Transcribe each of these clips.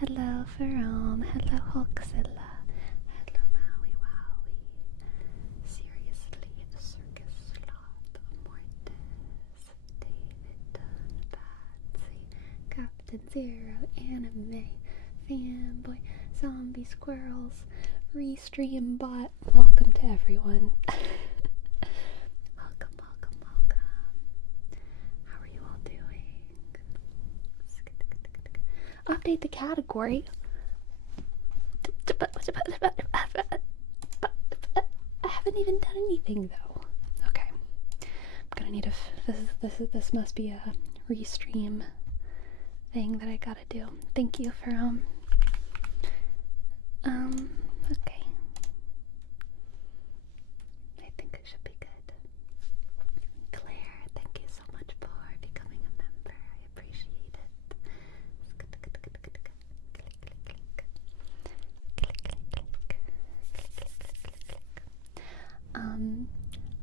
Hello Ferome, hello Hulkzilla, hello Maui Wowie, seriously, Circus Sloth, Mortis, David Dunn, Patsy, Captain Zero, Anime, Fanboy, Zombie Squirrels, Restream Bot. Welcome to everyone. Welcome, welcome, welcome. How are you all doing? Update the category. I haven't even done anything though. Okay, I'm gonna need this must be a restream thing that I gotta do. Thank you for okay. I think it should be good. Claire, thank you so much for becoming a member. I appreciate it.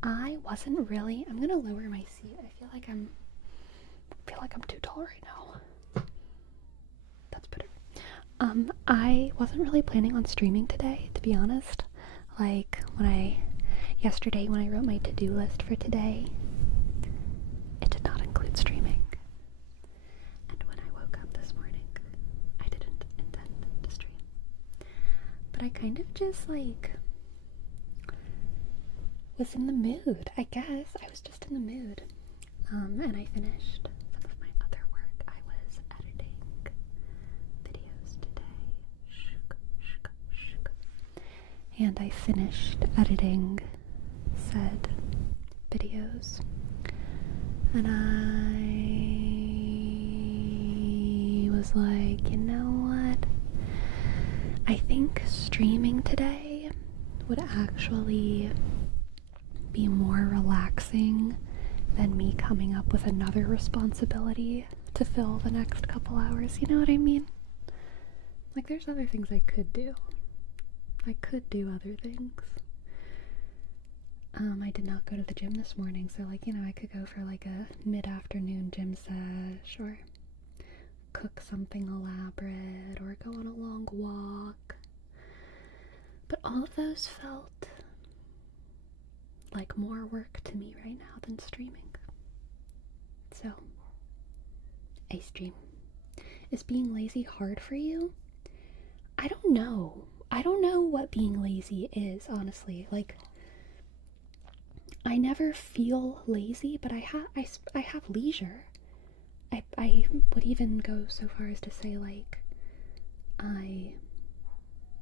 I wasn't really. I'm gonna lower my seat. I feel like I'm too tall right now. That's better. I wasn't really planning on streaming today, to be honest. Like yesterday when I wrote my to-do list for today, it did not include streaming. And when I woke up this morning, I didn't intend to stream. But I kind of just was in the mood, I guess. I was just in the mood. And I finished some of my other work. I was editing videos today. And I finished editing said videos. And I was like, you know what? I think streaming today would actually be more relaxing than me coming up with another responsibility to fill the next couple hours. You know what I mean? Like, there's other things I could do. I could do other things. I did not go to the gym this morning, so I could go for a mid-afternoon gym sesh, or cook something elaborate, or go on a long walk. But all of those felt like more work to me right now than streaming. So, I stream. Is being lazy hard for you? I don't know. I don't know what being lazy is, honestly. I never feel lazy, but I have leisure. I would even go so far as to say, I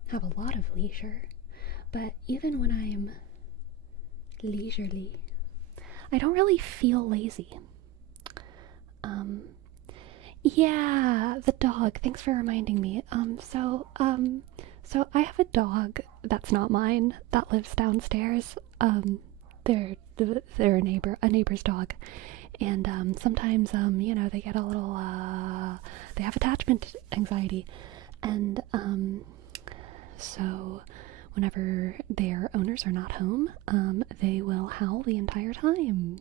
have a lot of leisure. But even when I'm leisurely, I don't really feel lazy. Yeah, the dog. Thanks for reminding me. So I have a dog that's not mine that lives downstairs. They're a neighbor's dog, and sometimes they get a little they have attachment anxiety, and so whenever their owners are not home, they will howl the entire time.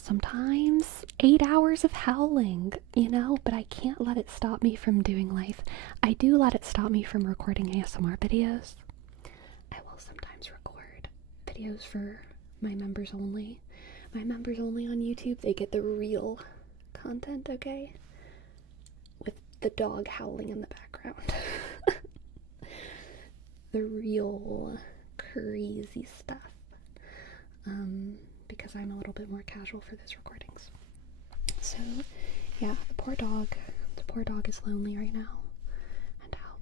Sometimes 8 hours of howling, but I can't let it stop me from doing life. I do let it stop me from recording ASMR videos. I will sometimes record videos for my members only. My members only on YouTube, they get the real content, okay? With the dog howling in the background. The real crazy stuff. Because I'm a little bit more casual for those recordings. So, yeah, the poor dog is lonely right now and howling.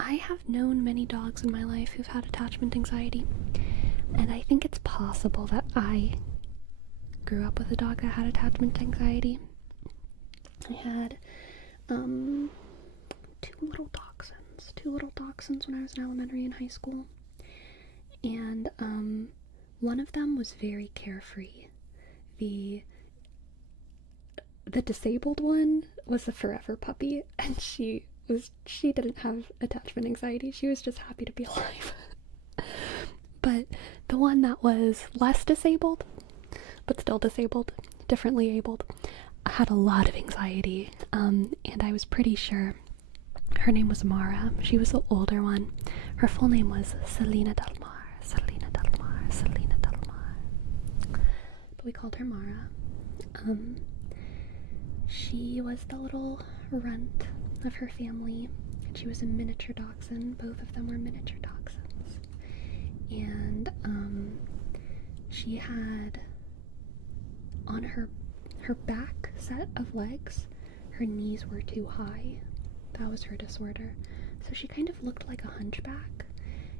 I have known many dogs in my life who've had attachment anxiety, and I think it's possible that I grew up with a dog that had attachment anxiety. I had two little dachshunds when I was in elementary and high school, and one of them was very carefree. The disabled one was a forever puppy, and she She didn't have attachment anxiety. She was just happy to be alive. But the one that was less disabled, but still disabled, differently abled, had a lot of anxiety. And I was pretty sure her name was Mara. She was the older one. Her full name was Selena Delmar. Selena Delmar. Selena Delmar. But we called her Mara. She was the little runt of her family. She was a miniature dachshund. Both of them were miniature dachshunds. And she had on her back set of legs, her knees were too high. That was her disorder. So she kind of looked like a hunchback.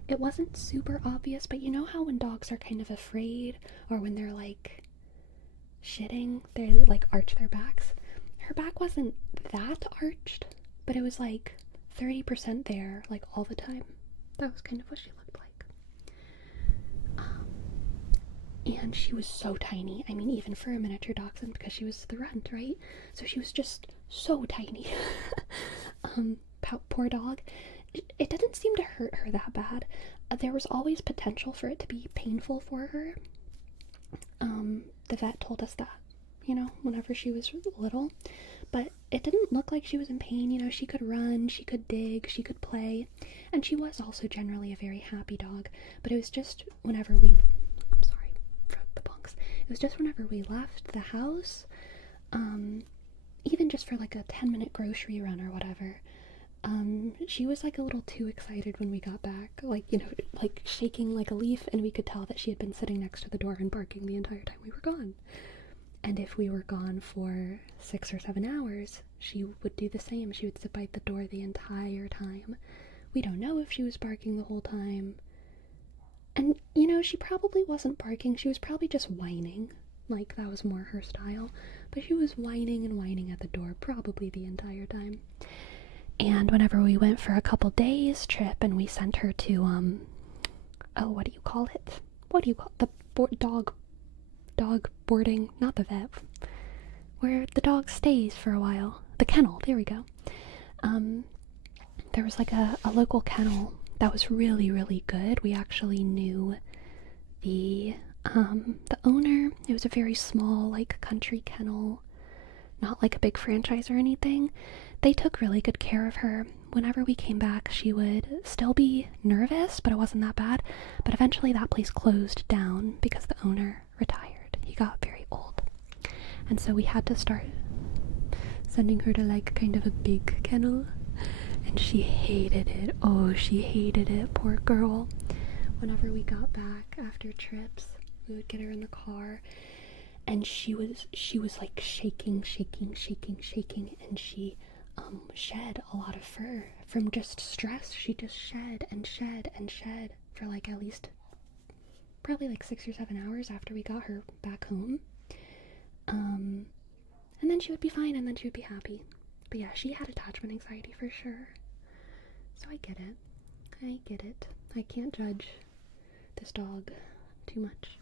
It wasn't super obvious, but you know how when dogs are kind of afraid, or when they're like shitting, they like arch their backs? Her back wasn't that arched, but it was like 30% there, like all the time. That was kind of what she looked like. And she was so tiny. I mean, even for a miniature dachshund, because she was the runt, right? So she was just so tiny. Poor dog. It didn't seem to hurt her that bad. There was always potential for it to be painful for her. The vet told us that, you know, whenever she was little. But it didn't look like she was in pain. You know, she could run, she could dig, she could play. And she was also generally a very happy dog. But it was just whenever we... I'm sorry for the bunks. It was just whenever we left the house, even just for like a 10-minute grocery run or whatever, she was like a little too excited when we got back, like, you know, like shaking like a leaf, and we could tell that she had been sitting next to the door and barking the entire time we were gone. And if we were gone for 6 or 7 hours, she would do the same. She would sit by the door the entire time. We don't know if she was barking the whole time. And, you know, she probably wasn't barking. She was probably just whining. Like, that was more her style. But she was whining and whining at the door probably the entire time. And whenever we went for a couple days trip and we sent her to, what do you call it? What do you call it? The dog boarding, not the vet, where the dog stays for a while. The kennel, there we go. There was like a local kennel that was really, really good. We actually knew the owner. It was a very small, like, country kennel, not like a big franchise or anything. They took really good care of her. Whenever we came back, she would still be nervous, but it wasn't that bad. But eventually that place closed down because the owner retired. He got very old. And so we had to start sending her to like kind of a big kennel. And she hated it. Oh, she hated it. Poor girl. Whenever we got back after trips, we would get her in the car, and she was like shaking, and she shed a lot of fur from just stress. She just shed and shed and shed for like at least probably like 6 or 7 hours after we got her back home. And then she would be fine, and then she would be happy. But yeah, she had attachment anxiety for sure. So I get it. I can't judge this dog too much.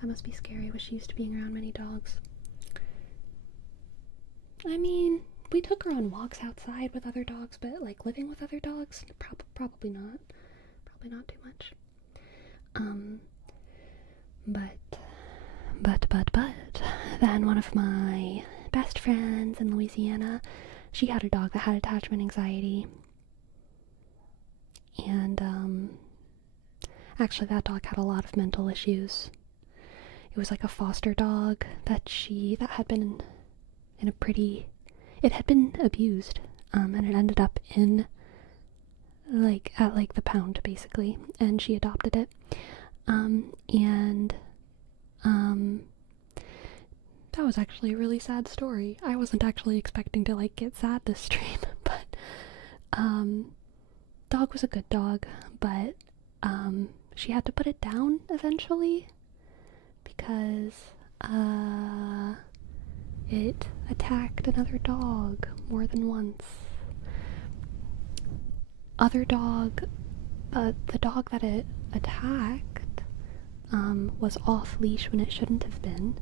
That must be scary. Was she used to being around many dogs? I mean, we took her on walks outside with other dogs, but like living with other dogs, probably not. Probably not too much. But then one of my best friends in Louisiana, she had a dog that had attachment anxiety. And actually that dog had a lot of mental issues. It was like a foster dog that had been in a pretty... It had been abused, and it ended up in, like, at, like, the pound, basically, and she adopted it, that was actually a really sad story. I wasn't actually expecting to, like, get sad this stream, but, dog was a good dog, but, she had to put it down eventually, because, it attacked another dog more than once. The dog that it attacked, was off leash when it shouldn't have been.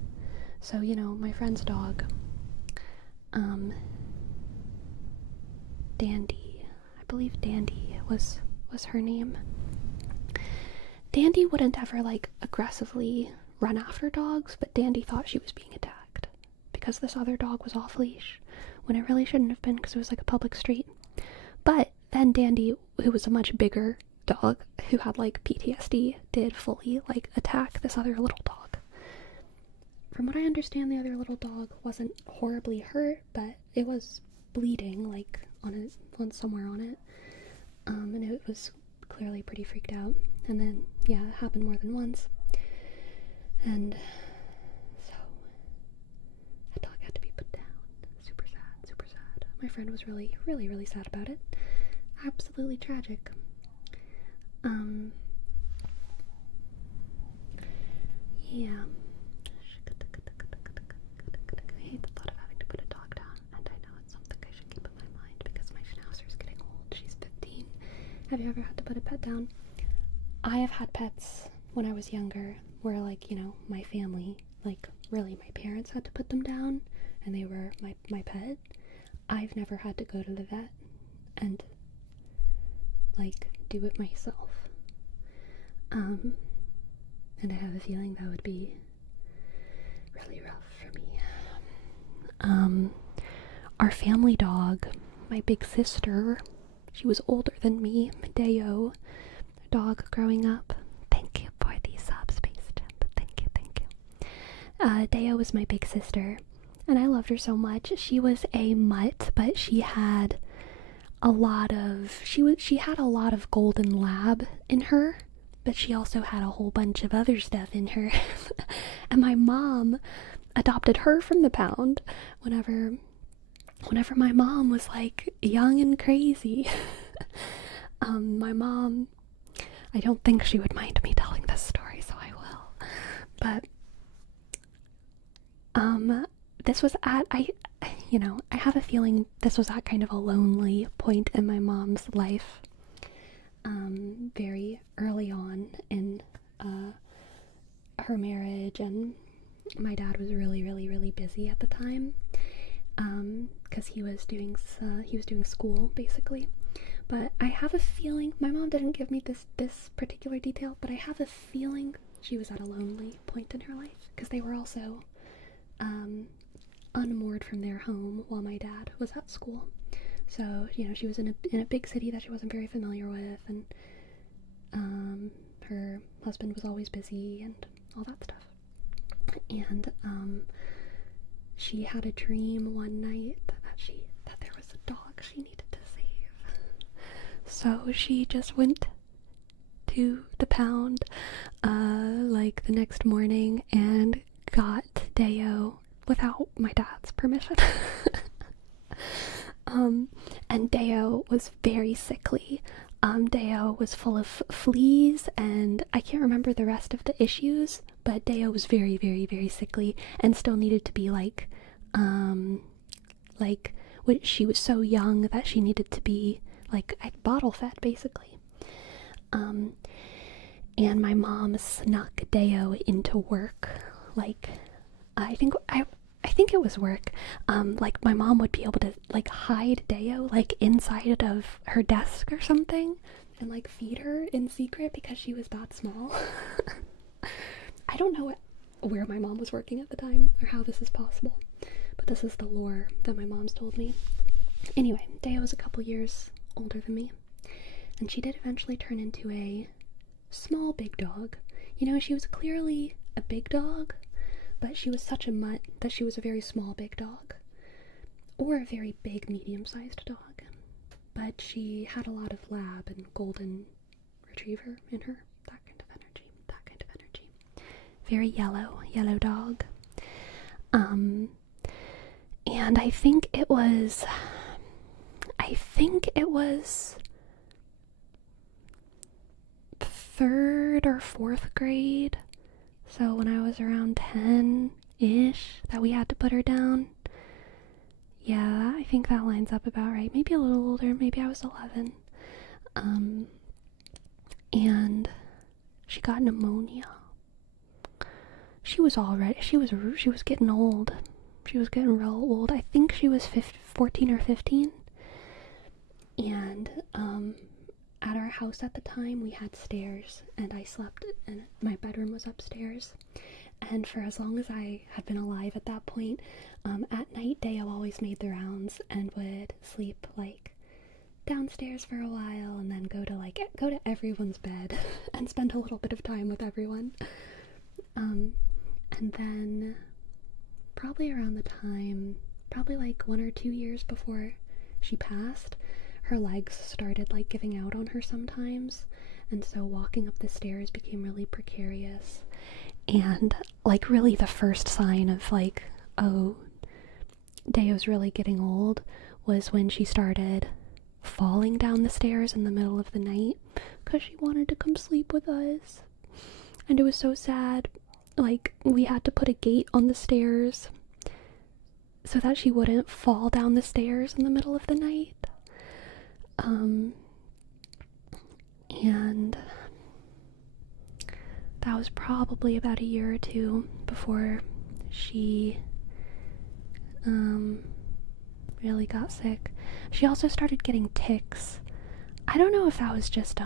So, you know, my friend's dog, Dandy, I believe Dandy was her name. Dandy wouldn't ever like aggressively run after dogs, but Dandy thought she was being attacked because this other dog was off leash when it really shouldn't have been, because it was like a public street. But then Dandy, who was a much bigger dog who had like PTSD, did fully like attack this other little dog. From what I understand, the other little dog wasn't horribly hurt, but it was bleeding like on somewhere on it, and it was clearly pretty freaked out. And then yeah, it happened more than once, and so that dog had to be put down. Super sad, super sad. My friend was really, really, really sad about it. Absolutely tragic. Yeah. I hate the thought of having to put a dog down, and I know it's something I should keep in my mind because my schnauzer's getting old. She's 15. Have you ever had to put a pet down? I have had pets when I was younger where, like, you know, my family, like, really my parents had to put them down and they were my pet. I've never had to go to the vet and, like, do it myself. And I have a feeling that would be really rough for me. Our family dog, my big sister, she was older than me, Medeo, dog growing up. Thank you for the subspace jump. Thank you. Deo was my big sister, and I loved her so much. She was a mutt, but she had a lot of golden lab in her, but she also had a whole bunch of other stuff in her. And my mom adopted her from the pound whenever my mom was like young and crazy. My mom, I don't think she would mind me telling this story, so I will. But this was at I have a feeling this was at kind of a lonely point in my mom's life. Very early on in her marriage, and my dad was really, really, really busy at the time, because he was doing school basically. But I have a feeling, my mom didn't give me this particular detail, but I have a feeling she was at a lonely point in her life, because they were also unmoored from their home while my dad was at school. So, you know, she was in a big city that she wasn't very familiar with, and her husband was always busy and all that stuff. And she had a dream one night that there was a dog she needed to save. So she just went to the pound like the next morning and got Deo without my dad's permission. And Deo was very sickly. Deo was full of fleas, and I can't remember the rest of the issues, but Deo was very, very, very sickly and still needed to be she was so young that she needed to be like bottle fed basically. And my mom snuck Deo into work. Like, I think it was work. Like, my mom would be able to like hide Deo like inside of her desk or something and like feed her in secret because she was that small. I don't know where my mom was working at the time or how this is possible, but this is the lore that my mom's told me. Anyway, Deo was a couple years older than me, and she did eventually turn into a small big dog. You know, she was clearly a big dog, but she was such a mutt that she was a very small big dog, or a very big medium-sized dog. But she had a lot of lab and golden retriever in her. That kind of energy. Very yellow dog. And I think it was third or fourth grade. So when I was around 10-ish that we had to put her down. Yeah, I think that lines up about right. Maybe a little older, maybe I was 11. And she got pneumonia. she was getting old. She was getting real old. I think she was 14 or 15. And at our house at the time, we had stairs, and I slept, and my bedroom was upstairs. And for as long as I had been alive at that point, at night, Deo always made the rounds and would sleep like downstairs for a while, and then go to everyone's bed and spend a little bit of time with everyone. And then probably around the time, probably like 1 or 2 years before she passed, her legs started like giving out on her sometimes, and so walking up the stairs became really precarious. And like really the first sign of like, oh, Deo's really getting old was when she started falling down the stairs in the middle of the night because she wanted to come sleep with us. And it was so sad. Like, we had to put a gate on the stairs so that she wouldn't fall down the stairs in the middle of the night. And that was probably about a year or two before she really got sick. She also started getting tics. I don't know if that was just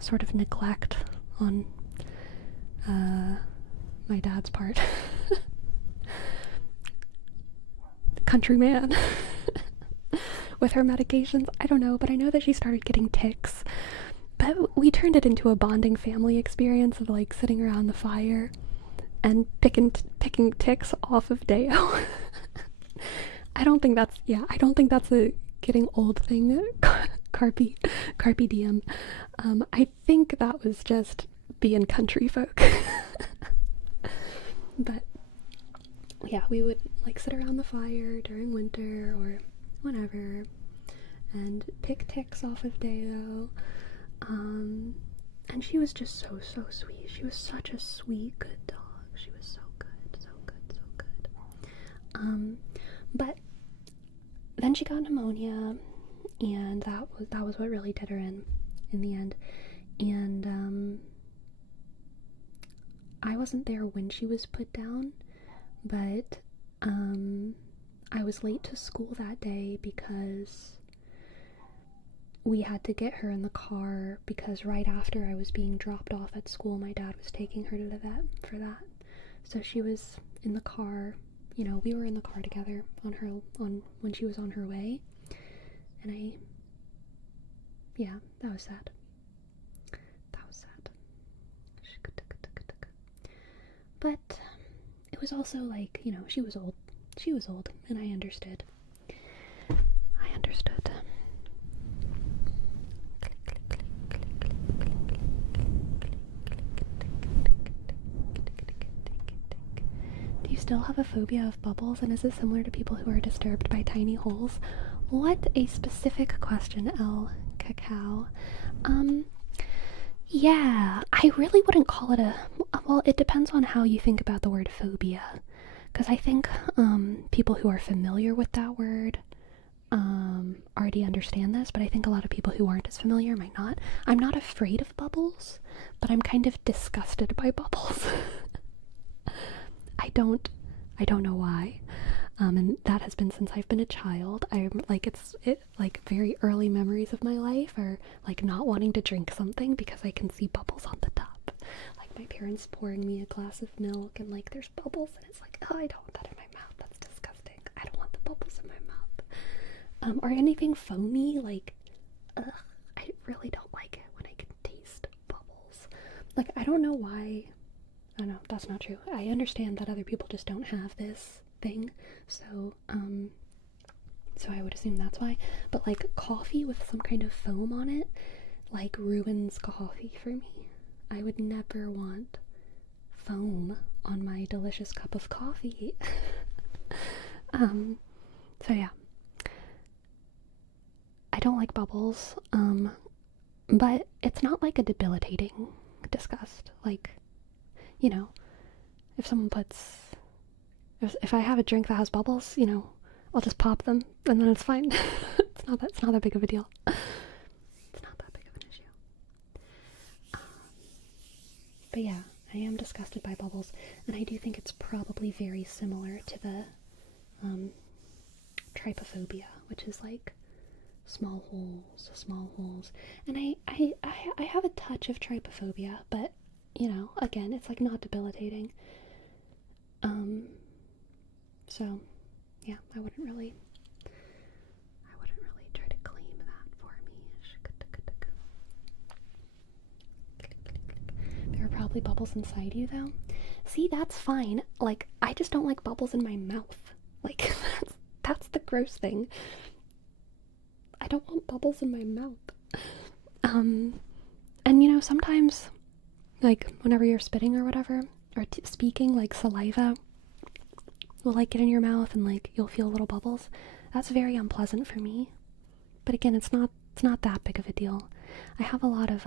sort of neglect on my dad's part. Countryman. With her medications, I don't know, but I know that she started getting tics. But we turned it into a bonding family experience of like sitting around the fire and picking ticks off of Deo. I don't think that's a getting old thing. Carpe diem. I think that was just being country folk. But yeah, we would like sit around the fire during winter or whenever and pick ticks off of Deo. And she was just so sweet. She was such a sweet, good dog. She was so good, so good, so good. But then she got pneumonia, and that was what really did her in the end. And I wasn't there when she was put down, but I was late to school that day because we had to get her in the car, because right after I was being dropped off at school, my dad was taking her to the vet for that. So she was in the car, you know, we were in the car together when she was on her way. And that was sad. That was sad. But it was also like, you know, she was old. She was old, and I understood. Do you still have a phobia of bubbles, and is it similar to people who are disturbed by tiny holes? What a specific question, El Cacao. Yeah, I really wouldn't call it well, it depends on how you think about the word phobia. Because I think people who are familiar with that word already understand this, but I think a lot of people who aren't as familiar might not. I'm not afraid of bubbles, but I'm kind of disgusted by bubbles. I don't know why. And that has been since I've been a child. I'm like, like very early memories of my life are like not wanting to drink something because I can see bubbles on the top. Like my parents pouring me a glass of milk and like there's bubbles, and it's like, oh, I don't want that in my mouth. That's disgusting. I don't want the bubbles in my mouth. Or anything foamy, like, I really don't like it when I can taste bubbles. Like, I don't know why. Oh no, that's not true. I understand that other people just don't have this thing, so I would assume that's why. But like coffee with some kind of foam on it, like ruins coffee for me. I would never want foam on my delicious cup of coffee. So yeah. I don't like bubbles, but it's not like a debilitating disgust. Like, you know, if I have a drink that has bubbles, you know, I'll just pop them and then it's fine. It's not that big of a deal. It's not that big of an issue. But yeah, I am disgusted by bubbles, and I do think it's probably very similar to the trypophobia, which is like small holes. And I have a touch of trypophobia, but you know, again, it's like not debilitating. So yeah, I wouldn't really try to claim that for me. There are probably bubbles inside you though. See, that's fine. Like, I just don't like bubbles in my mouth. Like, that's the gross thing. I don't want bubbles in my mouth. And you know, sometimes, like, whenever you're spitting or whatever, or speaking, like, saliva will, like, get in your mouth and, like, you'll feel little bubbles. That's very unpleasant for me. But again, it's not that big of a deal. I have a lot of,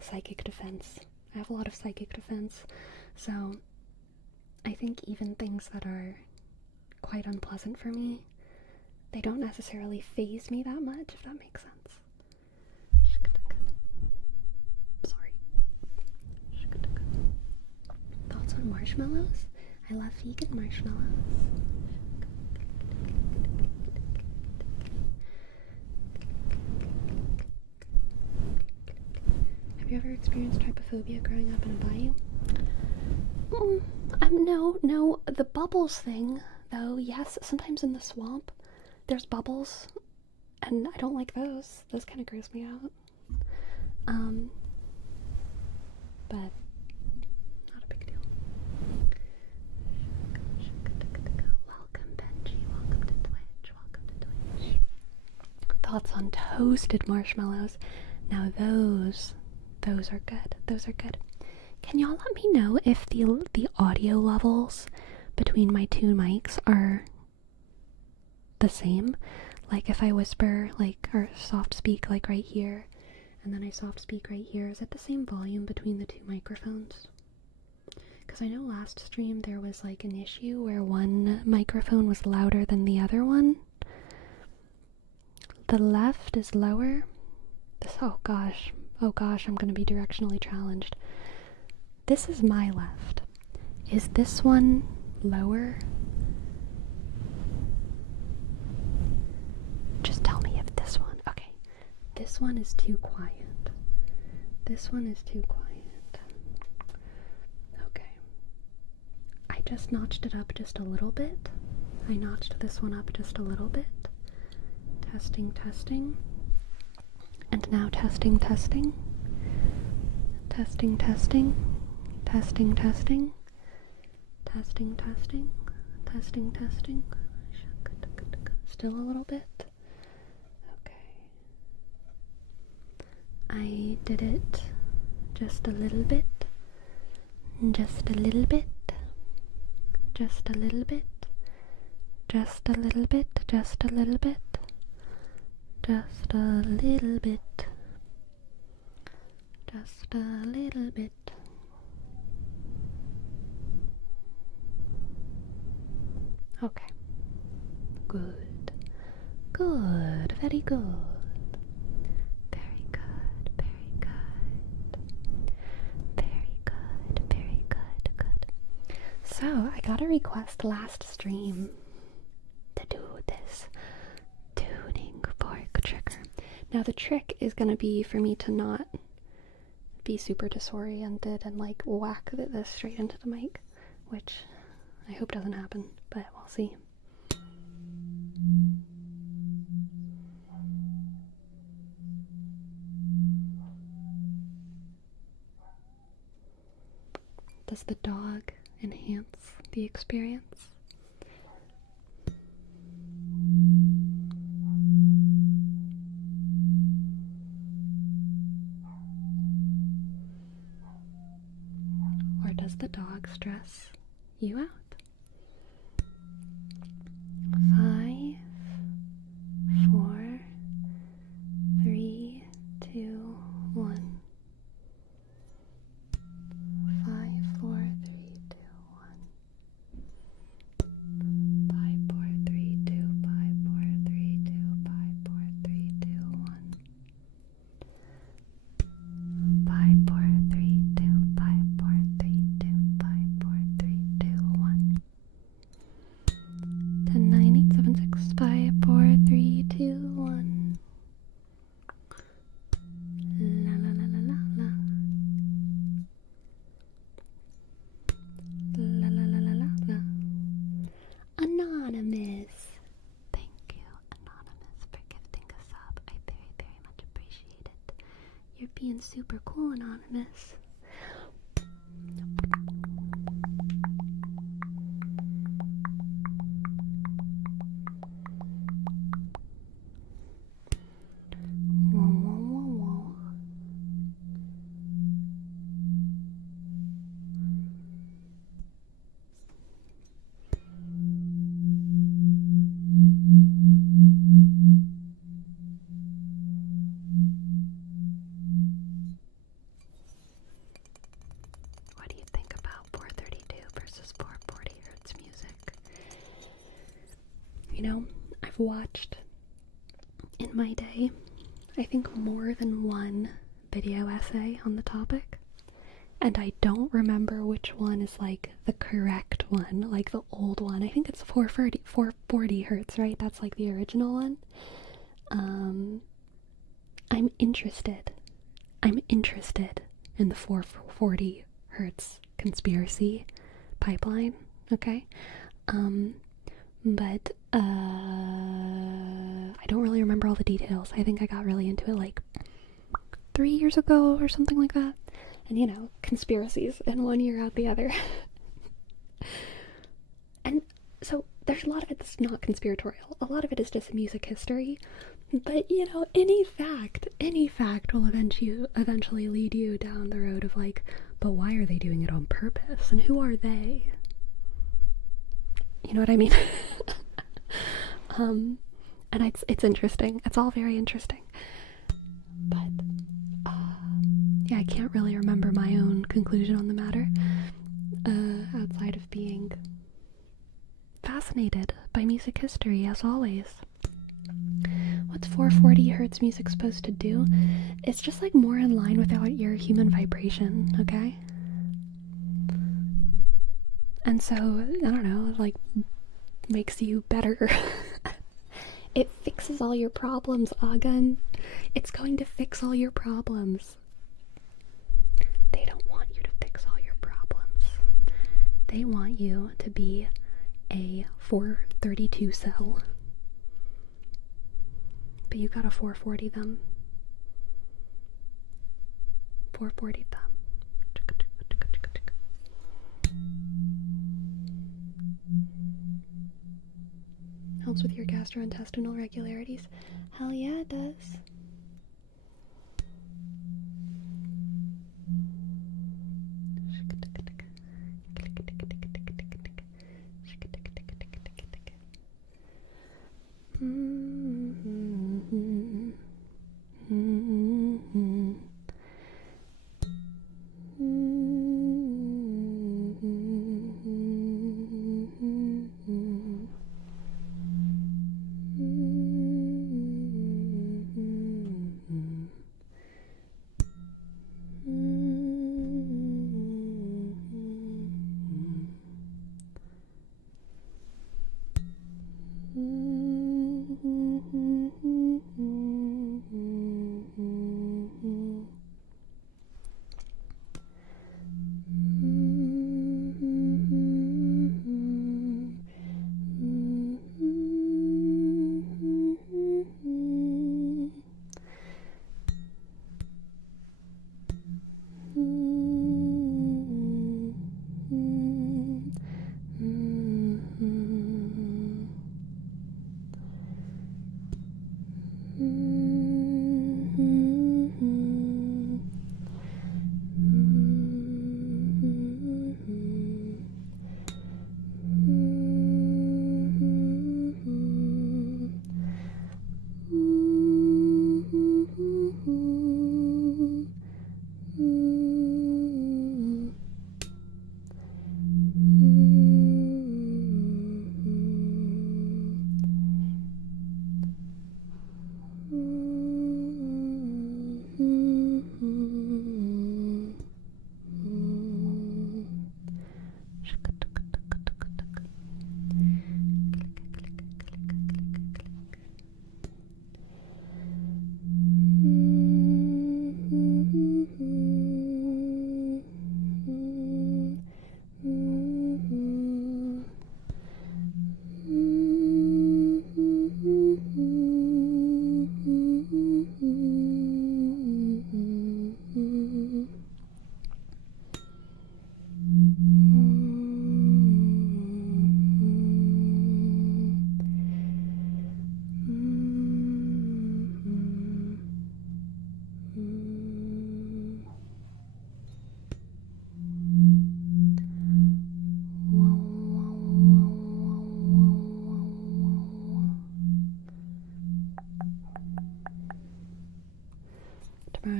psychic defense. I have a lot of psychic defense, so I think even things that are quite unpleasant for me, they don't necessarily faze me that much, if that makes sense. Sorry. Thoughts on marshmallows? I love vegan marshmallows. Have you ever experienced trypophobia growing up in a bayou? No, the bubbles thing, though, yes, sometimes in the swamp, there's bubbles, and I don't like those. Those kind of gross me out. But not a big deal. Welcome, Benji. Welcome to Twitch. Thoughts on toasted marshmallows? Now those are good. Those are good. Can y'all let me know if the audio levels between my two mics are the same? Like if I whisper, like, or soft speak, like right here, and then I soft speak right here, is it the same volume between the two microphones? Because I know last stream there was like an issue where one microphone was louder than the other one. The left is lower. Oh gosh, I'm gonna be directionally challenged. This is my left. Is this one lower? Just tell me if this one. Okay. This one is too quiet. This one is too quiet. Okay. I just notched it up just a little bit. I notched this one up just a little bit. Testing, testing. And now testing, testing. Testing, testing. Testing, testing. Testing, testing. Testing, testing. Still a little bit. Okay. I did it just a little bit. Just a little bit. Just a little bit. Just a little bit. Just a little bit. Just a little bit. Just a little bit. Okay. Good. Good. Very good. Very good. Very good. Very good. Very good. Good. So, I got a request last stream to do this tuning fork trigger. Now, the trick is going to be for me to not be super disoriented and like whack this straight into the mic, which I hope doesn't happen, but we'll see. Does the dog enhance the experience? Or does the dog stress you out? 5, 4, 3, 2, 1. 5, 4, 3, 2, 1. 5, 4, 3, 2, 5, 4, 3, 2, 5, 4, 3, 2, 1. 5, super cool, Anonymous. Whoa, whoa, whoa, whoa. What do you think about 432 versus 440 hertz music? You know, I've watched in my day, I think, more than one video essay on the topic, and I don't remember which one is like the correct one, like the old one. I think it's 440 hertz, right? That's like the original one. I'm interested in the 440 hertz conspiracy pipeline, okay? But I don't really remember all the details. I think I got really into it like 3 years ago or something like that. And you know, conspiracies in one year out the other. And so there's a lot of it that's not conspiratorial. A lot of it is just music history. But you know, any fact will eventually lead you down the road of like, but why are they doing it on purpose? And who are they? You know what I mean? And it's interesting. It's all very interesting. But yeah, I can't really remember my own conclusion on the matter, outside of being fascinated by music history, as always. What's 440 hertz music supposed to do? It's just like more in line with your human vibration, okay? And so, I don't know, it like makes you better. It fixes all your problems, Agan. It's going to fix all your problems. They don't want you to fix all your problems. They want you to be a 432 cell. But you gotta 440 them. 440 them. Helps with your gastrointestinal regularities. Hell yeah, it does.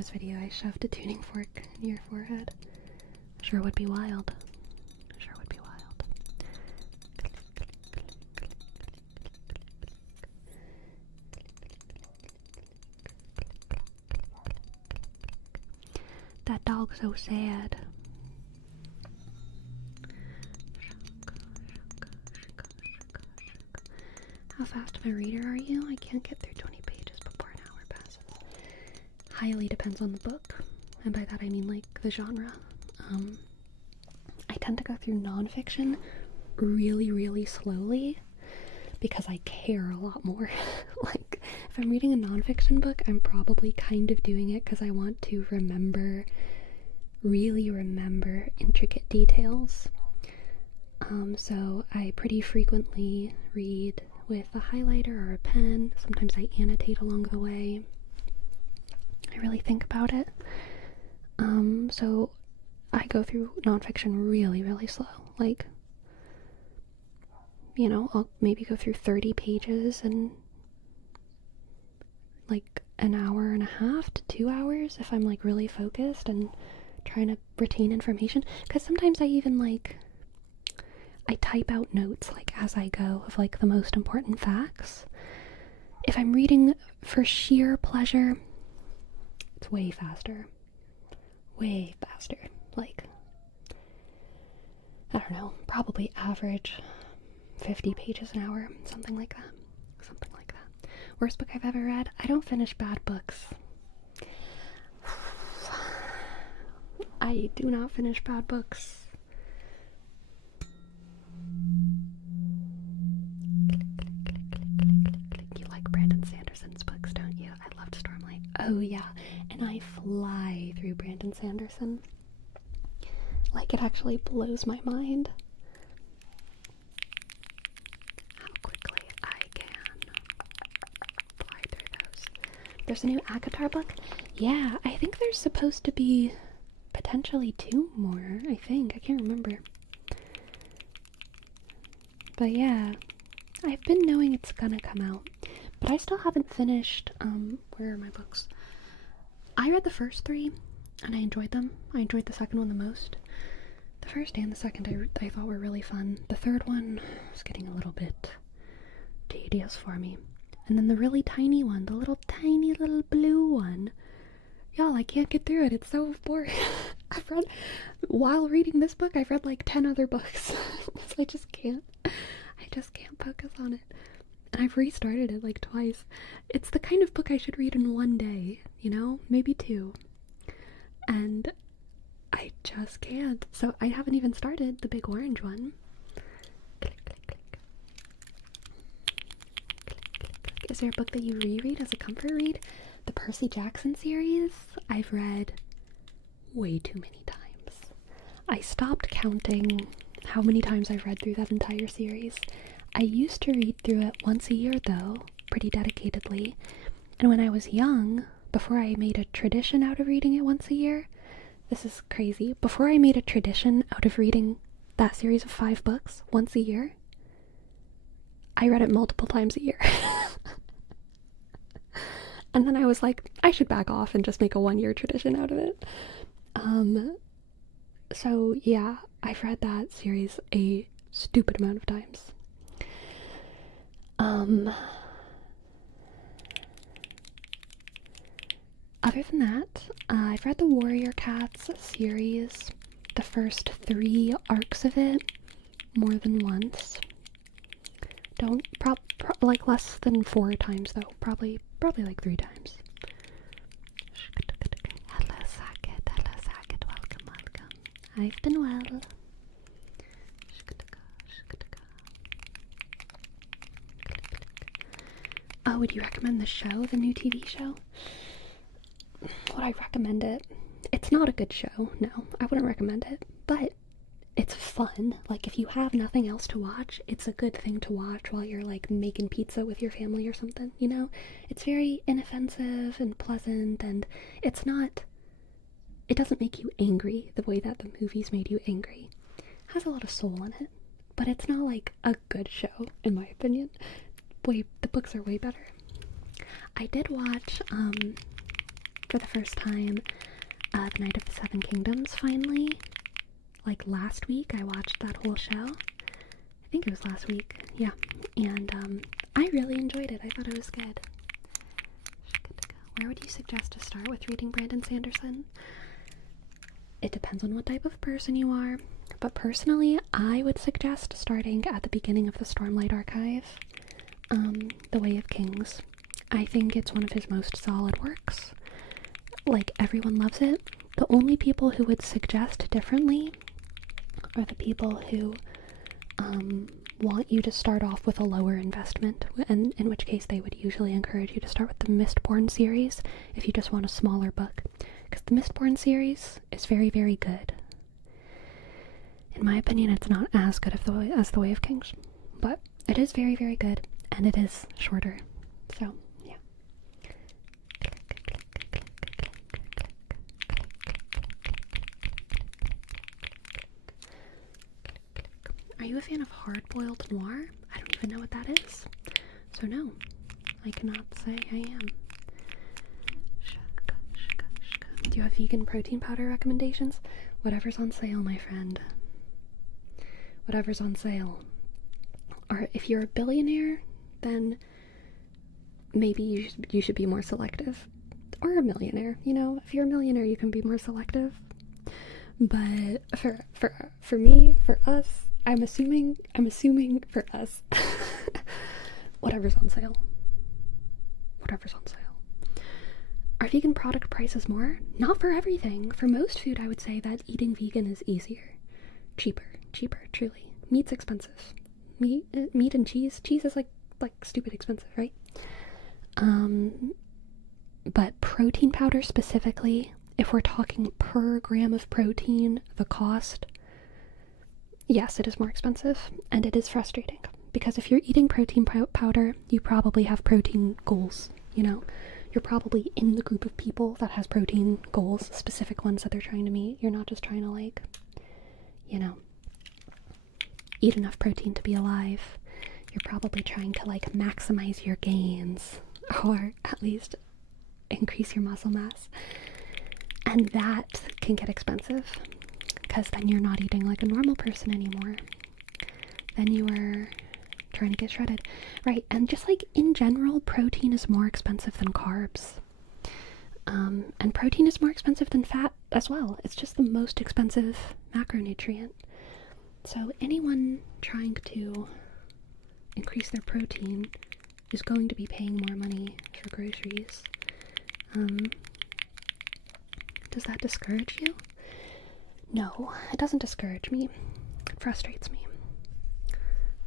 this video, I shoved a tuning fork in your forehead. Sure would be wild. Sure would be wild. That dog's so sad. How fast of a reader are you? I can't get through 20 pages before an hour passes. Highly depends on the book, and by that I mean like the genre. I tend to go through nonfiction really, really slowly because I care a lot more. Like, if I'm reading a nonfiction book, I'm probably kind of doing it because I want to really remember intricate details. So I pretty frequently read with a highlighter or a pen. Sometimes I annotate along the way. I really think about it. So I go through nonfiction really, really slow. Like, you know, I'll maybe go through 30 pages in like an hour and a half to 2 hours if I'm like really focused and trying to retain information. Because sometimes I even like, I type out notes like as I go of like the most important facts. If I'm reading for sheer pleasure, it's way faster. Way faster. Like, I don't know, probably average 50 pages an hour, something like that. Something like that. Worst book I've ever read? I don't finish bad books. I do not finish bad books. You like Brandon Sanderson's books, don't you? I loved Stormlight. Oh yeah, and I fly through Brandon Sanderson. Like, it actually blows my mind how quickly I can fly through those. There's a new ACOTAR book? Yeah, I think there's supposed to be potentially 2 more, I think. I can't remember. But yeah, I've been knowing it's gonna come out. But I still haven't finished, where are my books? I read the first 3, and I enjoyed them. I enjoyed the second one the most. The first and the second I thought were really fun. The third one was getting a little bit tedious for me. And then the really tiny one, the little tiny little blue one. Y'all, I can't get through it. It's so boring. While reading this book, I've read like 10 other books. So I just can't focus on it. And I've restarted it like twice. It's the kind of book I should read in one day, you know? Maybe 2. And I just can't. So I haven't even started the big orange one. Click, click, click. Is there a book that you reread as a comfort read? The Percy Jackson series, I've read way too many times. I stopped counting how many times I've read through that entire series. I used to read through it once a year, though, pretty dedicatedly. And when I was young, before I made a tradition out of reading it once a year, this is crazy, before I made a tradition out of reading that series of 5 books once a year, I read it multiple times a year. And then I was like, I should back off and just make a 1-year tradition out of it. So yeah, I've read that series a stupid amount of times. Other than that, I've read the Warrior Cats series, the first 3 arcs of it, more than once. Don't, like less than 4 times though, probably like 3 times. Hello Saket, welcome. I've been well. Oh, would you recommend the show, the new TV show? Would I recommend it? It's not a good show, no, I wouldn't recommend it, but it's fun. Like, if you have nothing else to watch, it's a good thing to watch while you're like making pizza with your family or something, you know? It's very inoffensive and pleasant, and it doesn't make you angry the way that the movies made you angry. It has a lot of soul in it, but it's not like a good show, in my opinion. The books are way better. I did watch for the first time The Night of the Seven Kingdoms finally. Like last week, I watched that whole show. I think it was last week, yeah. And I really enjoyed it. I thought it was good. Where would you suggest to start with reading Brandon Sanderson? It depends on what type of person you are, but personally, I would suggest starting at the beginning of the Stormlight Archive, The Way of Kings. I think it's one of his most solid works. Like, everyone loves it. The only people who would suggest differently are the people who want you to start off with a lower investment, and in which case they would usually encourage you to start with the Mistborn series if you just want a smaller book, because the Mistborn series is very, very good. In my opinion, it's not as good as the Way of Kings, but it is very, very good, and it is shorter. So, yeah. Are you a fan of hard-boiled noir? I don't even know what that is. So no, I cannot say I am. Do you have vegan protein powder recommendations? Whatever's on sale, my friend. Whatever's on sale. Or if you're a billionaire, then maybe you should be more selective. Or a millionaire, you know? If you're a millionaire, you can be more selective. But for me, for us, I'm assuming for us, whatever's on sale. Whatever's on sale. Are vegan product prices more? Not for everything. For most food, I would say that eating vegan is easier. Cheaper, truly. Meat's expensive. Meat and cheese. Cheese is like stupid expensive, right? But protein powder specifically, if we're talking per gram of protein, the cost, yes, it is more expensive, and it is frustrating, because if you're eating protein powder, you probably have protein goals, you know? You're probably in the group of people that has protein goals, specific ones that they're trying to meet. You're not just trying to, like, you know, eat enough protein to be alive. You're probably trying to, like, maximize your gains, or at least increase your muscle mass. And that can get expensive, because then you're not eating like a normal person anymore. Then you are trying to get shredded. Right, and just like in general, protein is more expensive than carbs. And protein is more expensive than fat as well. It's just the most expensive macronutrient. So anyone trying to increase their protein is going to be paying more money for groceries. Does that discourage you? No, it doesn't discourage me. It frustrates me.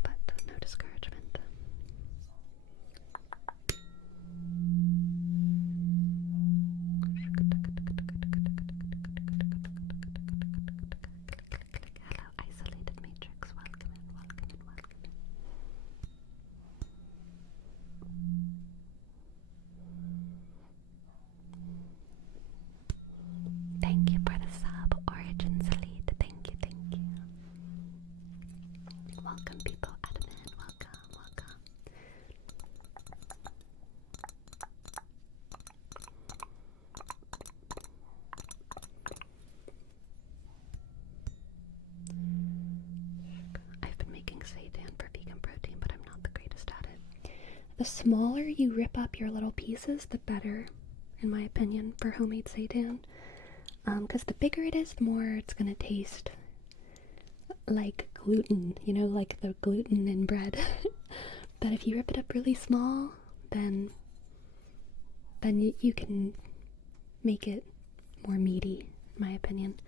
But no discouragement. Hello, Isolated Matrix. Welcome in, welcome in, welcome in. Thank you for the sub, Origins Elite. Thank you, thank you. Welcome, people. Admin, welcome, welcome. I've been making seitan for vegan protein, but I'm not the greatest at it. The smaller you rip up your little pieces, the better, in my opinion, for homemade seitan. Because the bigger it is, the more it's gonna taste like gluten, you know, like the gluten in bread. But if you rip it up really small, then you can make it more meaty, in my opinion.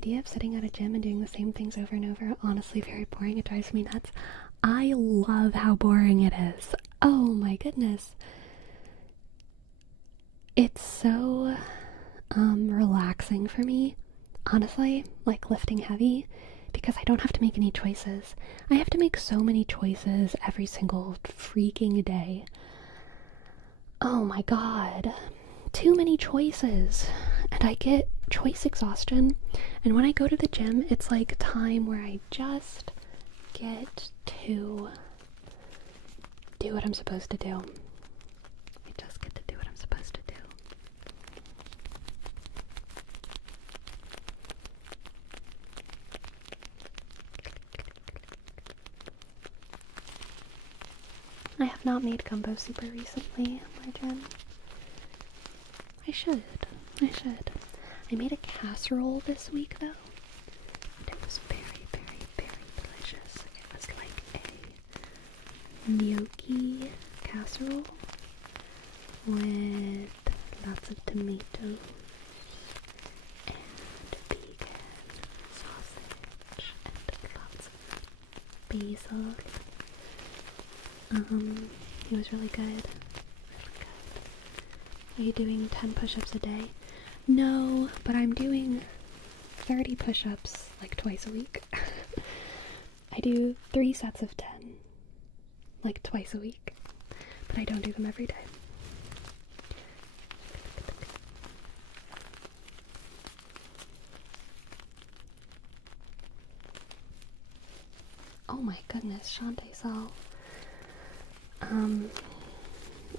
idea of sitting at a gym and doing the same things over and over honestly very boring. It drives me nuts. I love how boring it is. Oh my goodness. It's so relaxing for me, honestly, like lifting heavy, because I don't have to make any choices. I have to make so many choices every single freaking day. Oh my god. Too many choices. And I get choice exhaustion. And when I go to the gym, it's like time where I just get to do what I'm supposed to do. I just get to do what I'm supposed to do. I have not made gumbo super recently at my gym. I should. I made a casserole this week though, and it was very, very, very delicious. It was like a gnocchi casserole with lots of tomatoes and vegan sausage and lots of basil. It was really good. Are you doing 10 push-ups a day? No, but I'm doing 30 push-ups like twice a week. I do 3 sets of 10 like twice a week, but I don't do them every day. Oh my goodness, Shantae saw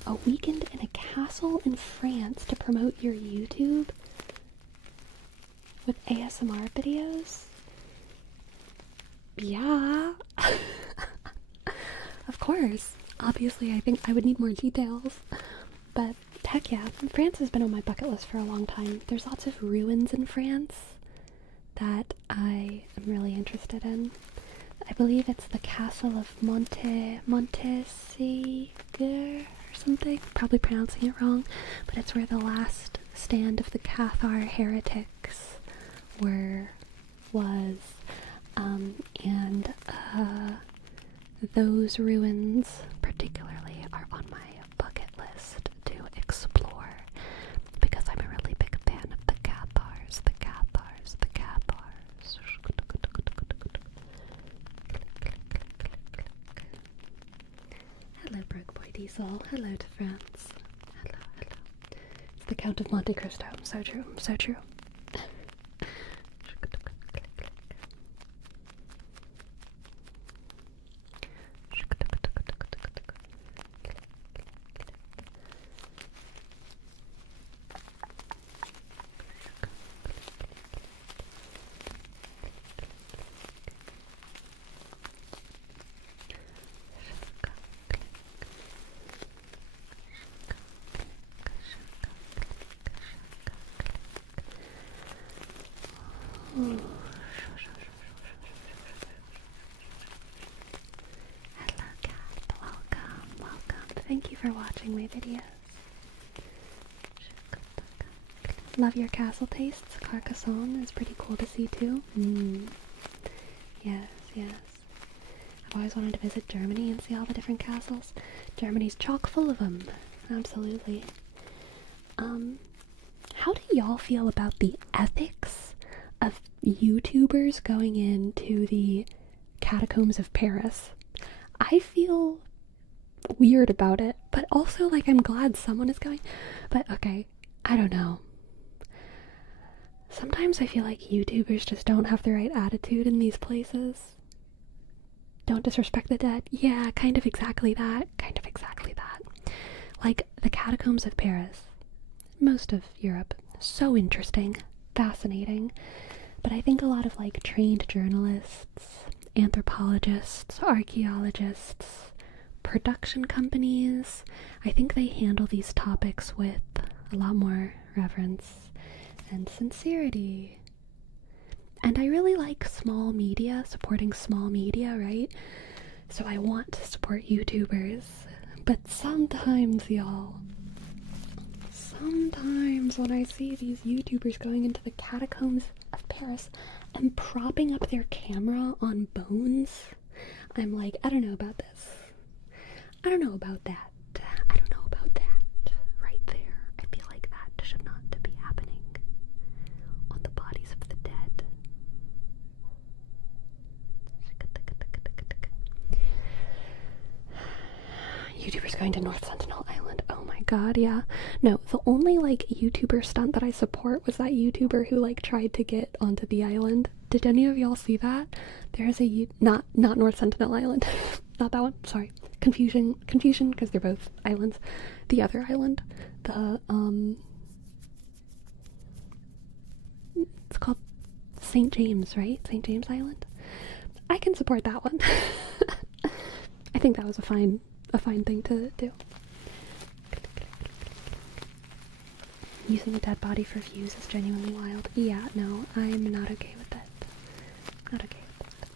a weekend in a castle in France to promote your YouTube with ASMR videos? Yeah. Of course. Obviously, I think I would need more details. But heck yeah, France has been on my bucket list for a long time. There's lots of ruins in France that I am really interested in. I believe it's the castle of Montségur or something. Probably pronouncing it wrong, but it's where the last stand of the Cathar heretics was. And those ruins particularly are on my bucket list to explore because I'm a really big fan of the Cathars. Hello, Broke Boy Diesel. Hello to France. Hello. It's the Count of Monte Cristo. So true. Hello, cat. Welcome. Thank you for watching my videos. Love your castle tastes. Carcassonne is pretty cool to see too. Yes. I've always wanted to visit Germany and see all the different castles. Germany's chock full of them. Absolutely. How do y'all feel about the ethics of YouTubers going into the catacombs of Paris? I feel weird about it, but also like I'm glad someone is going. But okay, I don't know. Sometimes I feel like YouTubers just don't have the right attitude in these places. Don't disrespect the dead. Yeah, kind of exactly that. Like the catacombs of Paris. Most of Europe. So interesting. Fascinating. But I think a lot of like trained journalists, anthropologists, archaeologists, production companies, I think they handle these topics with a lot more reverence and sincerity. And I really like small media, supporting small media, right? So I want to support YouTubers. But sometimes, y'all, sometimes when I see these YouTubers going into the catacombs of Paris and propping up their camera on bones. I'm like, I don't know about this. I don't know about that. I don't know about that. Right there. I feel like that should not be happening on the bodies of the dead. YouTubers going to North Sentinel Island. Oh my god, yeah. No, the only like YouTuber stunt that I support was that YouTuber who like tried to get onto the island. Did any of y'all see that? There's a not North Sentinel Island. Not that one. Sorry. Confusion because they're both islands. The other island. The it's called St. James, right? St. James Island. I can support that one. I think that was a fine thing to do. Using a dead body for views is genuinely wild. Yeah, no, I'm not okay with that. Not okay with that.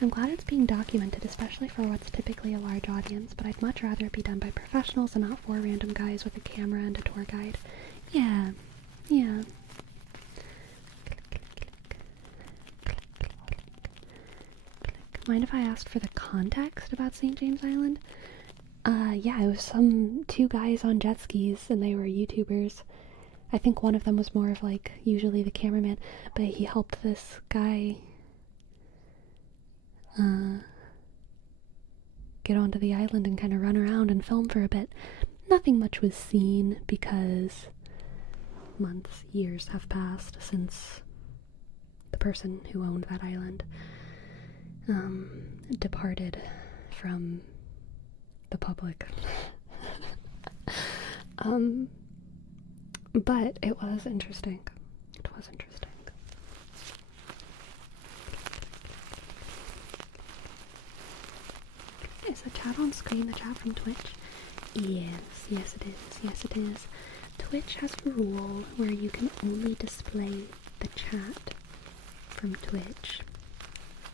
I'm glad it's being documented, especially for what's typically a large audience, but I'd much rather it be done by professionals and not 4 random guys with a camera and a tour guide. Yeah. Mind if I asked for the context about St. James Island? Yeah, it was 2 guys on jet skis, and they were YouTubers. I think one of them was more of like, usually the cameraman, but he helped this guy, get onto the island and kind of run around and film for a bit. Nothing much was seen because months, years have passed since the person who owned that island departed from the public. But it was interesting. It was interesting. Is the chat on screen, the chat from Twitch? Yes it is. Yes it is. Twitch has a rule where you can only display the chat from Twitch,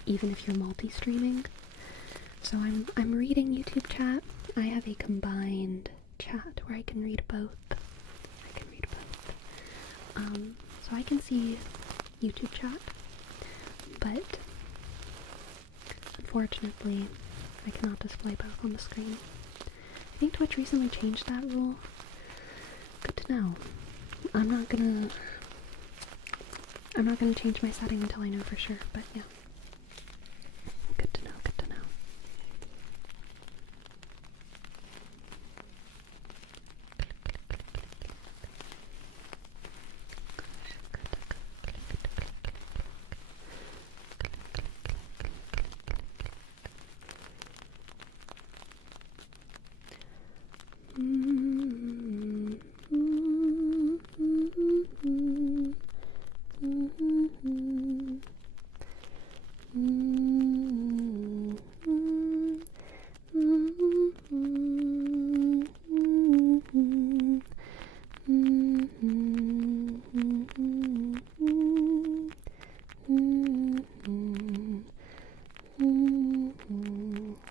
even if you're multi-streaming. So I'm reading YouTube chat. I have a combined chat where I can read both. So I can see YouTube chat, but unfortunately I cannot display both on the screen. I think Twitch recently changed that rule. Good to know. I'm not gonna change my setting until I know for sure, but yeah. Good to know.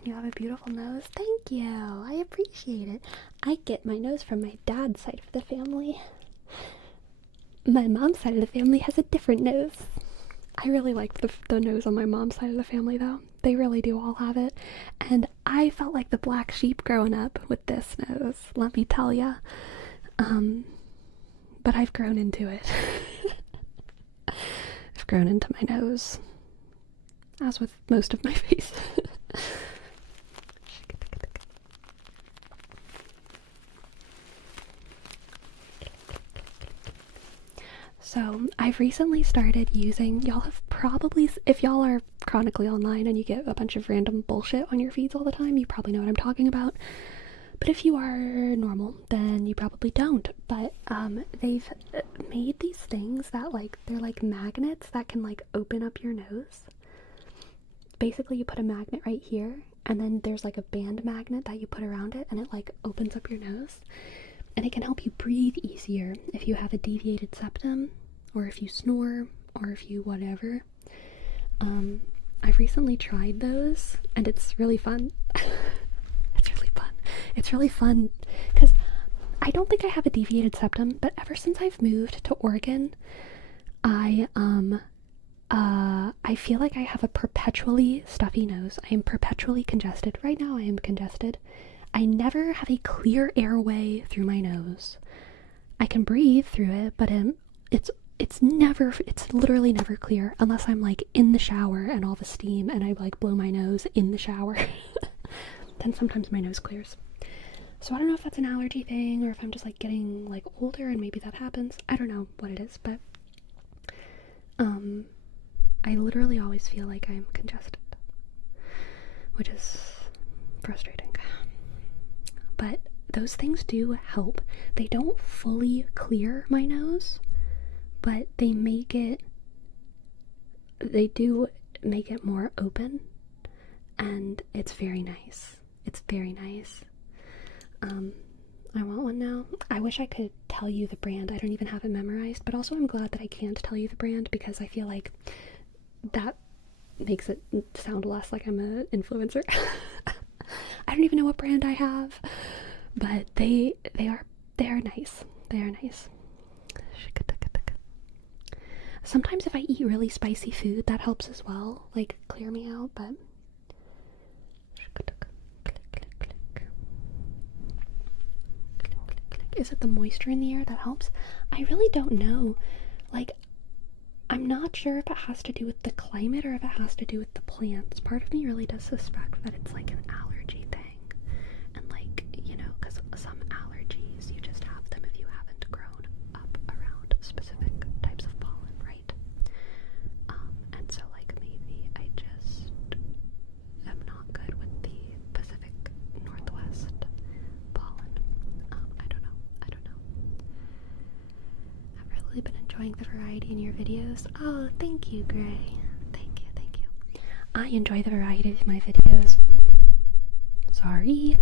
You have a beautiful nose. Thank you. I appreciate it. I get my nose from my dad's side of the family. My mom's side of the family has a different nose. I really like the nose on my mom's side of the family, though. They really do all have it. And I felt like the black sheep growing up with this nose, let me tell ya. But I've grown into it. I've grown into my nose. As with most of my face. So, I've recently started using, y'all have probably, if y'all are chronically online and you get a bunch of random bullshit on your feeds all the time, you probably know what I'm talking about. But if you are normal, then you probably don't. But they've made these things that they're like magnets that can open up your nose. Basically, you put a magnet right here, and then there's a band magnet that you put around it, and it opens up your nose. And it can help you breathe easier if you have a deviated septum, or if you snore, or if you whatever. I've recently tried those, and it's really fun. It's really fun because I don't think I have a deviated septum, but ever since I've moved to Oregon, I feel like I have a perpetually stuffy nose. I am perpetually congested. Right now I am congested. I never have a clear airway through my nose. I can breathe through it, but it's literally never clear unless I'm like in the shower and all the steam and I like blow my nose in the shower. Then sometimes my nose clears. So I don't know if that's an allergy thing or if I'm just like getting like older and maybe that happens. I don't know what it is, but I literally always feel like I'm congested, which is frustrating. But those things do help. They don't fully clear my nose, but they do make it more open, and it's very nice. It's very nice. I want one now. I wish I could tell you the brand. I don't even have it memorized, but also I'm glad that I can't tell you the brand because I feel like that makes it sound less like I'm an influencer. I don't even know what brand I have, but they are nice. They are nice. Sometimes if I eat really spicy food, that helps as well, like clear me out, but is it the moisture in the air that helps? I really don't know. Like, I'm not sure if it has to do with the climate or if it has to do with the plants. Part of me really does suspect that it's like an allergy thing. And like, you know, because some allergies, you just have them if you haven't grown up around specific types of pollen, right? And so like maybe I just am not good with the Pacific Northwest pollen. I don't know. I've really been enjoying the variety in your videos. Oh, thank you, Gray. Thank you. I enjoy the variety of my videos. Sorry.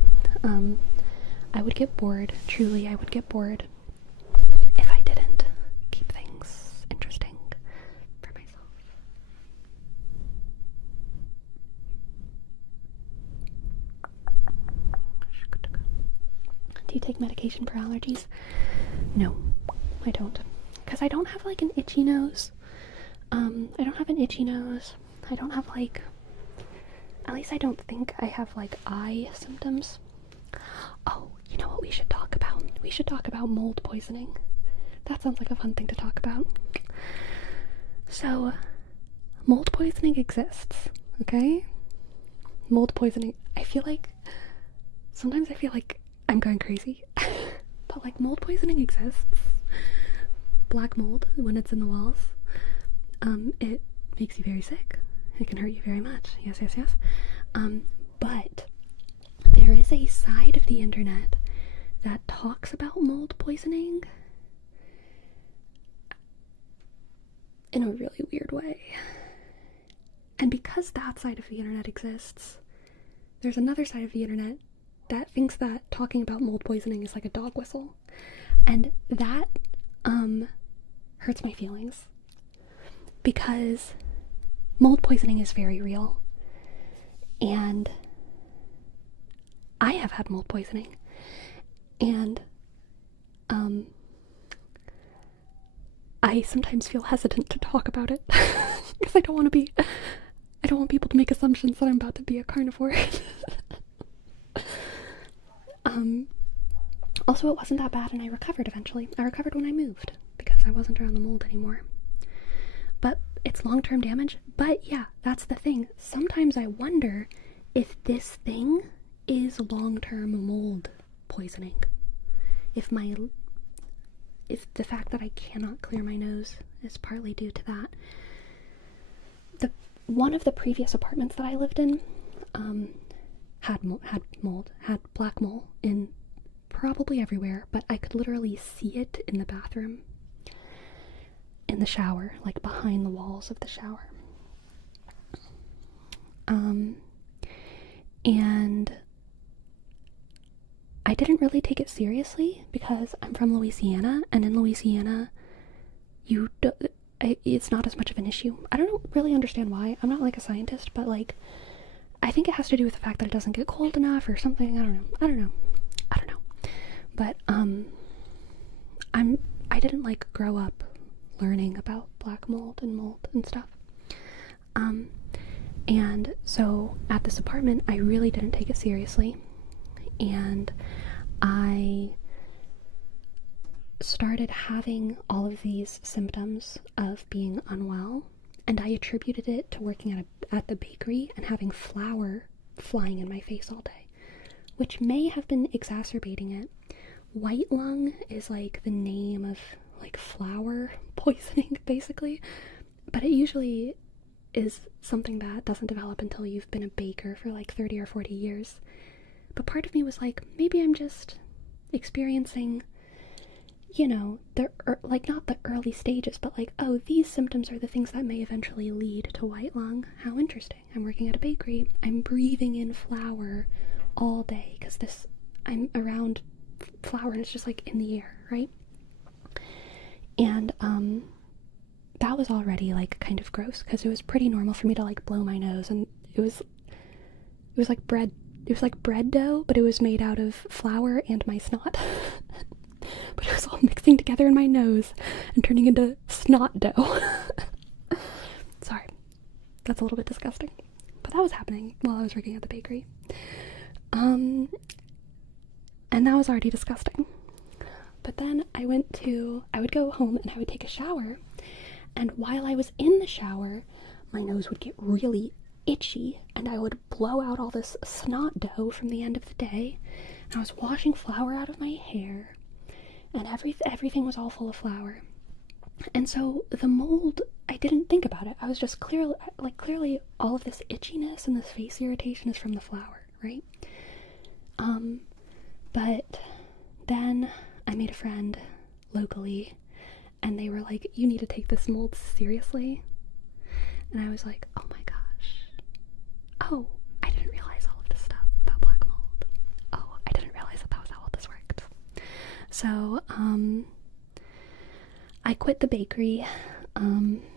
I would get bored. Truly, I would get bored if I didn't keep things interesting for myself. Do you take medication for allergies? No, I don't. Because I don't have like an itchy nose. I don't have an itchy nose. I don't have like, at least I don't think I have like eye symptoms. Oh, you know what we should talk about? We should talk about mold poisoning. That sounds like a fun thing to talk about. So, mold poisoning exists, okay? Mold poisoning, sometimes I feel like I'm going crazy. But like mold poisoning exists. Black mold, when it's in the walls, it makes you very sick. It can hurt you very much. Yes. But there is a side of the internet that talks about mold poisoning in a really weird way. And because that side of the internet exists, there's another side of the internet that thinks that talking about mold poisoning is like a dog whistle. And that, hurts my feelings. Because mold poisoning is very real. And I have had mold poisoning. And, I sometimes feel hesitant to talk about it. Because I don't want people to make assumptions that I'm about to be a carnivore. Also, it wasn't that bad and I recovered eventually. I recovered when I moved because I wasn't around the mold anymore. But it's long-term damage. But yeah, that's the thing. Sometimes I wonder if this thing is long-term mold poisoning. If the fact that I cannot clear my nose is partly due to that. One of the previous apartments that I lived in had black mold in probably everywhere, but I could literally see it in the bathroom, in the shower, like behind the walls of the shower. And I didn't really take it seriously because I'm from Louisiana, and in Louisiana, it's not as much of an issue. I don't really understand why. I'm not like a scientist, but like, I think it has to do with the fact that it doesn't get cold enough or something. I don't know. But I didn't like grow up learning about black mold and stuff. And so at this apartment, I really didn't take it seriously, and I started having all of these symptoms of being unwell, and I attributed it to working at the bakery and having flour flying in my face all day, which may have been exacerbating it. White lung is like the name of like flour poisoning, basically, but it usually is something that doesn't develop until you've been a baker for like 30 or 40 years. But part of me was like, maybe I'm just experiencing, you know, not the early stages, but like, oh, these symptoms are the things that may eventually lead to white lung. How interesting. I'm working at a bakery. I'm breathing in flour all day because I'm around flour and it's just like in the air, right? And that was already like kind of gross because it was pretty normal for me to like blow my nose, and it was like bread. It was like bread dough, but it was made out of flour and my snot. But it was all mixing together in my nose and turning into snot dough. Sorry, that's a little bit disgusting, but that was happening while I was working at the bakery. And that was already disgusting. But then I would go home and I would take a shower, and while I was in the shower, my nose would get really itchy, and I would blow out all this snot dough from the end of the day. And I was washing flour out of my hair, and everything was all full of flour. And so the mold, I didn't think about it. I was just clearly all of this itchiness and this face irritation is from the flour, right? But then I made a friend locally, and they were like, you need to take this mold seriously. And I was like, oh my gosh. Oh, I didn't realize all of this stuff about black mold. Oh, I didn't realize that was how all this worked. So, I quit the bakery,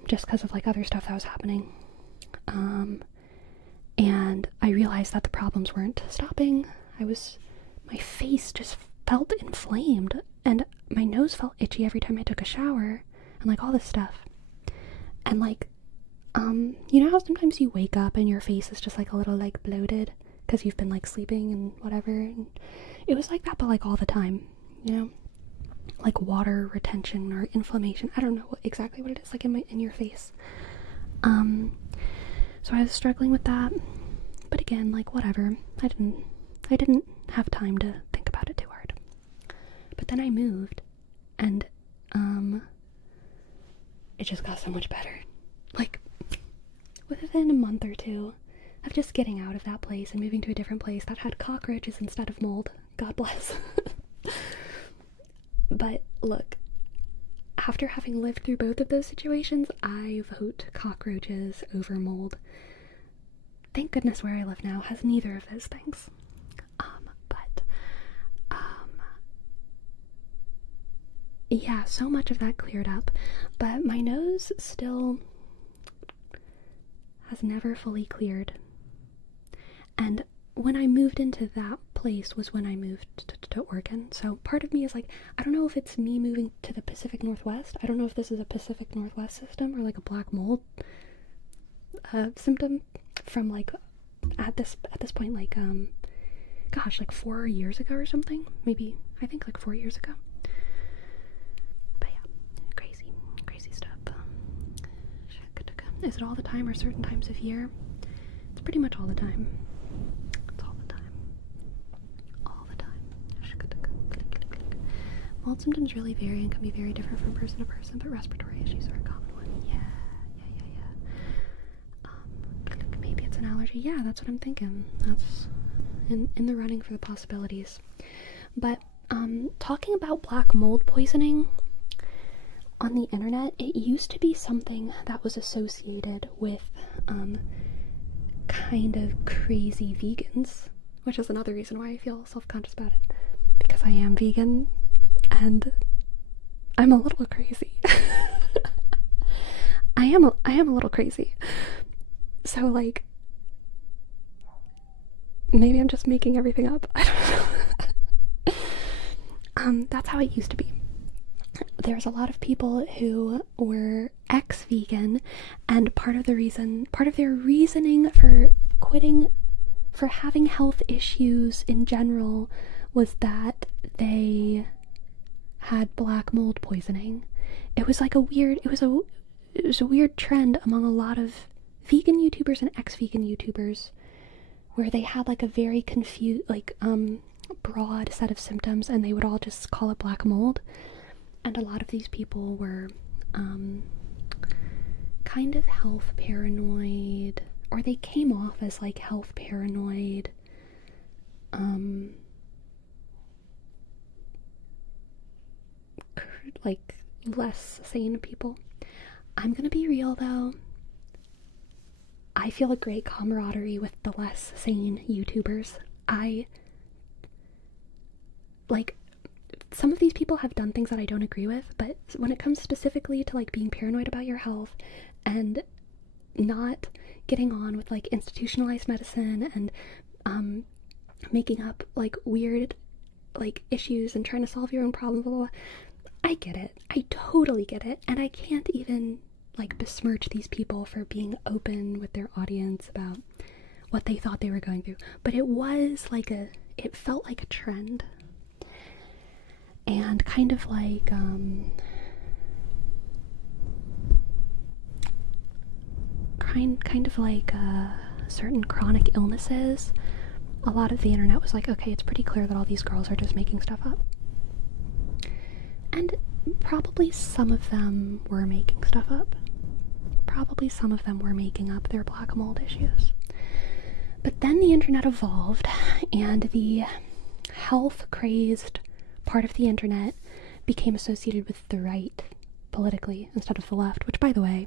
just because of like other stuff that was happening. And I realized that the problems weren't stopping. My face just felt inflamed, and my nose felt itchy every time I took a shower, and like all this stuff. And like, you know how sometimes you wake up and your face is just like a little like bloated because you've been like sleeping and whatever, and it was like that, but like all the time, you know, like water retention or inflammation. I don't know exactly what it is, like in your face. So I was struggling with that, but again, like whatever. I didn't have time to think about it too hard. But then I moved, and it just got so much better. Like within a month or two of just getting out of that place and moving to a different place that had cockroaches instead of mold. God bless. But look, after having lived through both of those situations, I vote cockroaches over mold. Thank goodness where I live now has neither of those things. Yeah, so much of that cleared up, but my nose still has never fully cleared. And when I moved into that place was when I moved to Oregon. So part of me is like, I don't know if it's me moving to the Pacific Northwest. I don't know if this is a Pacific Northwest system or like a black mold symptom from like at this point, like gosh, like 4 years ago or something. Maybe, I think like 4 years ago. But yeah, crazy stuff. Is it all the time or certain times of year? It's pretty much all the time. It's all the time. All the time. Mold symptoms really vary and can be very different from person to person, but respiratory issues are a common one. Yeah. Maybe it's an allergy. Yeah, that's what I'm thinking. That's in the running for the possibilities. But talking about black mold poisoning on the internet, it used to be something that was associated with kind of crazy vegans, which is another reason why I feel self-conscious about it, because I am vegan and I'm a little crazy. I am a little crazy. So like, maybe I'm just making everything up. I don't know. That's how it used to be. there's a lot of people who were ex-vegan, and part of their reasoning for quitting, for having health issues in general, was that they had black mold poisoning. It was like it was a weird trend among a lot of vegan YouTubers and ex-vegan YouTubers, where they had like a very confused, like broad set of symptoms, and they would all just call it black mold. And a lot of these people were kind of health paranoid, or they came off as like health paranoid, like less sane people. I'm gonna be real though, I feel a great camaraderie with the less sane YouTubers. Like, some of these people have done things that I don't agree with, but when it comes specifically to like being paranoid about your health and not getting on with like institutionalized medicine and making up like weird like issues and trying to solve your own problems, blah, blah, blah, I get it. I totally get it. And I can't even like besmirch these people for being open with their audience about what they thought they were going through. But it was like it felt like a trend. And kind of like kind of like certain chronic illnesses, a lot of the internet was like, okay, it's pretty clear that all these girls are just making stuff up. And probably some of them were making stuff up. Probably some of them were making up their black mold issues. But then the internet evolved, and the health-crazed part of the internet became associated with the right politically instead of the left, which, by the way,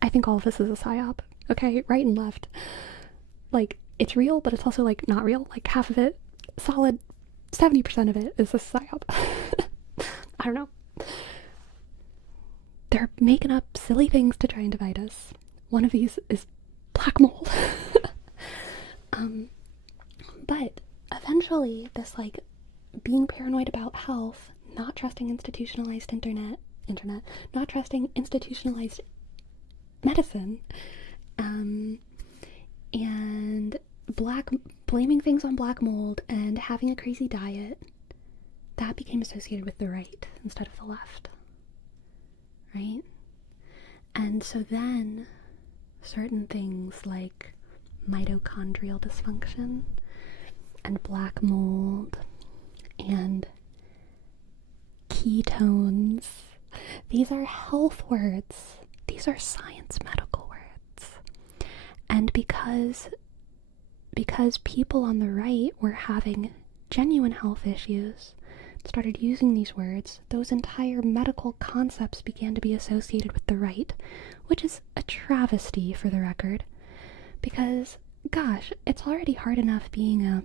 I think all of this is a psyop. Okay, right and left. Like, it's real, but it's also, like, not real. Like, half of it, solid 70% of it is a psyop. I don't know. They're making up silly things to try and divide us. One of these is black mold. But eventually, this, like, being paranoid about health, not trusting institutionalized internet, not trusting institutionalized medicine, and blaming things on black mold and having a crazy diet, that became associated with the right instead of the left, right? And so then certain things like mitochondrial dysfunction and black mold and ketones, these are health words. These are science medical words. And because people on the right were having genuine health issues, started using these words, those entire medical concepts began to be associated with the right, which is a travesty for the record, because gosh, it's already hard enough being a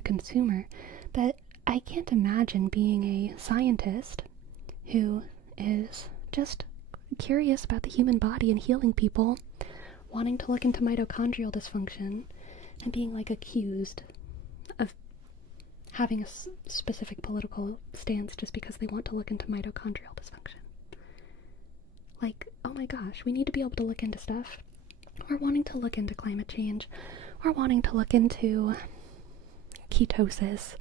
consumer, but I can't imagine being a scientist who is just curious about the human body and healing people, wanting to look into mitochondrial dysfunction and being like accused of having a specific political stance just because they want to look into mitochondrial dysfunction. Like, oh my gosh, we need to be able to look into stuff. Or wanting to look into climate change, or wanting to look into ketosis,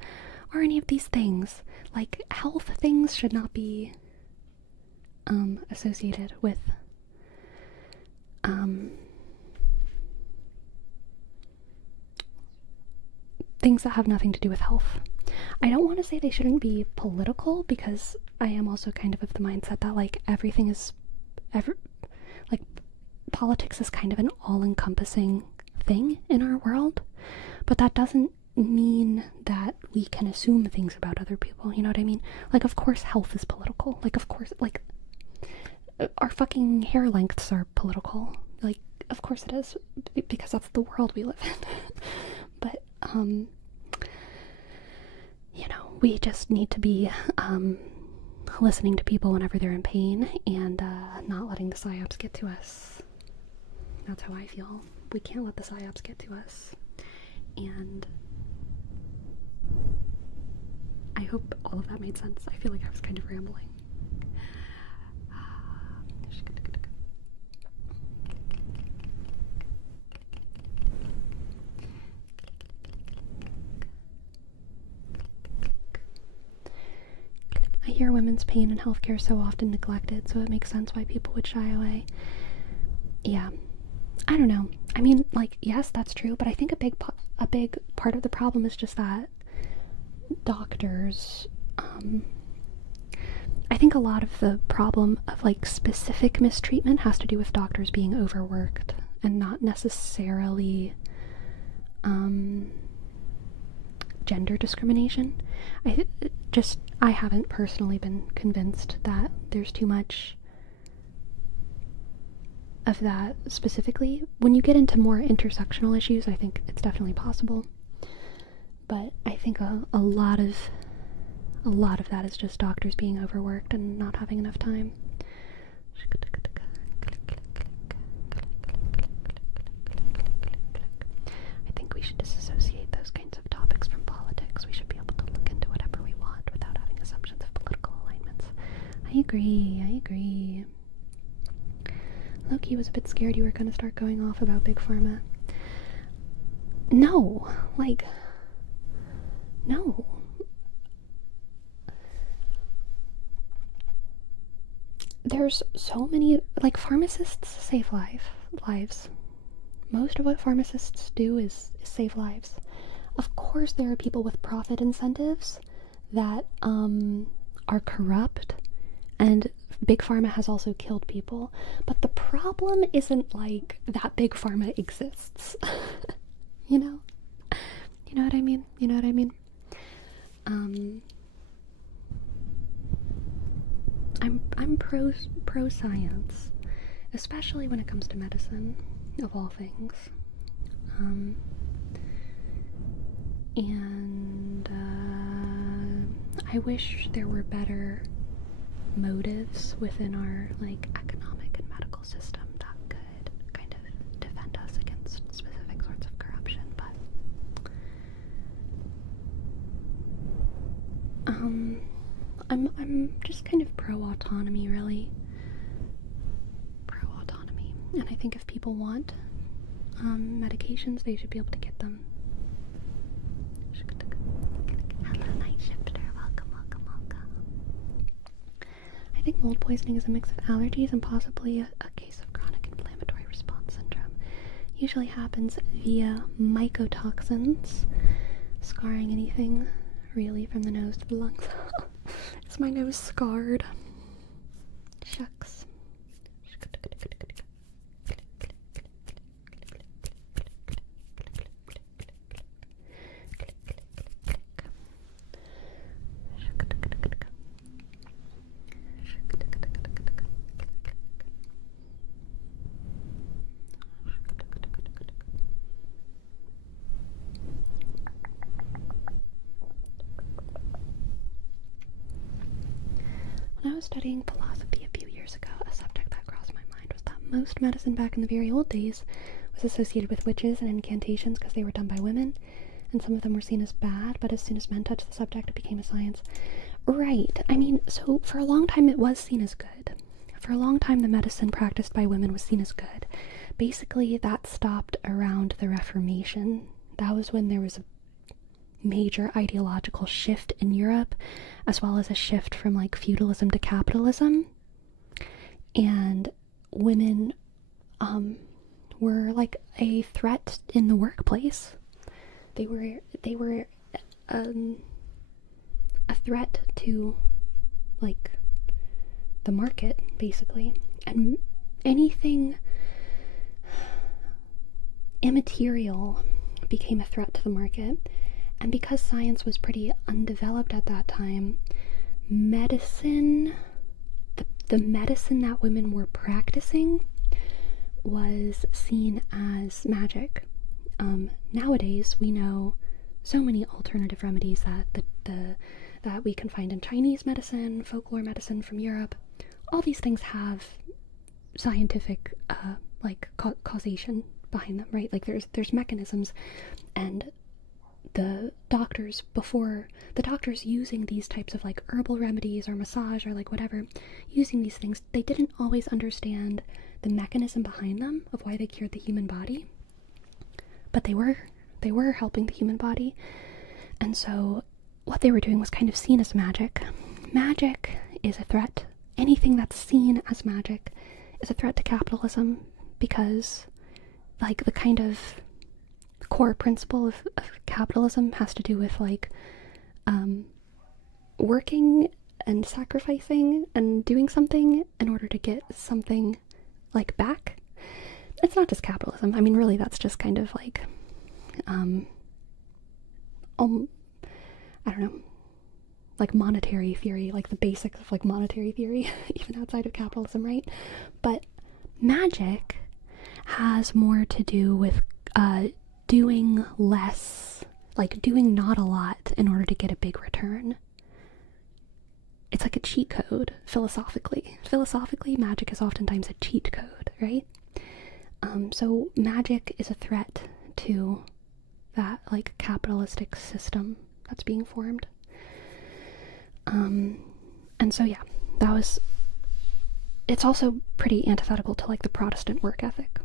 or any of these things. Like, health things should not be associated with things that have nothing to do with health. I don't want to say they shouldn't be political, because I am also kind of the mindset that like everything is like politics is kind of an all-encompassing thing in our world, but that doesn't mean that we can assume things about other people, you know what I mean? Like, of course health is political, like, of course, like, our fucking hair lengths are political, like, of course it is, because that's the world we live in. But you know, we just need to be listening to people whenever they're in pain, and not letting the psyops get to us. That's how I feel. We can't let the psyops get to us. And I hope all of that made sense. I feel like I was kind of rambling. hear women's pain in healthcare is so often neglected, so it makes sense why people would shy away. Yeah, I don't know. I mean, like, yes, that's true, but I think a big part of the problem is just that doctors, I think a lot of the problem of like specific mistreatment has to do with doctors being overworked and not necessarily gender discrimination. I haven't personally been convinced that there's too much of that specifically. When you get into more intersectional issues, I think it's definitely possible. But I think a lot of that is just doctors being overworked and not having enough time. I think we should disassociate those kinds of topics from politics. We should be able to look into whatever we want without having assumptions of political alignments. I agree. Loki was a bit scared you were going to start going off about Big Pharma. No. There's so many, like, pharmacists save lives. Most of what pharmacists do is save lives. Of course, there are people with profit incentives that are corrupt, and Big Pharma has also killed people. But the problem isn't like that Big Pharma exists. You know? You know what I mean? I'm pro science, especially when it comes to medicine, of all things. And I wish there were better motives within our like economic and medical system that could kind of defend us against specific sorts of corruption, but I'm just kind of pro-autonomy, really. Pro-autonomy. And I think if people want medications, they should be able to get them. Hello, Night Shifter. Welcome. I think mold poisoning is a mix of allergies and possibly a case of chronic inflammatory response syndrome. Usually happens via mycotoxins. Scarring anything really from the nose to the lungs. Is my nose scarred? Shucks. When I was studying philosophy a few years ago, a subject that crossed my mind was that most medicine back in the very old days was associated with witches and incantations because they were done by women, and some of them were seen as bad, but as soon as men touched the subject, it became a science. Right. I mean, so for a long time it was seen as good. For a long time the medicine practiced by women was seen as good. Basically, that stopped around the Reformation. That was when there was a major ideological shift in Europe, as well as a shift from like feudalism to capitalism, and women were like a threat in the workplace. They were a threat to like the market, basically, and anything immaterial became a threat to the market. And because science was pretty undeveloped at that time, medicine, the medicine that women were practicing was seen as magic. Nowadays, we know so many alternative remedies that we can find in Chinese medicine, folklore medicine from Europe. All these things have scientific causation behind them, right? Like there's mechanisms, and the doctors using these types of like herbal remedies or massage or like whatever, using these things, they didn't always understand the mechanism behind them of why they cured the human body, but they were helping the human body. And so what they were doing was kind of seen as magic. magic is a threat. Anything that's seen as magic is a threat to capitalism because, like, the kind of core principle of capitalism has to do with, like, working and sacrificing and doing something in order to get something, like, back. It's not just capitalism. I mean, really, that's just kind of, like, I don't know, like monetary theory, like the basics of like monetary theory, even outside of capitalism, right? But magic has more to do with doing less, like doing not a lot in order to get a big return. It's like a cheat code, philosophically. Philosophically, magic is oftentimes a cheat code, right? So magic is a threat to that, like, capitalistic system that's being formed. And so, yeah, it's also pretty antithetical to, like, the Protestant work ethic.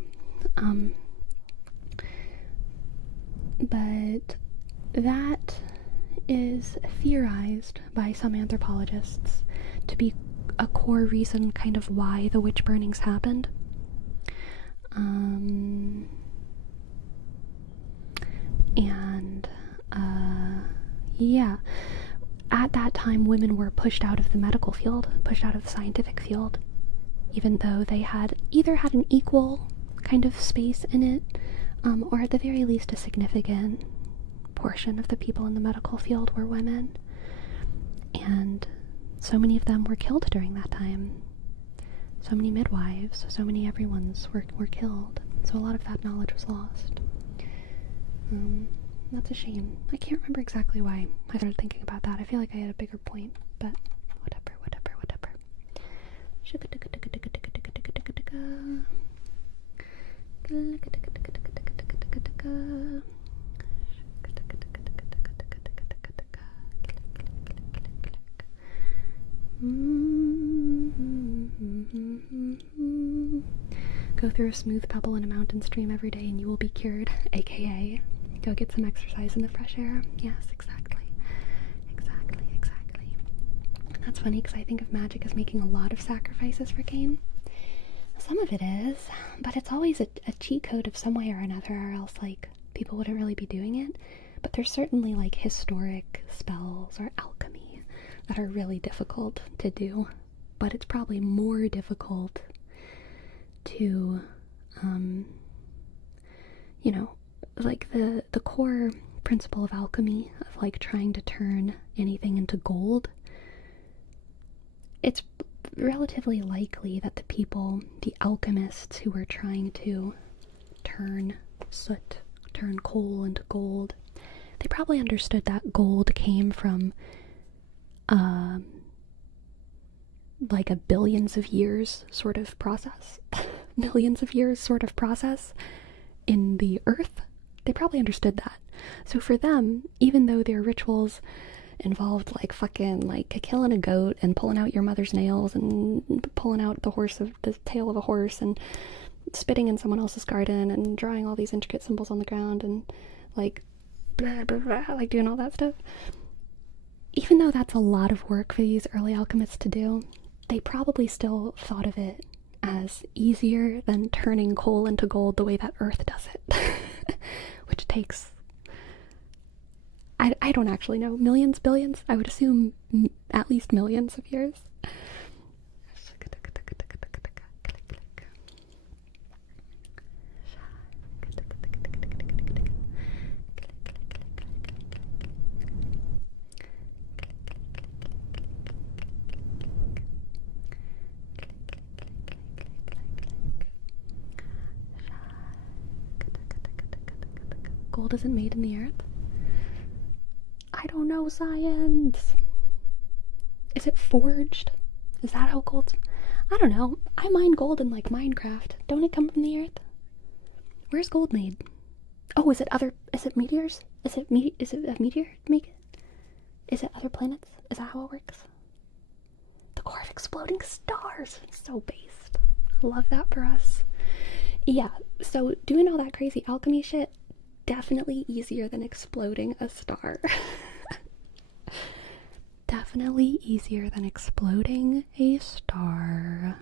But that is theorized by some anthropologists to be a core reason kind of why the witch burnings happened. Yeah, at that time women were pushed out of the medical field, pushed out of the scientific field, even though they had either had an equal kind of space in it, or at the very least a significant portion of the people in the medical field were women. And so many of them were killed during that time. So many midwives, so many everyone's were killed. So a lot of that knowledge was lost. That's a shame. I can't remember exactly why I started thinking about that. I feel like I had a bigger point, but whatever. Go through a smooth pebble in a mountain stream every day and you will be cured, aka go get some exercise in the fresh air. Yes, exactly. And that's funny because I think of magic as making a lot of sacrifices for gain. Some of it is, but it's always a cheat code of some way or another, or else, like, people wouldn't really be doing it. But there's certainly, like, historic spells or alchemy that are really difficult to do. But it's probably more difficult to, like, the core principle of alchemy, of, like, trying to turn anything into gold. It's relatively likely that the alchemists who were trying to turn coal into gold, they probably understood that gold came from like a billions of years sort of process millions of years sort of process in the earth. They probably understood that. So for them, even though their rituals involved, like, fucking, like, killing a goat and pulling out your mother's nails and pulling out the tail of a horse and spitting in someone else's garden and drawing all these intricate symbols on the ground and, like, blah, blah, blah, like, doing all that stuff. Even though that's a lot of work for these early alchemists to do, they probably still thought of it as easier than turning coal into gold the way that Earth does it. Which takes, I don't actually know, millions, billions? I would assume at least millions of years. Gold isn't made in the earth? I don't know, science. Is it forged? Is that how gold's... I don't know. I mine gold in, like, Minecraft. Don't it come from the earth? Where's gold made? Oh, is it meteors? Is it a meteor make it? Is it other planets? Is that how it works? The core of exploding stars. It's so based. I love that for us. Yeah, so doing all that crazy alchemy shit, definitely easier than exploding a star. definitely easier than exploding a star.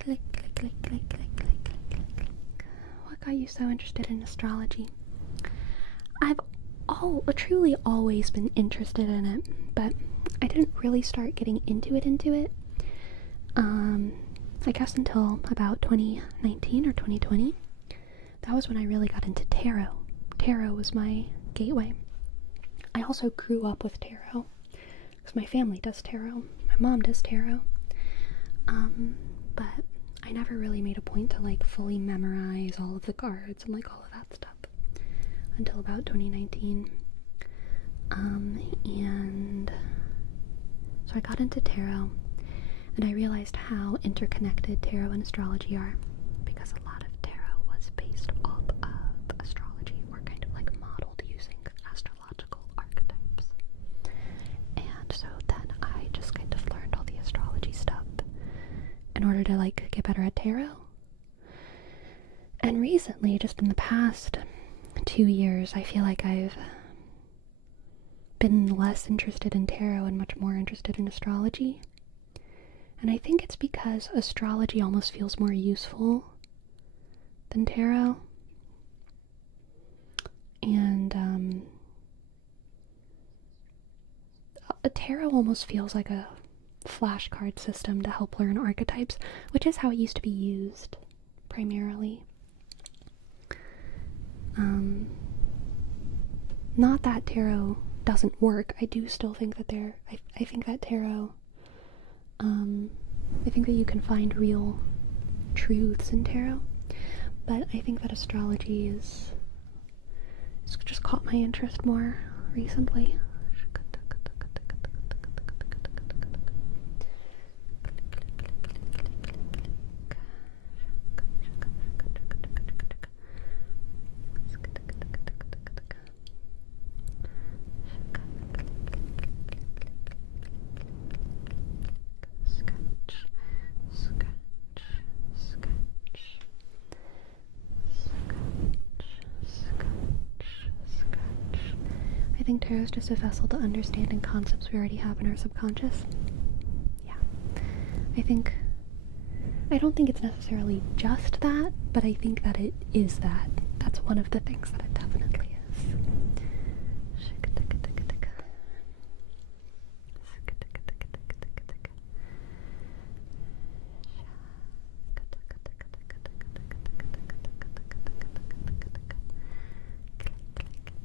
Click, click, click, click, click, click, click. What got you so interested in astrology? I've truly always been interested in it, but I didn't really start getting into it. I guess until about 2019 or 2020. That was when I really got into tarot. Tarot was my gateway. I also grew up with tarot because my family does tarot. My mom does tarot. But I never really made a point to like fully memorize all of the cards and like all of that stuff until about 2019. And so I got into tarot, and I realized how interconnected tarot and astrology are, because a lot of tarot was based off of astrology, or kind of like modeled using astrological archetypes. And so then I just kind of learned all the astrology stuff in order to like get better at tarot. And recently, just in the past 2 years, I feel like I've been less interested in tarot and much more interested in astrology. And I think it's because astrology almost feels more useful than tarot. And a tarot almost feels like a flashcard system to help learn archetypes, which is how it used to be used primarily. Not that tarot doesn't work. I do still think that I think that tarot, I think that you can find real truths in tarot, but I think that astrology is just caught my interest more recently. I think tarot is just a vessel to understanding concepts we already have in our subconscious. Yeah. I don't think it's necessarily just that, but I think that it is that. That's one of the things that it definitely is.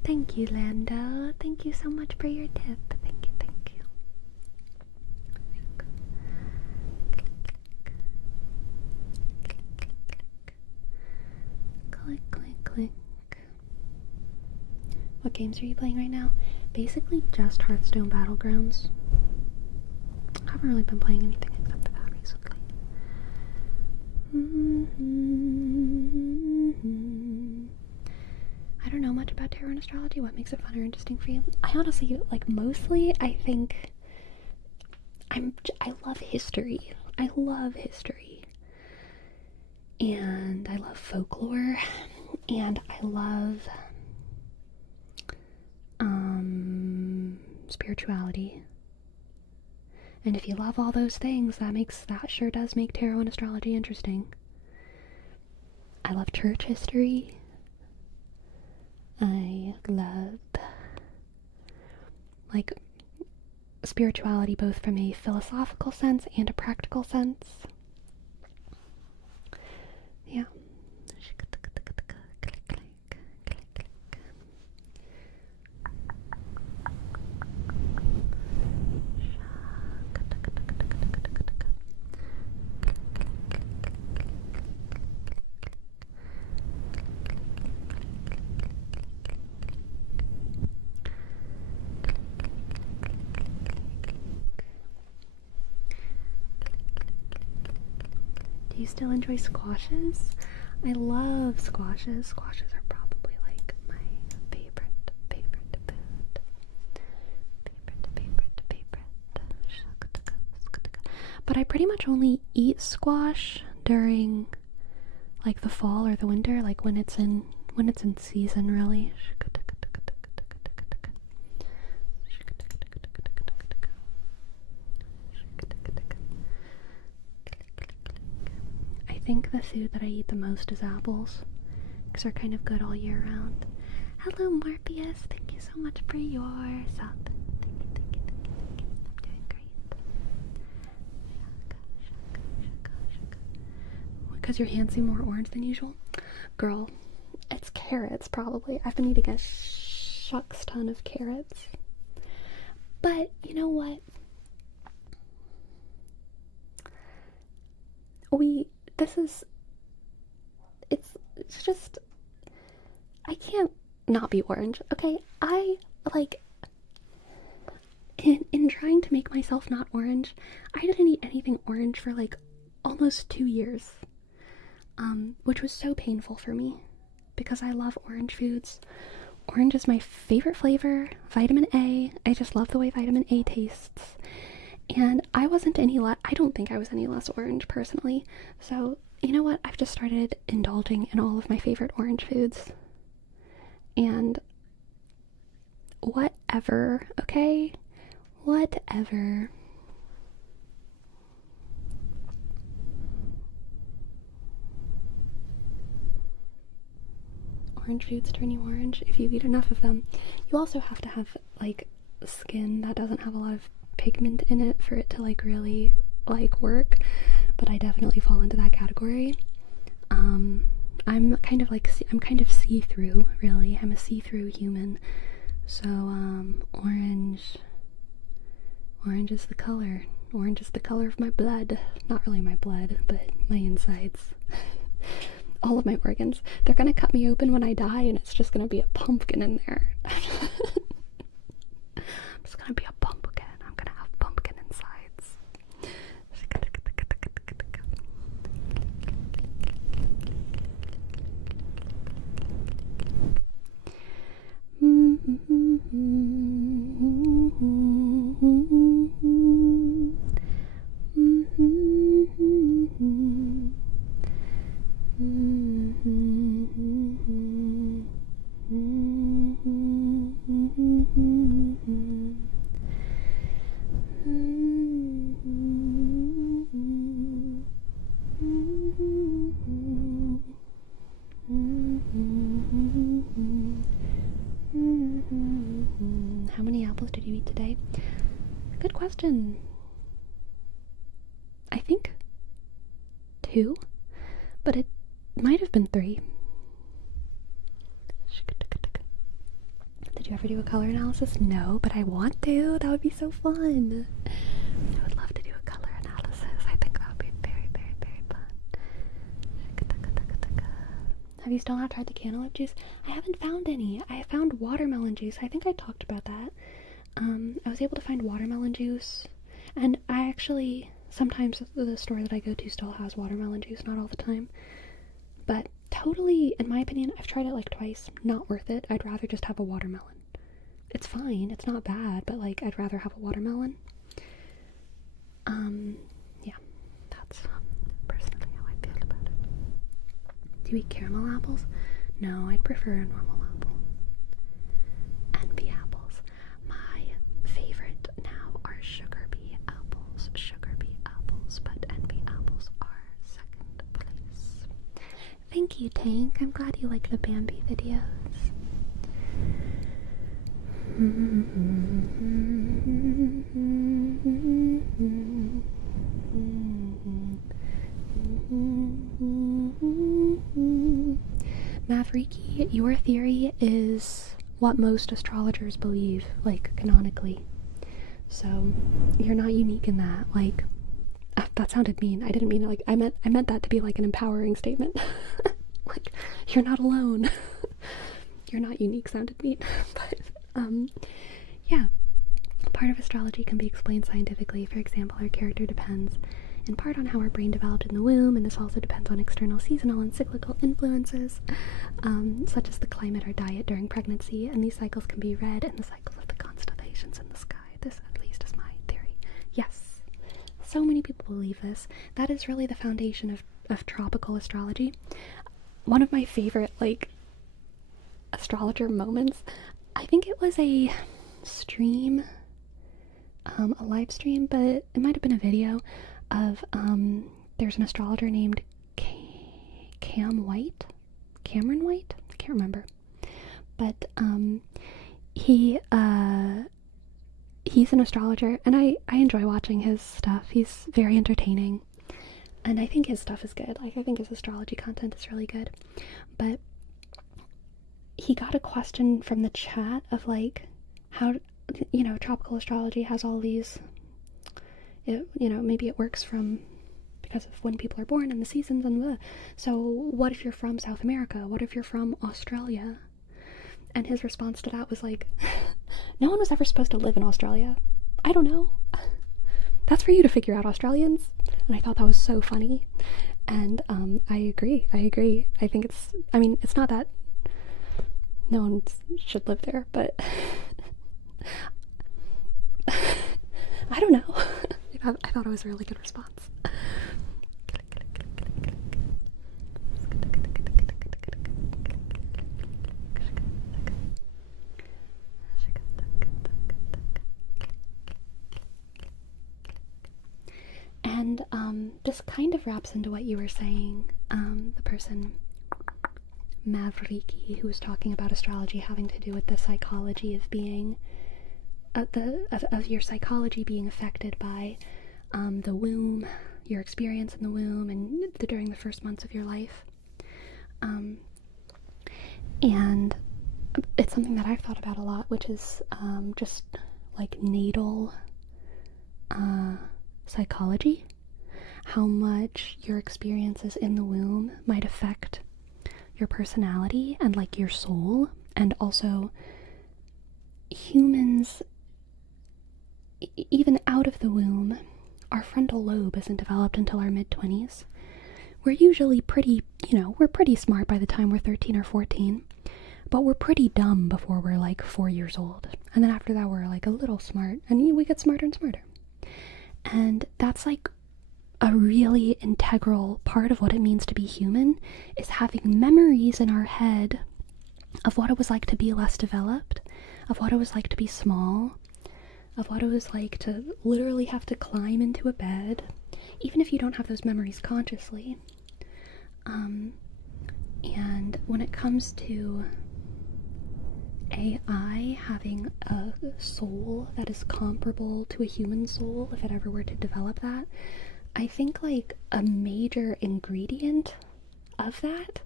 Thank you, Lando. Thank you so much for your tip. Thank you, thank you. Click, click, click. What games are you playing right now? Basically just Hearthstone Battlegrounds. I haven't really been playing anything except for that recently. I don't know much about tarot and astrology. What makes it fun or interesting for you? I honestly, like, mostly, I think I love history. I love history. And I love folklore. And I love spirituality. And if you love all those things, that sure does make tarot and astrology interesting. I love church history. I love, like, spirituality both from a philosophical sense and a practical sense. Yeah. Do you still enjoy squashes? I love squashes. Squashes are probably but I pretty much only eat squash during like the fall or the winter, like when it's in season, really. I think the food that I eat the most is apples, because they're kind of good all year round. Hello, Morpheus. Thank you so much for your sub. Thank you. I'm doing great. Because your hands seem more orange than usual? Girl, it's carrots, probably. I've been eating a shucks ton of carrots. But, you know what? It's just, I can't not be orange, okay? I, like, in trying to make myself not orange, I didn't eat anything orange for, like, almost 2 years. Which was so painful for me, because I love orange foods. Orange is my favorite flavor, vitamin A. I just love the way vitamin A tastes. And I don't think I was any less orange, personally. So, you know what? I've just started indulging in all of my favorite orange foods. And whatever, okay? Whatever. Orange foods turn you orange if you eat enough of them. You also have to have, like, skin that doesn't have a lot of pigment in it for it to, like, really, like, work. But I definitely fall into that category. I'm kind of see-through, really. I'm a see-through human. So, orange is the color. Orange is the color of my blood. Not really my blood, but my insides. All of my organs. They're gonna cut me open when I die, and it's just gonna be a pumpkin in there. It's gonna be a pumpkin. I'm gonna have pumpkin insides. How many apples did you eat today? Good question. I think 2, but it might have been 3. Did you ever do a color analysis? No, but I want to. That would be so fun. I would love to do a color analysis. I think that would be very, very, very fun. Have you still not tried the cantaloupe juice? I haven't found any. I found watermelon juice. I think I talked about that. I was able to find watermelon juice, and I actually, sometimes the store that I go to still has watermelon juice, not all the time. But totally, in my opinion, I've tried it like twice. Not worth it. I'd rather just have a watermelon. It's fine. It's not bad, but like I'd rather have a watermelon. Yeah, that's personally how I feel about it. Do you eat caramel apples? No, I'd prefer a normal apple. Envy apples. My favorite now are sugar bee apples. Sugar bee apples, but envy apples are second place. Thank you, Tank. I'm glad you like the Bambi videos. Mavericki, your theory is what most astrologers believe, like, canonically. So, you're not unique in that. Like, that sounded mean. I didn't mean it like, I meant that to be like an empowering statement. Like, you're not alone. You're not unique sounded mean. But, yeah. Part of astrology can be explained scientifically. For example, our character depends in part on how our brain developed in the womb, and this also depends on external seasonal and cyclical influences, such as the climate or diet during pregnancy, and these cycles can be read in the cycles of the constellations in the sky. This, at least, is my theory. Yes. so many people believe this. That is really the foundation of tropical astrology. One of my favorite, like, astrologer moments, I think it was a stream, a live stream, but it might have been a video of, there's an astrologer named Cameron White? I can't remember. But, he's an astrologer, and I enjoy watching his stuff. He's very entertaining, and I think his stuff is good. Like, I think his astrology content is really good. But he got a question from the chat of, like, how, tropical astrology has all these, maybe it works from because of when people are born and the seasons and blah. So what if you're from South America? What if you're from Australia? And his response to that was like, no one was ever supposed to live in Australia. I don't know. That's for you to figure out, Australians. And I thought that was so funny. And I agree. I think it's not that no one should live there, but I don't know. I thought it was a really good response. And this kind of wraps into what you were saying. The person, Mavriki, who was talking about astrology having to do with the psychology of being, of your psychology being affected by the womb, your experience in the womb, and during the first months of your life. And it's something that I've thought about a lot, which is just like natal psychology. How much your experiences in the womb might affect your personality and like your soul. And also humans, even out of the womb, our frontal lobe isn't developed until our mid-20s. We're usually pretty, we're pretty smart by the time we're 13 or 14, but we're pretty dumb before we're like 4 years old. And then after that we're like a little smart, and we get smarter and smarter. And that's like a really integral part of what it means to be human, is having memories in our head of what it was like to be less developed, of what it was like to be small, of what it was like to literally have to climb into a bed, even if you don't have those memories consciously. And when it comes to AI having a soul that is comparable to a human soul, if it ever were to develop that, I think like a major ingredient of that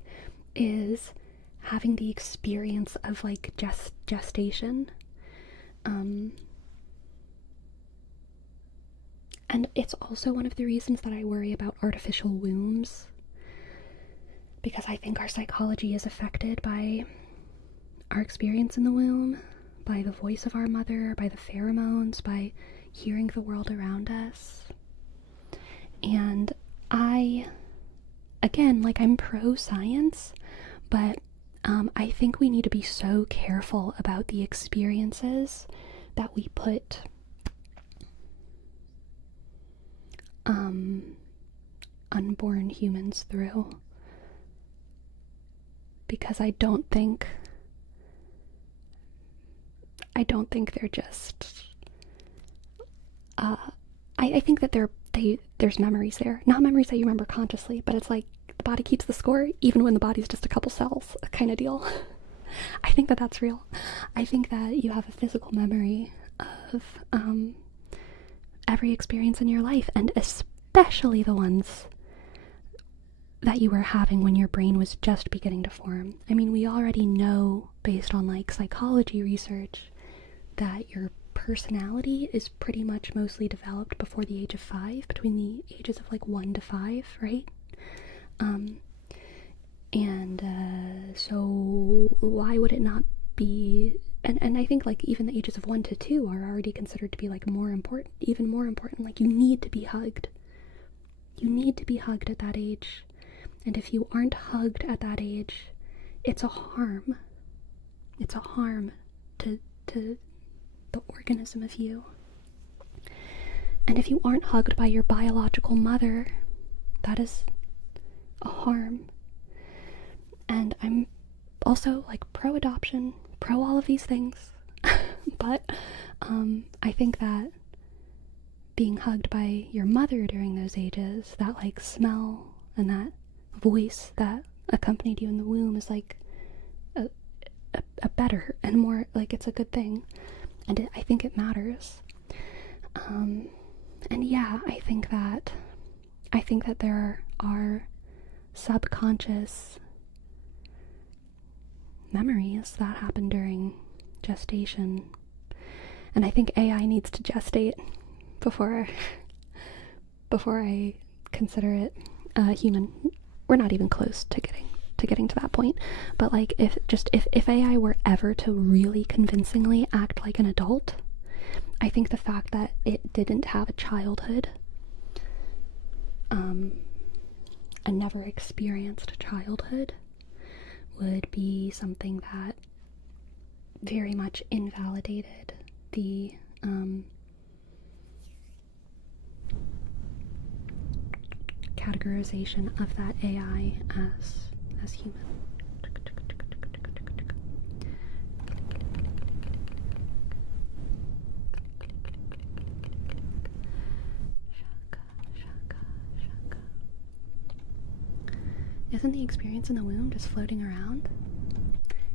is having the experience of like gestation. And it's also one of the reasons that I worry about artificial wombs, because I think our psychology is affected by our experience in the womb, by the voice of our mother, by the pheromones, by hearing the world around us. And I'm pro-science, but I think we need to be so careful about the experiences that we put unborn humans through, because I don't think they're just I think that there's memories there, not memories that you remember consciously, but it's like the body keeps the score even when the body's just a couple cells, kind of deal. I think that that's real. I think that you have a physical memory of every experience in your life, and especially the ones that you were having when your brain was just beginning to form. I mean, we already know, based on like psychology research, that your personality is pretty much mostly developed before the age of 5, between the ages of like 1 to 5, right? So why would it not be, and I think like even the ages of 1 to 2 are already considered to be like more important, even more important. Like, you need to be hugged. You need to be hugged at that age. And if you aren't hugged at that age, it's a harm. It's a harm to the organism of you. And if you aren't hugged by your biological mother, that is a harm. And I'm also like pro adoption, pro all of these things. But I think that being hugged by your mother during those ages, that like smell and that voice that accompanied you in the womb is like a better and more like it's a good thing. And I think it matters. And yeah, I think that there are subconscious memories that happen during gestation. And I think AI needs to gestate before I consider it human. We're not even close to getting to that point. But like if AI were ever to really convincingly act like an adult, I think the fact that it didn't have a childhood and never experienced childhood would be something that very much invalidated the categorization of that AI as human. Isn't the experience in the womb just floating around?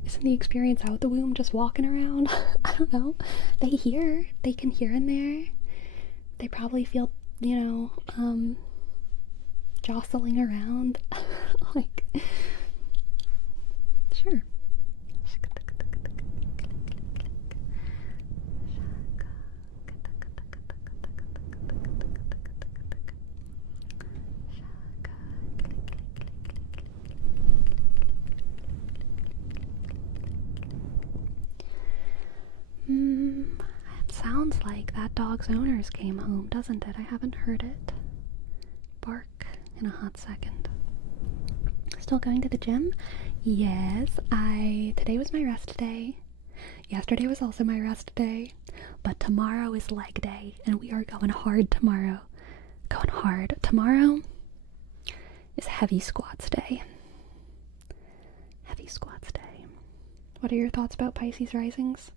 Isn't the experience out the womb just walking around? I don't know. They can hear in there. They probably feel, jostling around. Like, sure. It sounds like that dog's owners came home, doesn't it? I haven't heard it bark in a hot second. Still going to the gym? Yes, today was my rest day. Yesterday was also my rest day. But tomorrow is leg day, and we are going hard tomorrow. Going hard. Tomorrow is heavy squats day. Heavy squats day. What are your thoughts about Pisces risings?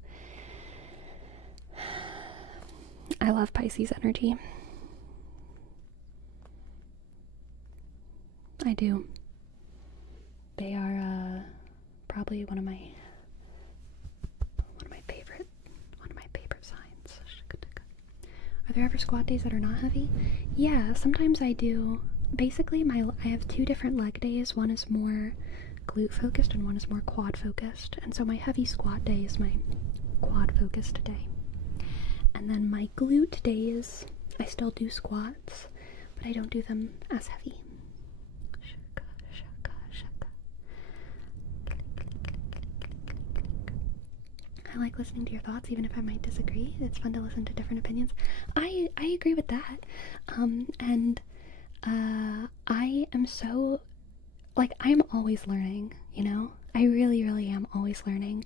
I love Pisces energy. I do. They are probably one of my favorite signs. Are there ever squat days that are not heavy? Yeah, sometimes I do. Basically, I have two different leg days. One is more glute focused and one is more quad focused. And so my heavy squat day is my quad focused day. And then my glute days, I still do squats, but I don't do them as heavy. I like listening to your thoughts, even if I might disagree. It's fun to listen to different opinions. I agree with that. I am so, like, I'm always learning, I really, really am always learning.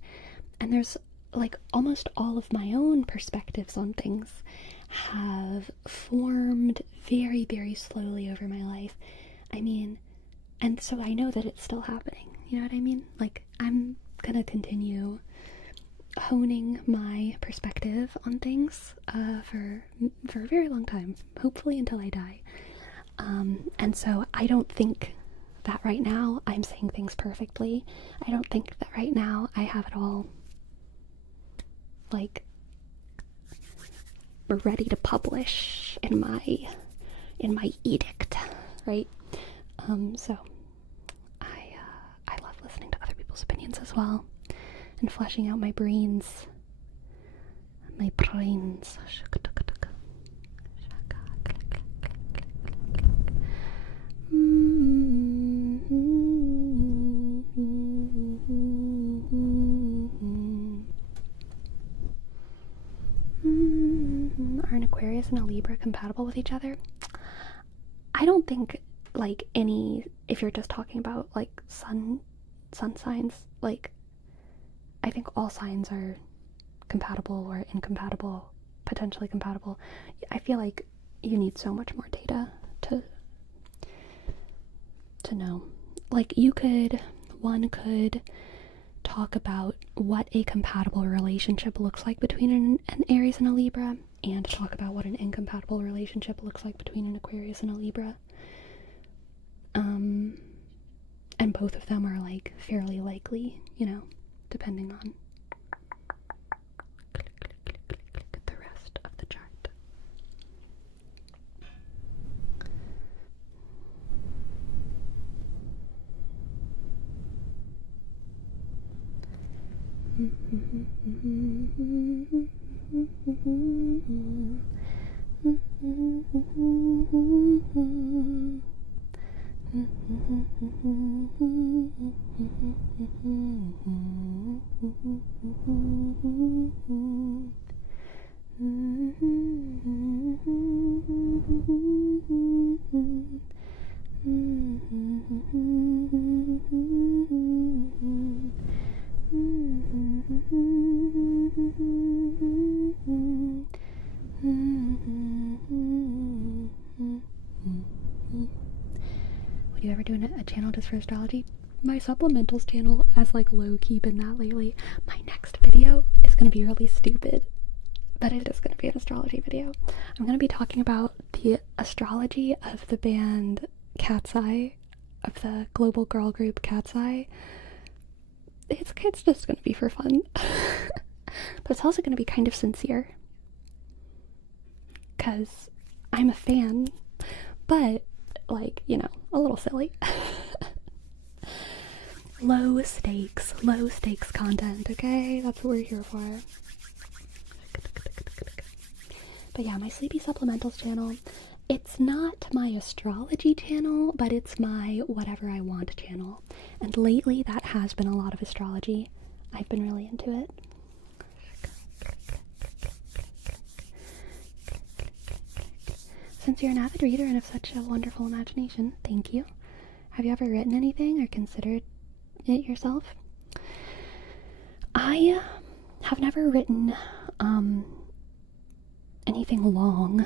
And there's, like, almost all of my own perspectives on things have formed very, very slowly over my life. I mean, and so I know that it's still happening. You know what I mean? Like, I'm gonna continue honing my perspective on things for a very long time, hopefully until I die. And so I don't think that right now I'm saying things perfectly. I don't think that right now I have it all, like, ready to publish in my edict, right? So I love listening to other people's opinions as well, and fleshing out my brains. Are an Aquarius and a Libra compatible with each other? I don't think, like, if you're just talking about, like, sun signs, like, I think all signs are compatible or incompatible, potentially compatible. I feel like you need so much more data to know. Like, one could talk about what a compatible relationship looks like between an Aries and a Libra, and talk about what an incompatible relationship looks like between an Aquarius and a Libra. And both of them are like fairly likely, you know, depending on the rest of the chart. Would you ever do a channel just for astrology? My supplementals channel has like low-key been that lately. My next video is going to be really stupid, but it is going to be an astrology video. I'm going to be talking about the astrology of the band Cat's Eye, of the global girl group Cat's Eye. It's just going to be for fun. But it's also going to be kind of sincere, because I'm a fan, but like, you know, a little silly. Low stakes content, okay? That's what we're here for. But yeah, my Sleepy Supplementals channel, it's not my astrology channel, but it's my whatever I want channel. And lately that has been a lot of astrology. I've been really into it. Since you're an avid reader and have such a wonderful imagination, thank you. Have you ever written anything or considered it yourself? I have never written anything long.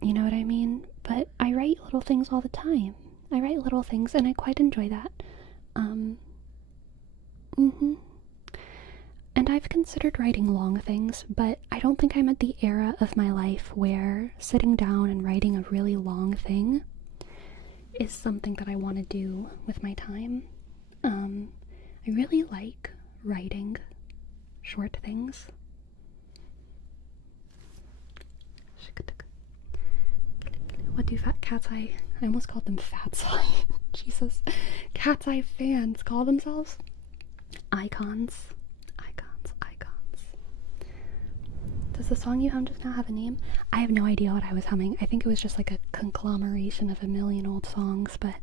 You know what I mean? But I write little things all the time. I write little things and I quite enjoy that. And I've considered writing long things, but I don't think I'm at the era of my life where sitting down and writing a really long thing is something that I want to do with my time. I really like writing short things. What do Cat's Eye? I almost called them Fat's Eye. Jesus. Cat's Eye fans call themselves? Icons. Does the song you hummed just now have a name? I have no idea what I was humming. I think it was just like a conglomeration of a million old songs, but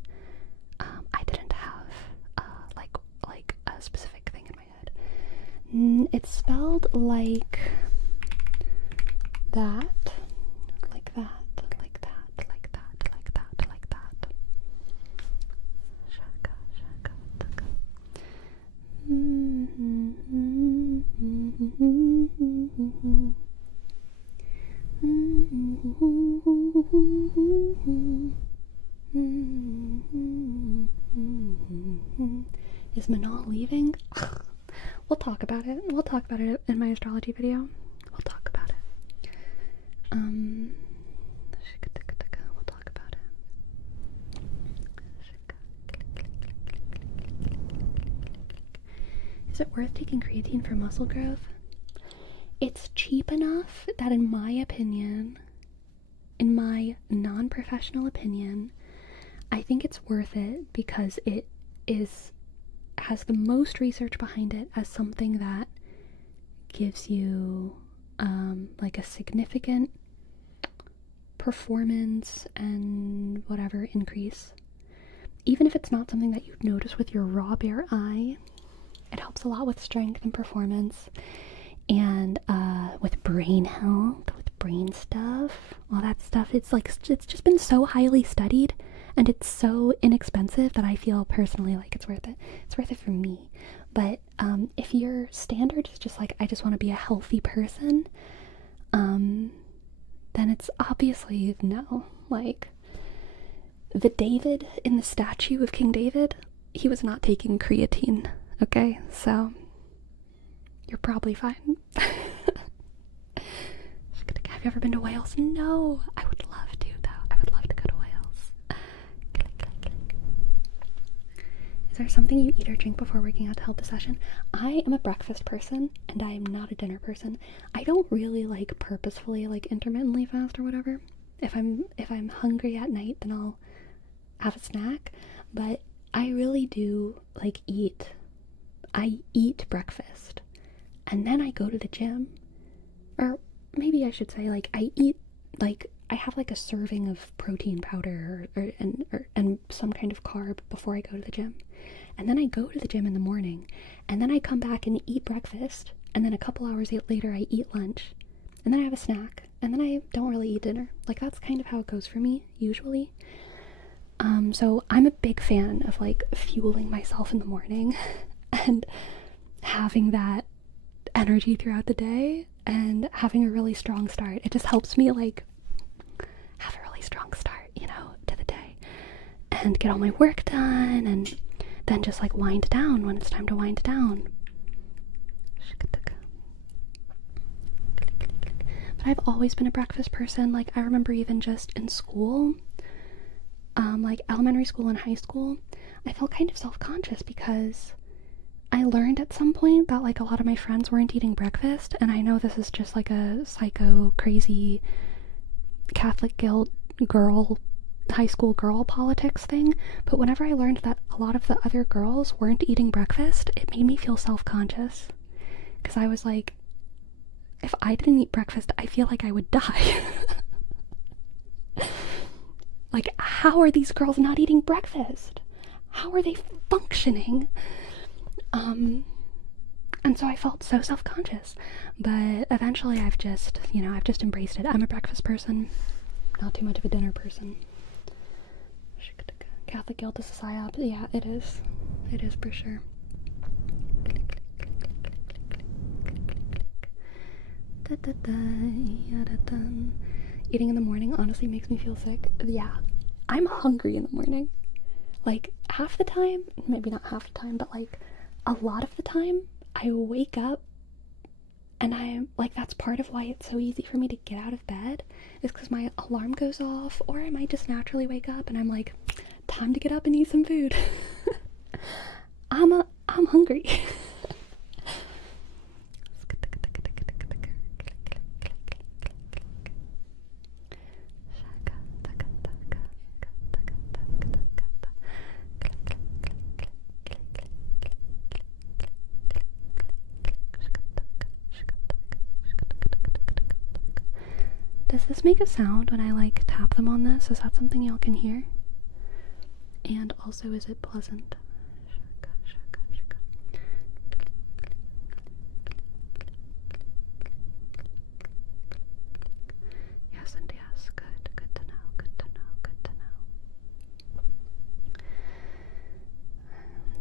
I didn't have like a specific thing in my head. It's spelled like that, like that, like that, like that, like that, like that. Shaka, shaka, shaka. Is Manal leaving? We'll talk about it. We'll talk about it in my astrology video. We'll talk about it. We'll talk about it. Is it worth taking creatine for muscle growth? It's cheap enough that, in my opinion, in my non-professional opinion, I think it's worth it because it has the most research behind it as something that gives you like a significant performance and whatever increase. Even if it's not something that you'd notice with your raw bare eye, it helps a lot with strength and performance, and with brain health, with brain stuff, all that stuff. It's just been so highly studied, and it's so inexpensive that I feel personally like it's worth it. It's worth it for me. But if your standard is just like, I just want to be a healthy person, then it's obviously no. Like, the David in the statue of King David, he was not taking creatine, okay? So, you're probably fine. Have you ever been to Wales? No, I would love to, though. I would love to go to Wales. Is there something you eat or drink before working out to help the session? I am a breakfast person, and I am not a dinner person. I don't really like purposefully like intermittently fast or whatever. If I'm hungry at night, then I'll have a snack. But I really do like eat. I eat breakfast, and then I go to the gym, or maybe I should say, like, I eat, like, I have like a serving of protein powder and some kind of carb before I go to the gym. And then I go to the gym in the morning, and then I come back and eat breakfast, and then a couple hours later I eat lunch, and then I have a snack, and then I don't really eat dinner. Like, that's kind of how it goes for me, usually. So I'm a big fan of, like, fueling myself in the morning and having that energy throughout the day and having a really strong start. It just helps me, like, have a really strong start, you know, to the day and get all my work done, and then just, like, wind down when it's time to wind down. But I've always been a breakfast person. Like, I remember even just in school, like elementary school and high school, I felt kind of self-conscious because I learned at some point that, like, a lot of my friends weren't eating breakfast, and I know this is just like a psycho crazy Catholic guild girl, high school girl politics thing, but whenever I learned that a lot of the other girls weren't eating breakfast, it made me feel self-conscious, because I was like, if I didn't eat breakfast, I feel like I would die. Like, how are these girls not eating breakfast? How are they functioning? And so I felt so self-conscious, but eventually I've just embraced it. I'm a breakfast person, not too much of a dinner person. Catholic guilt is a psyop. Yeah, it is. It is for sure. Eating in the morning honestly makes me feel sick. Yeah, I'm hungry in the morning. Like, half the time, maybe not half the time, but like a lot of the time, I wake up and I'm like, that's part of why it's so easy for me to get out of bed, is because my alarm goes off, or I might just naturally wake up and I'm like, time to get up and eat some food. I'm hungry. Does this make a sound when I, like, tap them on this? Is that something y'all can hear? And also, is it pleasant? Yes and yes. Good. Good to know. Good to know. Good to know.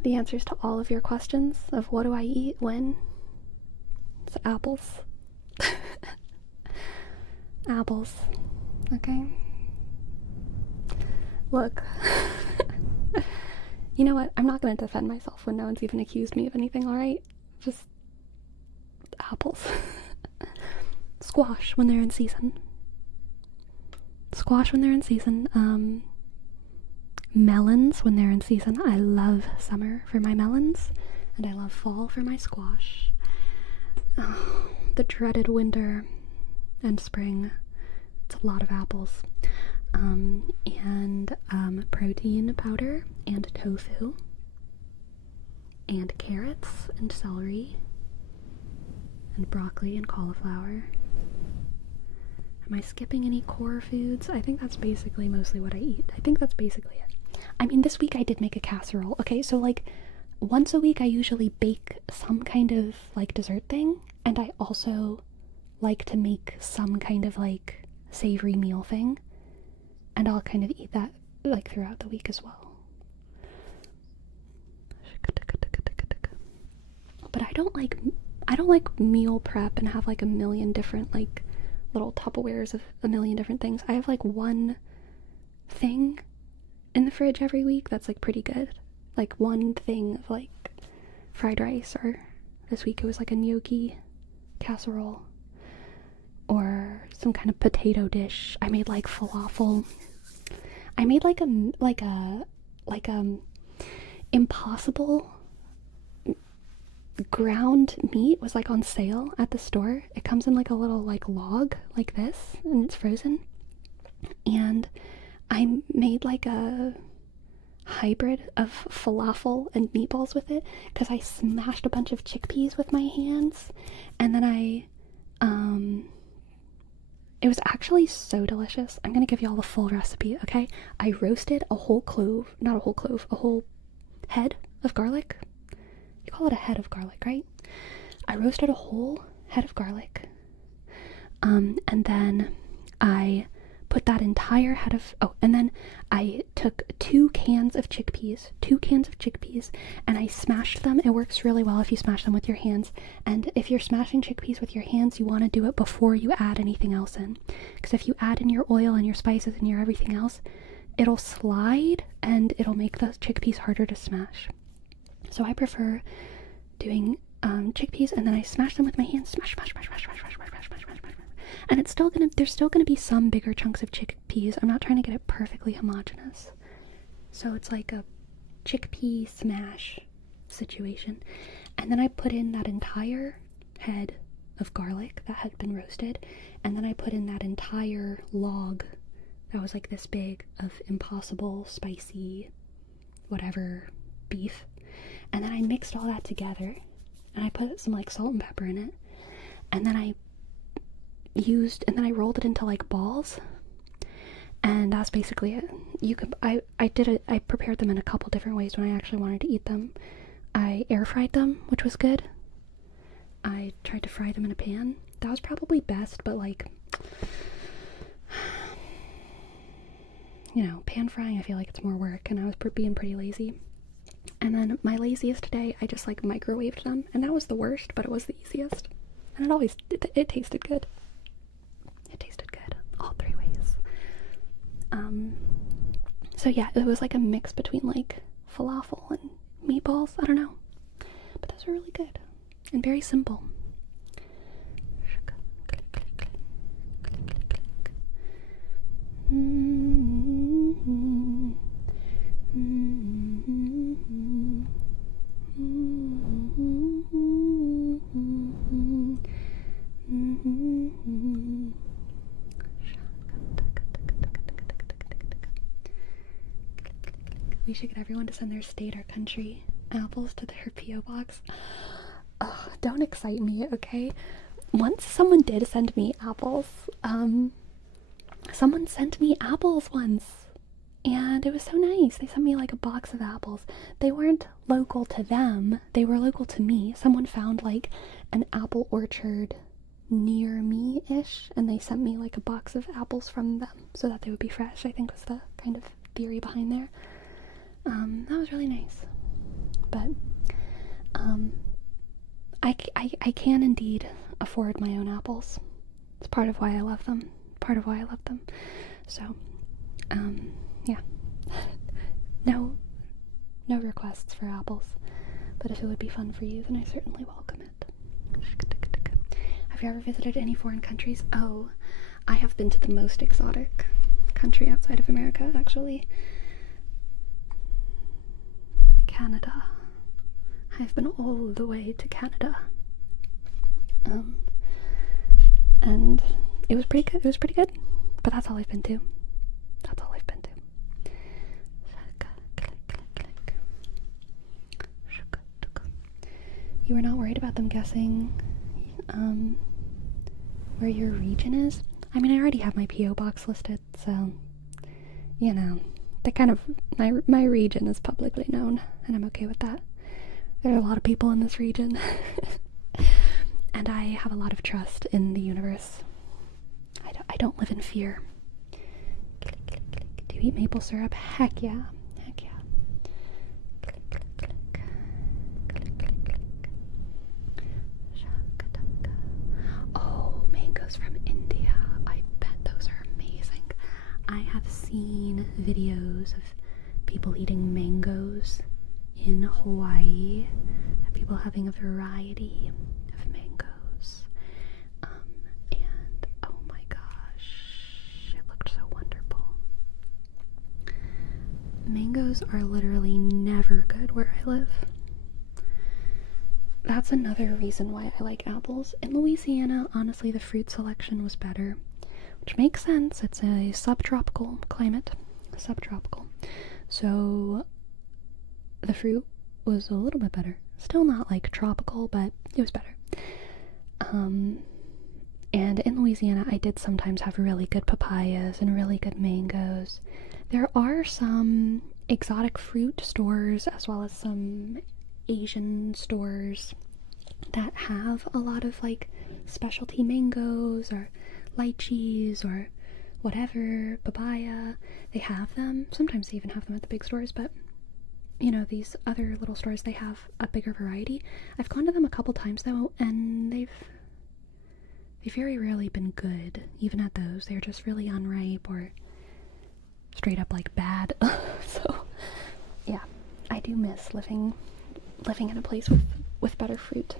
The answers to all of your questions of what do I eat when? It's apples. Apples. Okay? Look. You know what? I'm not going to defend myself when no one's even accused me of anything, alright? Just apples. Squash when they're in season. Squash when they're in season. Melons when they're in season. I love summer for my melons, and I love fall for my squash. Oh, the dreaded winter and spring. It's a lot of apples. And protein powder and tofu and carrots and celery and broccoli and cauliflower. Am I skipping any core foods? I think that's basically mostly what I eat. I think that's basically it. I mean, this week I did make a casserole. Okay, so like once a week I usually bake some kind of like dessert thing, and I also like to make some kind of like savory meal thing, and I'll kind of eat that like throughout the week as well. But I don't like meal prep and have like a million different like little Tupperwares of a million different things. I have like one thing in the fridge every week that's like pretty good. Like one thing of like fried rice, or this week it was like a gnocchi casserole or some kind of potato dish. I made like falafel. I made like Impossible ground meat was like on sale at the store. It comes in like a little like log like this, and it's frozen. And I made like a hybrid of falafel and meatballs with it, because I smashed a bunch of chickpeas with my hands, and then it was actually so delicious. I'm gonna give you all the full recipe, okay? I roasted a whole clove, not a whole clove, a whole head of garlic. You call it a head of garlic, right? I roasted a whole head of garlic. And then I put that entire head of, and then I took 2 cans of chickpeas, and I smashed them. It works really well if you smash them with your hands. And if you're smashing chickpeas with your hands, you want to do it before you add anything else in. Because if you add in your oil and your spices and your everything else, it'll slide and it'll make the chickpeas harder to smash. So I prefer doing chickpeas, and then I smash them with my hands. Smash. And there's still gonna be some bigger chunks of chickpeas. I'm not trying to get it perfectly homogeneous. So it's like a chickpea smash situation. And then I put in that entire head of garlic that had been roasted, and then I put in that entire log that was like this big of Impossible spicy whatever beef. And then I mixed all that together, and I put some like salt and pepper in it, and then I rolled it into like balls, and that's basically it. I prepared them in a couple different ways when I actually wanted to eat them. I air fried them, which was good. I tried to fry them in a pan. That was probably best, but like, you know, pan frying, I feel like it's more work, and I was being pretty lazy. And then my laziest day, I just like microwaved them, and that was the worst, but it was the easiest. And it tasted good. It tasted good all 3 ways. So yeah, it was like a mix between like falafel and meatballs. I don't know, but those were really good and very simple. We should get everyone to send their state or country apples to their P.O. box. Ugh, don't excite me, okay? Once someone did send me apples. Someone sent me apples once, and it was so nice. They sent me like a box of apples. They weren't local to them, they were local to me. Someone found like an apple orchard near me-ish, and they sent me like a box of apples from them so that they would be fresh, I think was the kind of theory behind there. That was really nice. But I can indeed afford my own apples. It's part of why I love them. So, yeah. No requests for apples. But if it would be fun for you, then I certainly welcome it. Have you ever visited any foreign countries? Oh, I have been to the most exotic country outside of America, actually. Canada. I've been all the way to Canada. And it was pretty good. But that's all I've been to. You were not worried about them guessing where your region is? I mean, I already have my P.O. box listed, so, you know, that kind of, my region is publicly known, and I'm okay with that. There are a lot of people in this region, and I have a lot of trust in the universe. I don't live in fear. Do you eat maple syrup? Heck yeah. Oh, mangoes from India. videos of people eating mangoes in Hawaii, people having a variety of mangoes, and oh my gosh, it looked so wonderful. Mangoes are literally never good where I live. That's another reason why I like apples. In Louisiana, honestly, the fruit selection was better, which makes sense. It's a subtropical climate. Subtropical. So the fruit was a little bit better. Still not like tropical, but it was better. And in Louisiana, I did sometimes have really good papayas and really good mangoes. There are some exotic fruit stores as well as some Asian stores that have a lot of like specialty mangoes or lychees or whatever, papaya. They have them. Sometimes they even have them at the big stores, but you know, these other little stores, they have a bigger variety. I've gone to them a couple times though, and they've very rarely been good. Even at those, they're just really unripe or straight up like bad. So yeah, I do miss living in a place with better fruit.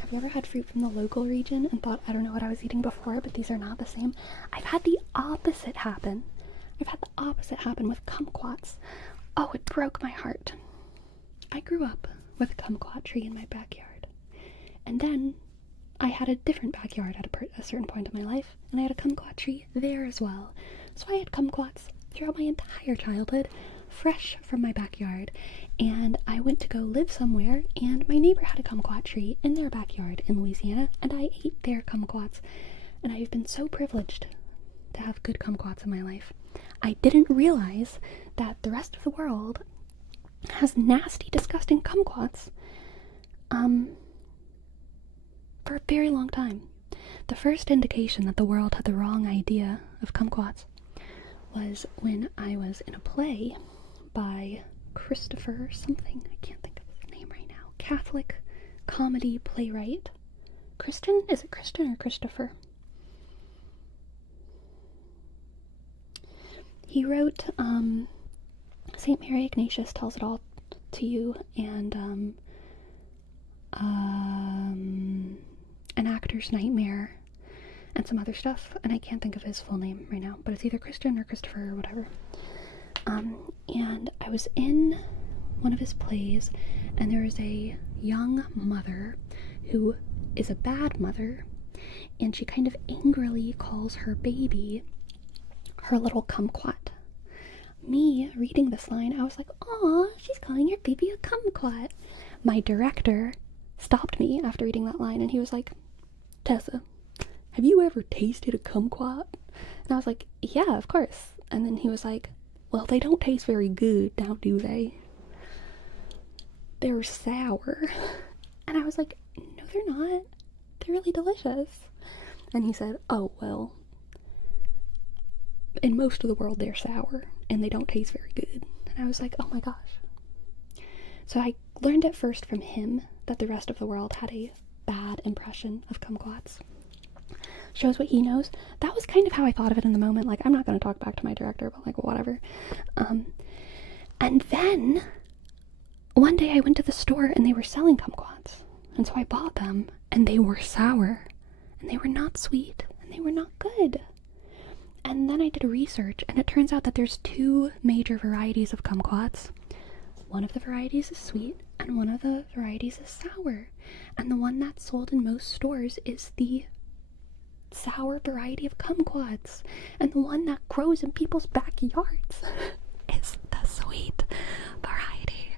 Have you ever had fruit from the local region and thought, I don't know what I was eating before, but these are not the same? I've had the opposite happen. I've had the opposite happen with kumquats. Oh, it broke my heart. I grew up with a kumquat tree in my backyard. And then I had a different backyard at a certain point in my life, and I had a kumquat tree there as well. So I had kumquats throughout my entire childhood, fresh from my backyard. And I went to go live somewhere, and my neighbor had a kumquat tree in their backyard in Louisiana, and I ate their kumquats. And I've been so privileged to have good kumquats in my life. I didn't realize that the rest of the world has nasty, disgusting kumquats for a very long time. The first indication that the world had the wrong idea of kumquats was when I was in a play by Christopher something. I can't think of his name right now. Catholic comedy playwright. Kristen? Is it Kristen or Christopher? He wrote St. Mary Ignatius Tells It All to You, and An Actor's Nightmare, and some other stuff, and I can't think of his full name right now, but it's either Christian or Christopher or whatever. And I was in one of his plays, and there was a young mother who is a bad mother, and she kind of angrily calls her baby her little kumquat. Me reading this line, I was like, aw, she's calling your baby a kumquat. My director stopped me after reading that line, and he was like, Tessa, have you ever tasted a kumquat? And I was like, yeah, of course. And then he was like, well, they don't taste very good, now do they? They're sour. And I was like, no, they're not. They're really delicious. And he said, oh, well, in most of the world they're sour and they don't taste very good. And I was like, oh my gosh. So I learned at first from him that the rest of the world had a bad impression of kumquats. Shows what he knows. That was kind of how I thought of it in the moment. Like, I'm not going to talk back to my director, but like, whatever. And then one day I went to the store and they were selling kumquats. And so I bought them, and they were sour, and they were not sweet, and they were not good. And then I did research, and it turns out that there's two major varieties of kumquats. One of the varieties is sweet, and one of the varieties is sour. And the one that's sold in most stores is the sour variety of kumquats. And the one that grows in people's backyards is the sweet variety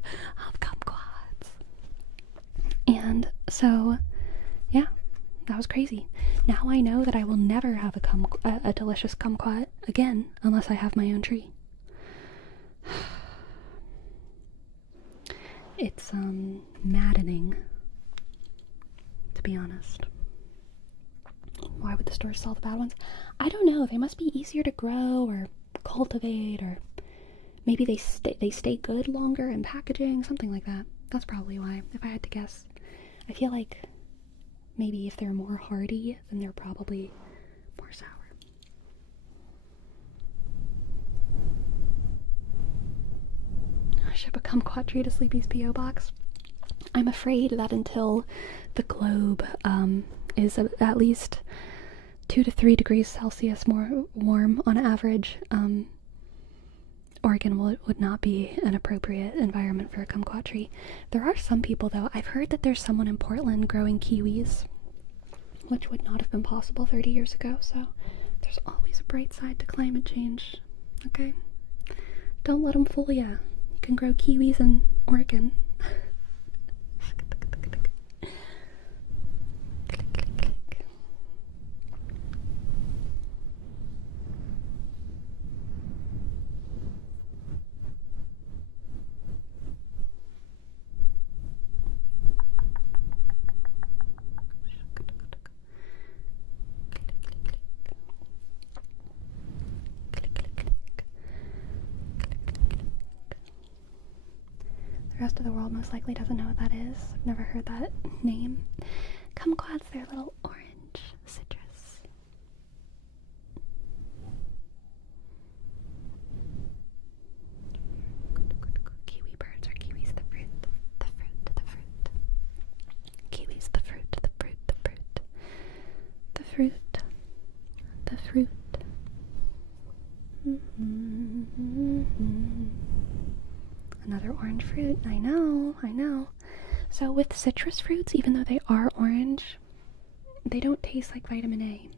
of kumquats. And so, yeah, that was crazy. Now I know that I will never have a delicious kumquat again unless I have my own tree. It's maddening, to be honest. Why would the stores sell the bad ones? I don't know. They must be easier to grow or cultivate, or maybe they stay good longer in packaging, something like that. That's probably why, if I had to guess. I feel like maybe if they're more hardy, then they're probably more sour. I should become Quadri to Sleepy's P.O. Box. I'm afraid that until the globe is at least 2 to 3 degrees Celsius more warm on average, Oregon would not be an appropriate environment for a kumquat tree. There are some people, though. I've heard that there's someone in Portland growing kiwis, which would not have been possible 30 years ago, so there's always a bright side to climate change, okay? Don't let them fool ya. You can grow kiwis in Oregon. The rest of the world most likely doesn't know what that is. I've never heard that name. Kumquats, they're little orange citrus. Kiwi birds are kiwis, the fruit, the fruit, the fruit. Kiwis, the fruit, the fruit, the fruit. The fruit, the fruit. Another orange fruit. I know, I know. So with citrus fruits, even though they are orange, they don't taste like vitamin A.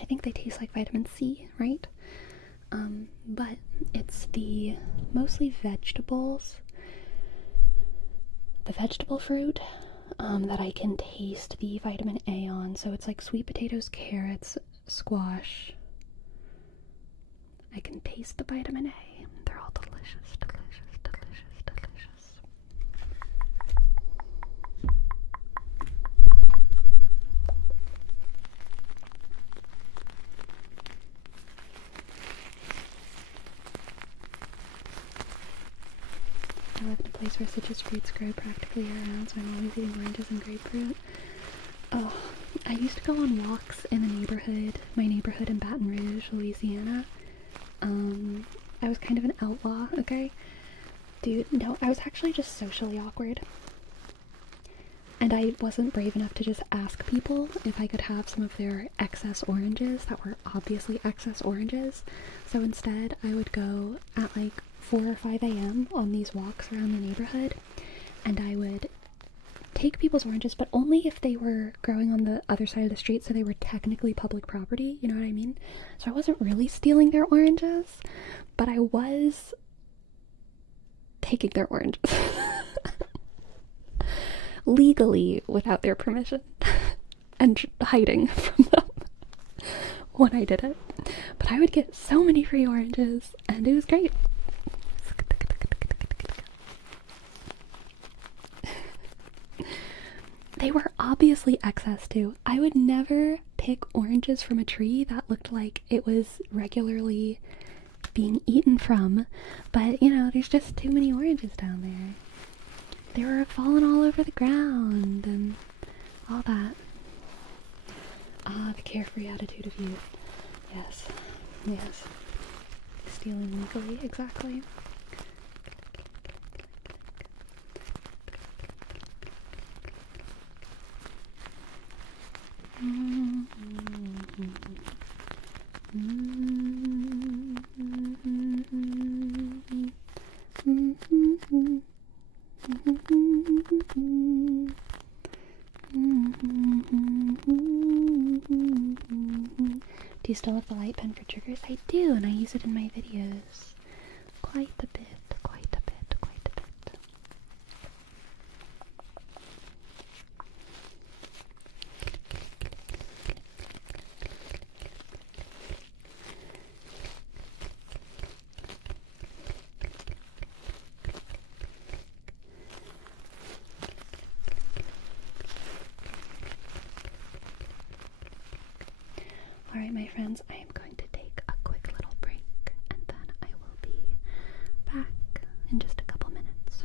I think they taste like vitamin C, right? But it's the mostly vegetables, the vegetable fruit, that I can taste the vitamin A on. So it's like sweet potatoes, carrots, squash. I can taste the vitamin A. They're all delicious, delicious, delicious, delicious. I live in a place where citrus fruits grow practically year-round, so I'm always eating oranges and grapefruit. Oh, I used to go on walks in the neighborhood, my neighborhood in Baton Rouge, Louisiana. I was kind of an outlaw, okay? Dude, no, I was actually just socially awkward. And I wasn't brave enough to just ask people if I could have some of their excess oranges that were obviously excess oranges. So instead, I would go at like 4 or 5 a.m. on these walks around the neighborhood, and I would take people's oranges, but only if they were growing on the other side of the street, so they were technically public property, you know what I mean? So I wasn't really stealing their oranges, but I was taking their oranges. Legally, without their permission, and hiding from them when I did it. But I would get so many free oranges, and it was great. They were obviously excess too. I would never pick oranges from a tree that looked like it was regularly being eaten from, but you know, there's just too many oranges down there. They were falling all over the ground and all that. Ah, the carefree attitude of youth. Yes, yes. Stealing legally, exactly. Do you still have the light pen for triggers? I do, and I use it in my videos quite a bit, quite a bit, quite a bit. Alright, my friends, I am going to take a quick little break, and then I will be back in just a couple minutes.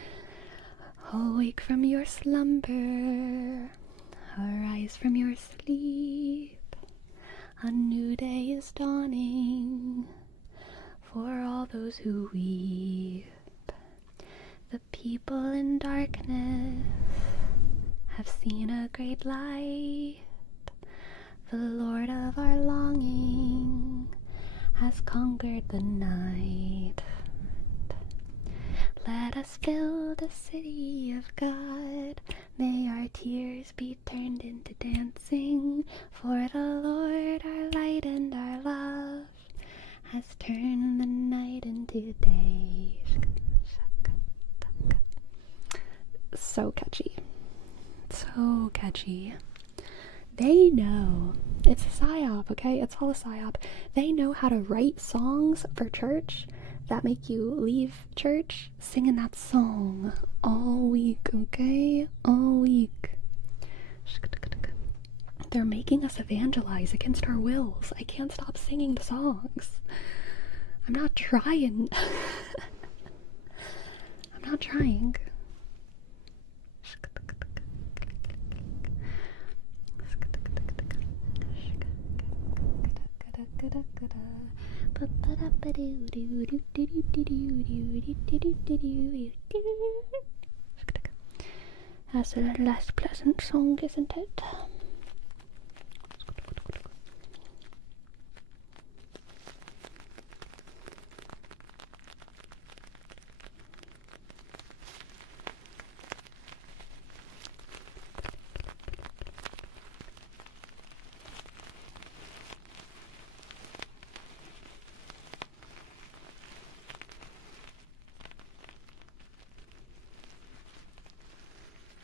your slumber, arise from your sleep. A new day is dawning for all those who weep. The people in darkness have seen a great light. The Lord of our longing has conquered the night. Let us build a city of God. May our tears be turned into dancing. For the Lord, our light and our love, has turned the night into day. So catchy. So catchy. They know. It's a psyop, okay? It's all a psyop. They know how to write songs for church that make you leave church singing that song all week, okay? All week. They're making us evangelize against our wills. I can't stop singing the songs. I'm not trying. I'm not trying. That's a less pleasant song, isn't it?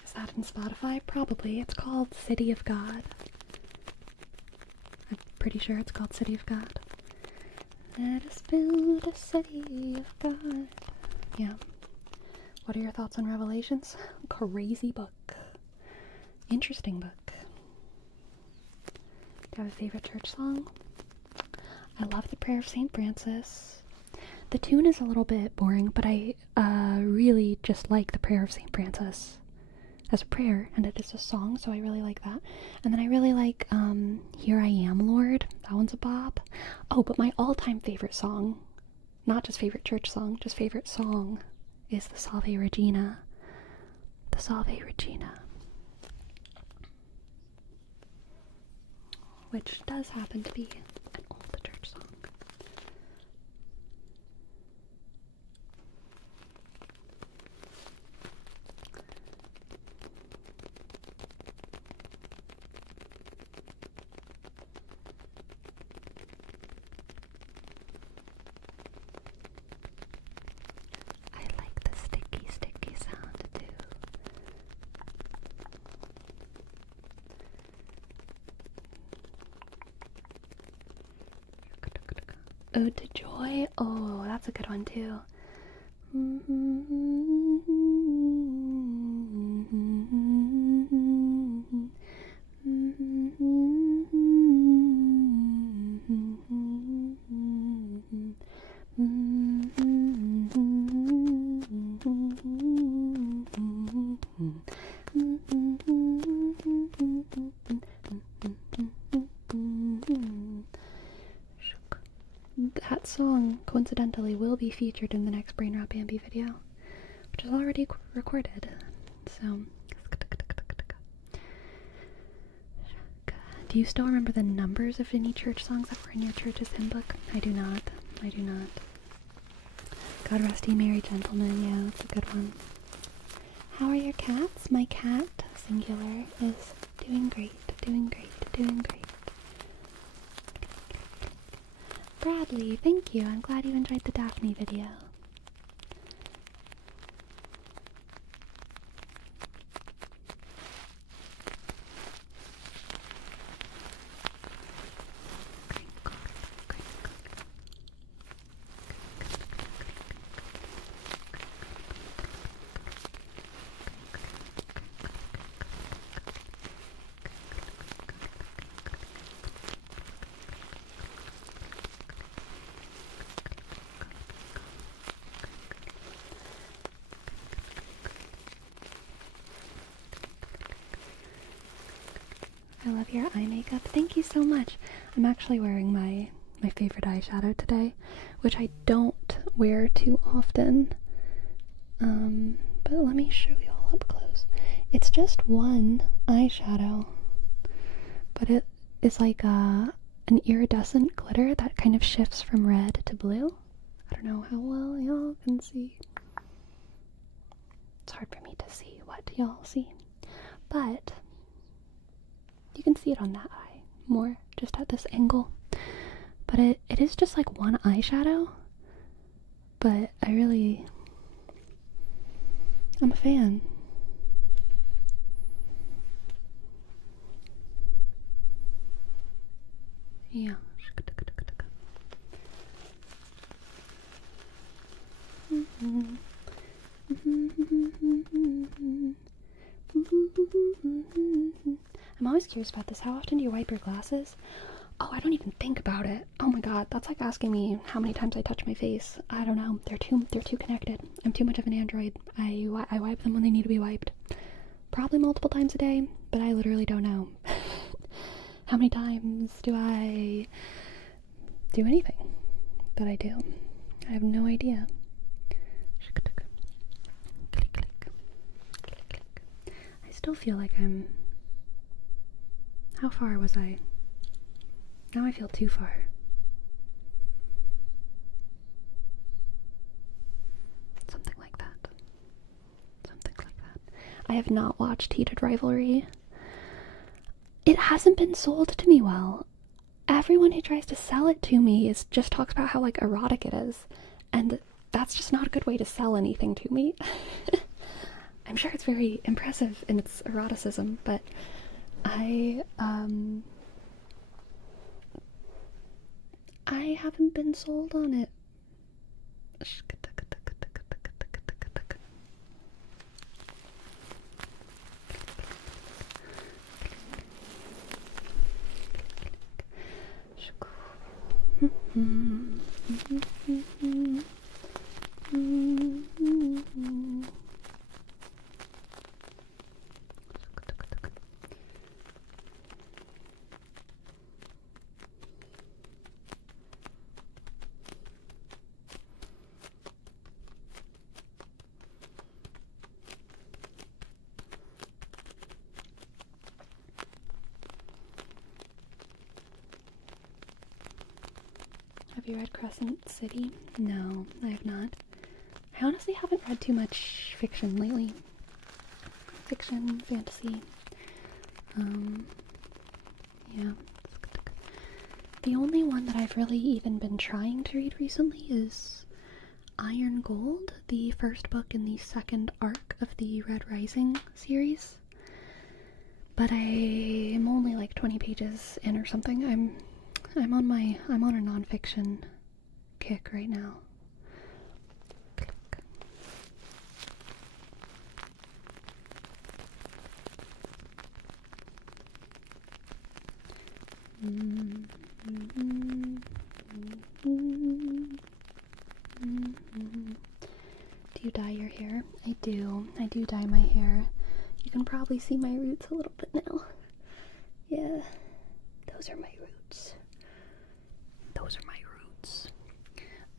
Is that in Spotify? Probably. It's called City of God. I'm pretty sure it's called City of God. Let us build a city of God. Yeah. What are your thoughts on Revelations? Crazy book. Interesting book. Do you have a favorite church song? I love the Prayer of St. Francis. The tune is a little bit boring, but I really just like the Prayer of St. Francis as a prayer, and it is a song, so I really like that. And then I really like Here I Am, Lord. That one's a bop. Oh, but my all-time favorite song, not just favorite church song, just favorite song, is the Salve Regina. The Salve Regina. Which does happen to be an old church song. I like the sticky sound too. Ode to Joy. Oh, that's a good one too. That song, coincidentally, will be featured in the next Brain Rot Bambi video, which is already recorded. So, do you still remember the numbers of any church songs that were in your church's hymn book? I do not. I do not. God rest ye merry gentlemen. Yeah, that's a good one. How are your cats? My cat, singular, is doing great, doing great, doing great. Bradley, thank you. I'm glad you enjoyed the Daphne video. I love your eye makeup. Thank you so much. I'm actually wearing my favorite eyeshadow today, which I don't wear too often. But let me show you all up close. It's just one eyeshadow, but it is like an iridescent glitter that kind of shifts from red to blue. I don't know how well y'all can see. It's hard for me to see what y'all see, but you can see it on that eye more just at this angle. But it is just like one eyeshadow, but I'm a fan. Yeah. I'm always curious about this. How often do you wipe your glasses? Oh, I don't even think about it. Oh my god, that's like asking me how many times I touch my face. I don't know. They're too connected. I'm too much of an android. I wipe them when they need to be wiped. Probably multiple times a day, but I literally don't know. How many times do I do anything that I do? I have no idea. I still feel like I'm... How far was I? Now I feel too far. Something like that. Something like that. I have not watched Heated Rivalry. It hasn't been sold to me well. Everyone who tries to sell it to me just talks about how like erotic it is, and that's just not a good way to sell anything to me. I'm sure it's very impressive in its eroticism, but I haven't been sold on it. Have you read Crescent City? No, I have not. I honestly haven't read too much fiction lately. Fiction, fantasy. Yeah. The only one that I've really even been trying to read recently is Iron Gold, the first book in the second arc of the Red Rising series. But I am only like 20 pages in or something. I'm on a nonfiction kick right now. Do you dye your hair? I do. I do dye my hair. You can probably see my roots a little bit now. Yeah, those are my roots. Those are my roots.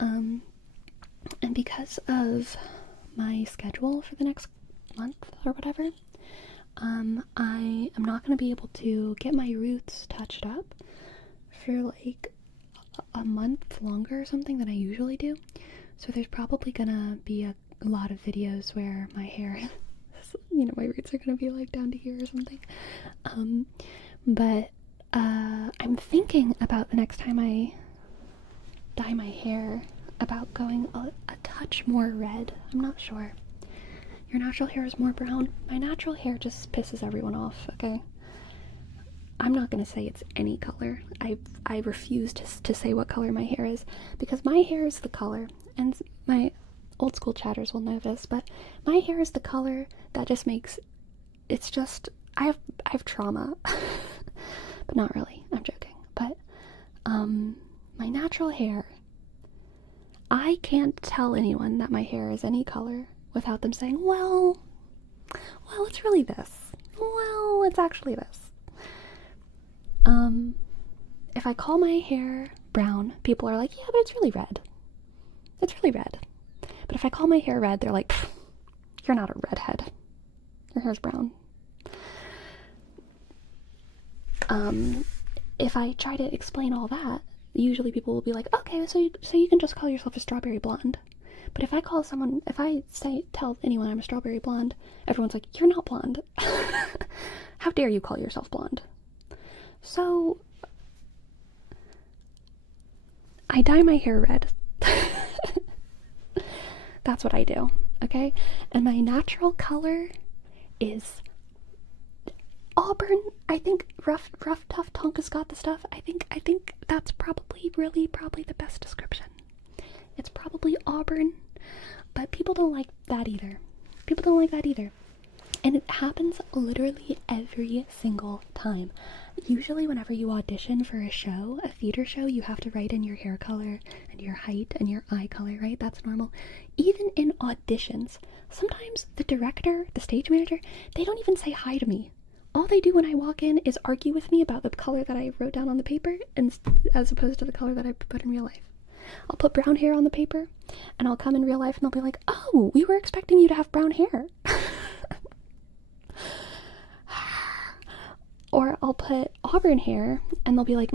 And because of my schedule for the next month or whatever, I am not going to be able to get my roots touched up for like a month longer or something than I usually do. So there's probably gonna be a lot of videos where my hair, my roots are gonna be like down to here or something. But I'm thinking about the next time I dye my hair about going a touch more red. I'm not sure. Your natural hair is more brown. My natural hair just pisses everyone off, okay? I'm not gonna say it's any color. I refuse to say what color my hair is, because my hair is the color, and my old school chatters will know this, but my hair is the color that just makes, it's just, I have trauma. But not really, I'm joking. But my natural hair, I can't tell anyone that my hair is any color without them saying, well, it's really this. Well, it's actually this. if I call my hair brown, people are like, yeah, but it's really red. It's really red. But if I call my hair red, they're like, you're not a redhead. Your hair's brown. If I try to explain all that, usually people will be like, okay, so you can just call yourself a strawberry blonde. But if I tell anyone I'm a strawberry blonde, everyone's like, you're not blonde. How dare you call yourself blonde? So I dye my hair red. That's what I do, okay? And my natural color is auburn. I think rough, tough Tonka's got the stuff. I think that's probably the best description. It's probably auburn, but people don't like that either. And it happens literally every single time. Usually whenever you audition for a show, a theater show, you have to write in your hair color and your height and your eye color, right? That's normal. Even in auditions, sometimes the director, the stage manager, they don't even say hi to me. All they do when I walk in is argue with me about the color that I wrote down on the paper, and as opposed to the color that I put in real life. I'll put brown hair on the paper, and I'll come in real life and they'll be like, oh, we were expecting you to have brown hair. Or I'll put auburn hair, and they'll be like,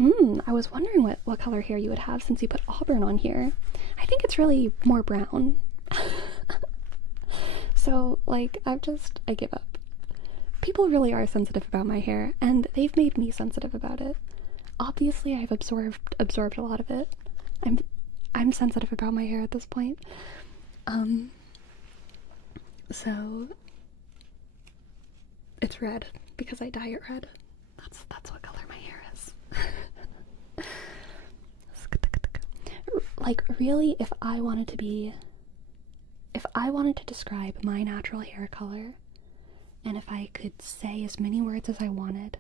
I was wondering what color hair you would have since you put auburn on here. I think it's really more brown. So, like, I give up. People really are sensitive about my hair, and they've made me sensitive about it. Obviously, I've absorbed a lot of it. I'm sensitive about my hair at this point. So it's red because I dye it red. That's what color my hair is. Like, really, if I wanted to describe my natural hair color, and if I could say as many words as I wanted,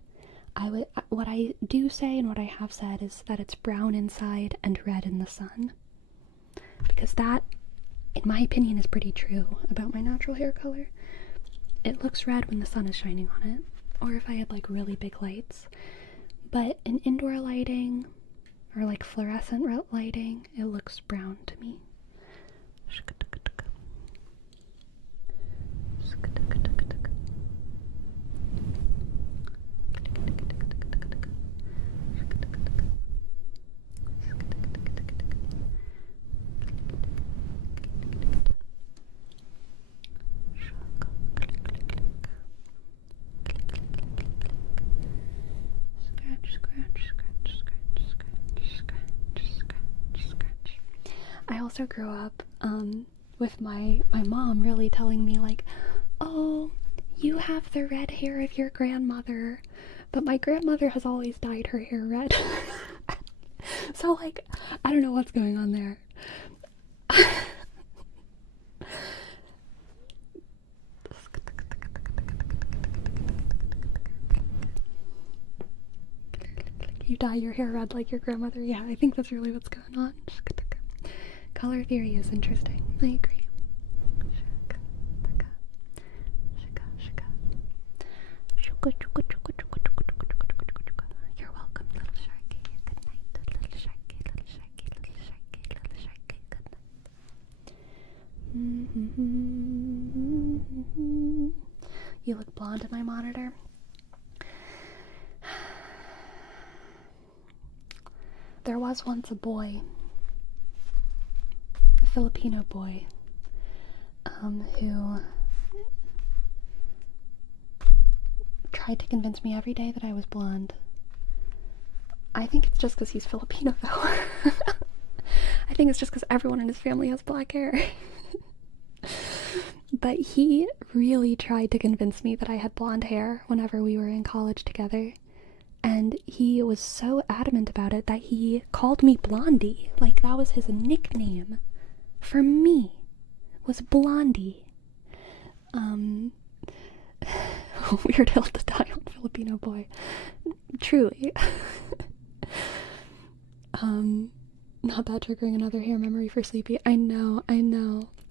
what I do say and what I have said is that it's brown inside and red in the sun. Because that, in my opinion, is pretty true about my natural hair color. It looks red when the sun is shining on it, or if I had like really big lights. But in indoor lighting, or like fluorescent lighting, it looks brown to me. I also grew up with my mom really telling me like, oh, you have the red hair of your grandmother, but my grandmother has always dyed her hair red. So like, I don't know what's going on there. You dye your hair red like your grandmother. Yeah, I think that's really what's going on. Color theory is interesting. I agree. You're welcome, little sharky. Good night, little sharky, little sharky, little sharky, little sharky. Good night. You look blonde in my monitor. There was once a boy, a Filipino boy, who tried to convince me every day that I was blonde. I think it's just because he's Filipino, though. I think it's just because everyone in his family has black hair. But he really tried to convince me that I had blonde hair whenever we were in college together. And he was so adamant about it that he called me Blondie. Like, that was his nickname for me, was Blondie. Weird hill to die on, Filipino boy. Truly. Not that triggering another hair memory for Sleepy. I know.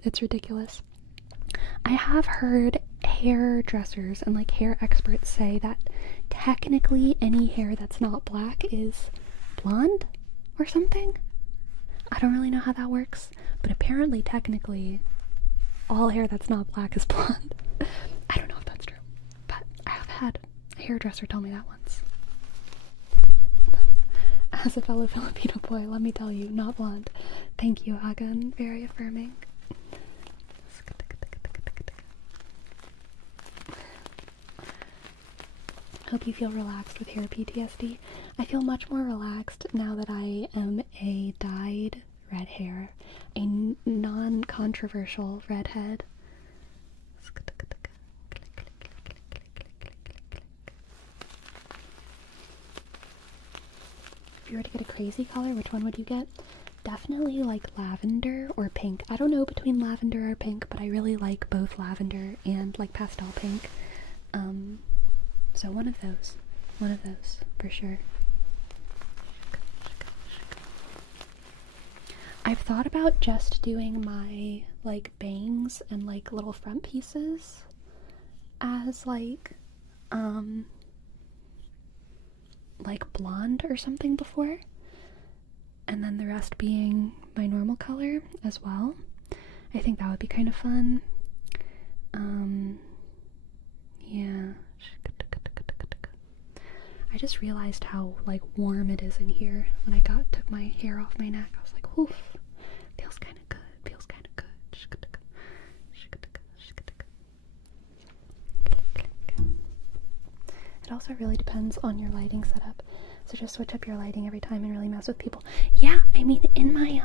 It's ridiculous. I have heard hairdressers and like hair experts say that technically any hair that's not black is blonde or something. I don't really know how that works, but apparently, technically, all hair that's not black is blonde. I don't know if that's true, but I have had a hairdresser tell me that once. As a fellow Filipino boy, let me tell you, not blonde. Thank you, Hagan. Very affirming. Hope you feel relaxed with hair PTSD. I feel much more relaxed now that I am a dyed red hair, a non-controversial redhead. If you were to get a crazy color, which one would you get? Definitely like lavender or pink. I don't know between lavender or pink, but I really like both lavender and like pastel pink. So one of those for sure. I've thought about just doing my like bangs and like little front pieces as like blonde or something before, and then the rest being my normal color as well. I think that would be kind of fun. Yeah. I just realized how like warm it is in here when I took my hair off my neck. I was like, oof, feels kind of good. It also really depends on your lighting setup. So just switch up your lighting every time and really mess with people. Yeah, I mean, in my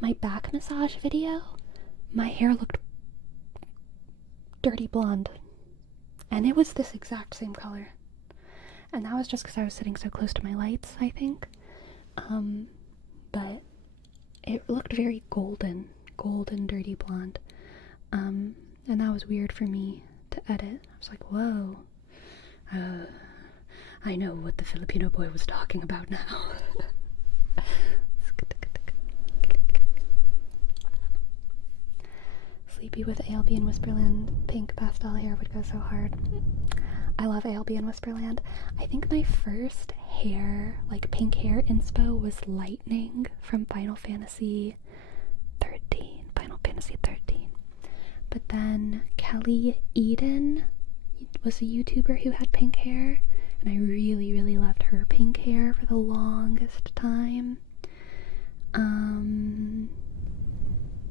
my back massage video, my hair looked dirty blonde. And it was this exact same color. And that was just because I was sitting so close to my lights, I think. But it looked very golden dirty blonde. And that was weird for me to edit. I was like, whoa. I know what the Filipino boy was talking about now. Sleepy with ALB and Whisperland. Pink pastel hair would go so hard. I love ALB and Whisperland. I think my first hair, like pink hair inspo, was Lightning from Final Fantasy 13. But then Kelly Eden was a YouTuber who had pink hair, and I really, really loved her pink hair for the longest time.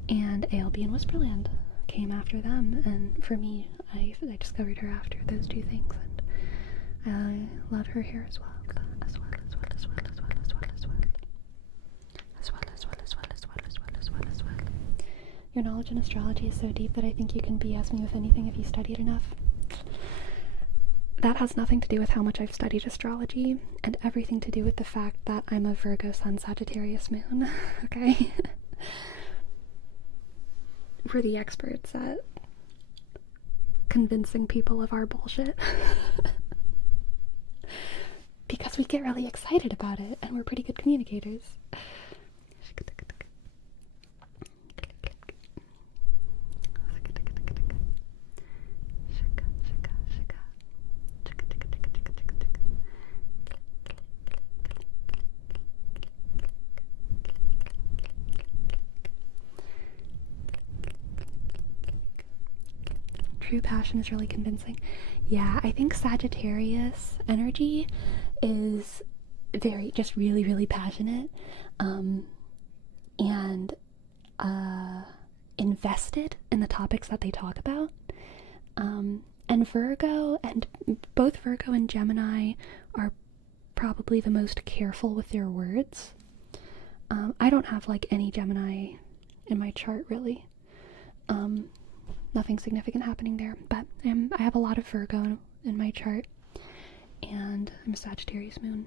And ALB and Whisperland came after them, and for me, I discovered her after those two things, and I love her hair as well. Your knowledge in astrology is so deep that I think you can BS me with anything if you study it enough. That has nothing to do with how much I've studied astrology, and everything to do with the fact that I'm a Virgo Sun Sagittarius Moon, okay? We're the experts at convincing people of our bullshit. Because we get really excited about it, and we're pretty good communicators. True passion is really convincing. Yeah, I think Sagittarius energy is just really, really passionate, and invested in the topics that they talk about. And Virgo, and both Virgo and Gemini are probably the most careful with their words. I don't have like any Gemini in my chart really. Nothing significant happening there, but I have a lot of Virgo in my chart, and I'm a Sagittarius moon.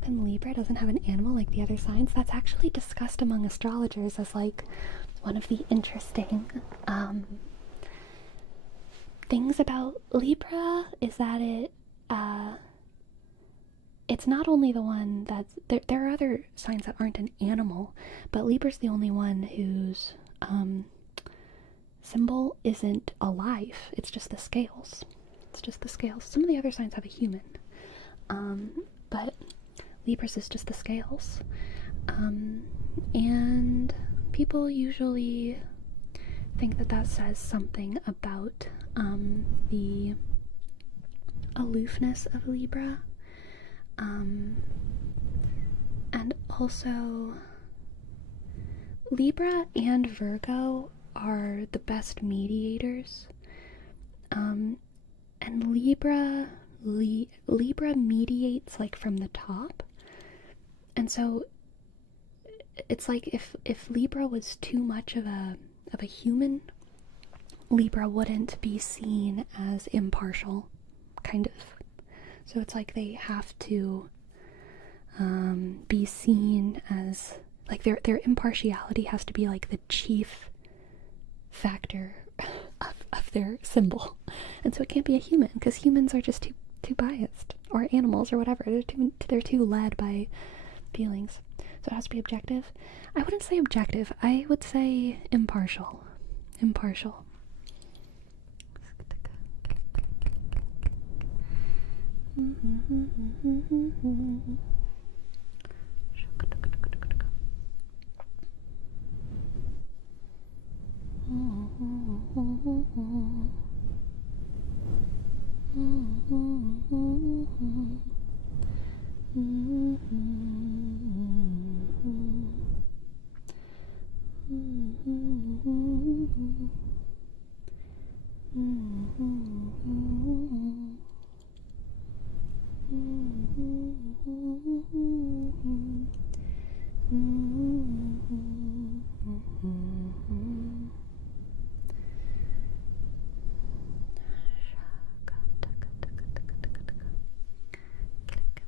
come Libra doesn't have an animal like the other signs? That's actually discussed among astrologers as like one of the interesting things about Libra is that it's not only the one that's there are other signs that aren't an animal, but Libra's the only one whose symbol isn't alive. It's just the scales. It's just the scales. Some of the other signs have a human, but Libra's is just the scales. And people usually think that that says something about the aloofness of Libra. And also, Libra and Virgo are the best mediators. And Libra mediates like from the top. And so it's like if Libra was too much of a human, Libra wouldn't be seen as impartial, kind of. So it's like they have to be seen as like their impartiality has to be like the chief factor of their symbol, and so it can't be a human because humans are just too biased, or animals or whatever. They're too led by feelings. So it has to be objective. I wouldn't say objective. I would say impartial. Impartial.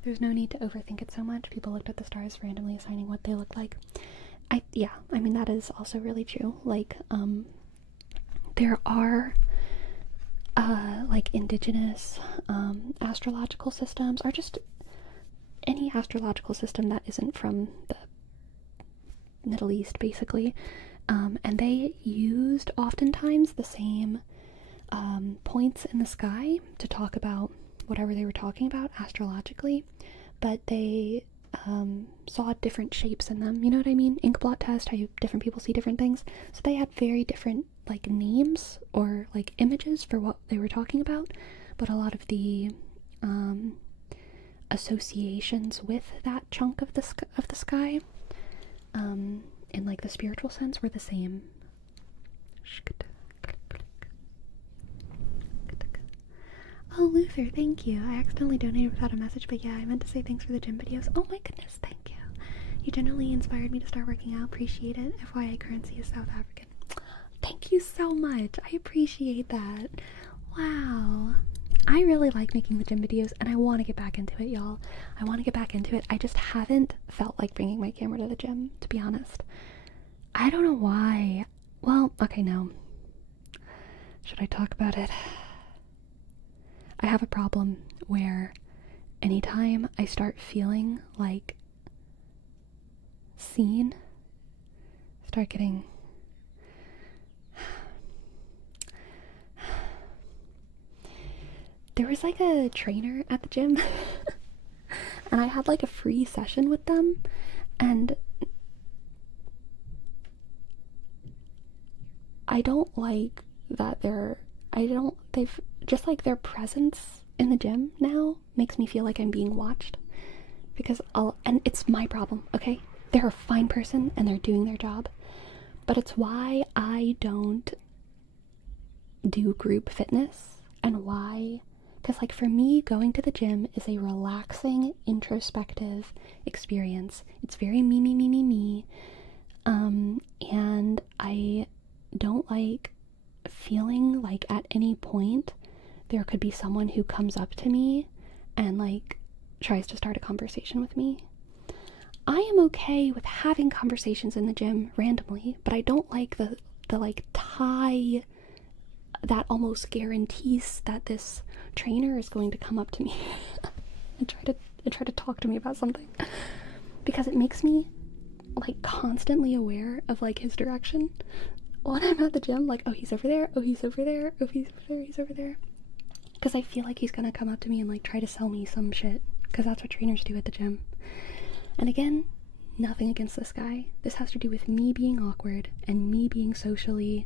There's no need to overthink it so much. People looked at the stars randomly assigning what they look like. I mean, that is also really true. Like, there are like indigenous astrological systems, or just any astrological system that isn't from the Middle East, basically. And they used oftentimes the same points in the sky to talk about whatever they were talking about astrologically, but they saw different shapes in them. You know what I mean? Ink blot test, how different people see different things. So they had very different like names or like images for what they were talking about, but a lot of the associations with that chunk of the sky, in like the spiritual sense, were the same. Oh, Luther, thank you. I accidentally donated without a message, but yeah, I meant to say thanks for the gym videos. Oh my goodness, thank you. You generally inspired me to start working out. Appreciate it. FYI, currency is South African. Thank you so much. I appreciate that. Wow. I really like making the gym videos, and I want to get back into it, y'all. I want to get back into it. I just haven't felt like bringing my camera to the gym, to be honest. I don't know why. Well, okay, no. Should I talk about it? I have a problem where anytime I start feeling like seen, I start getting there was like a trainer at the gym and I had like a free session with them, and I don't like that they've just like their presence in the gym now makes me feel like I'm being watched, because and it's my problem, okay? They're a fine person and they're doing their job, but it's why I don't do group fitness, and why, because like for me, going to the gym is a relaxing, introspective experience. It's very me, and I don't like feeling like at any point there could be someone who comes up to me and like tries to start a conversation with me. I am okay with having conversations in the gym randomly, but I don't like the like tie that almost guarantees that this trainer is going to come up to me and try to talk to me about something, because it makes me like constantly aware of like his direction when I'm at the gym. Like, oh, he's over there, oh, he's over there, oh, he's over there, he's over there, because I feel like he's gonna come up to me and like try to sell me some shit, because that's what trainers do at the gym. And again, nothing against this guy. This has to do with me being awkward and me being socially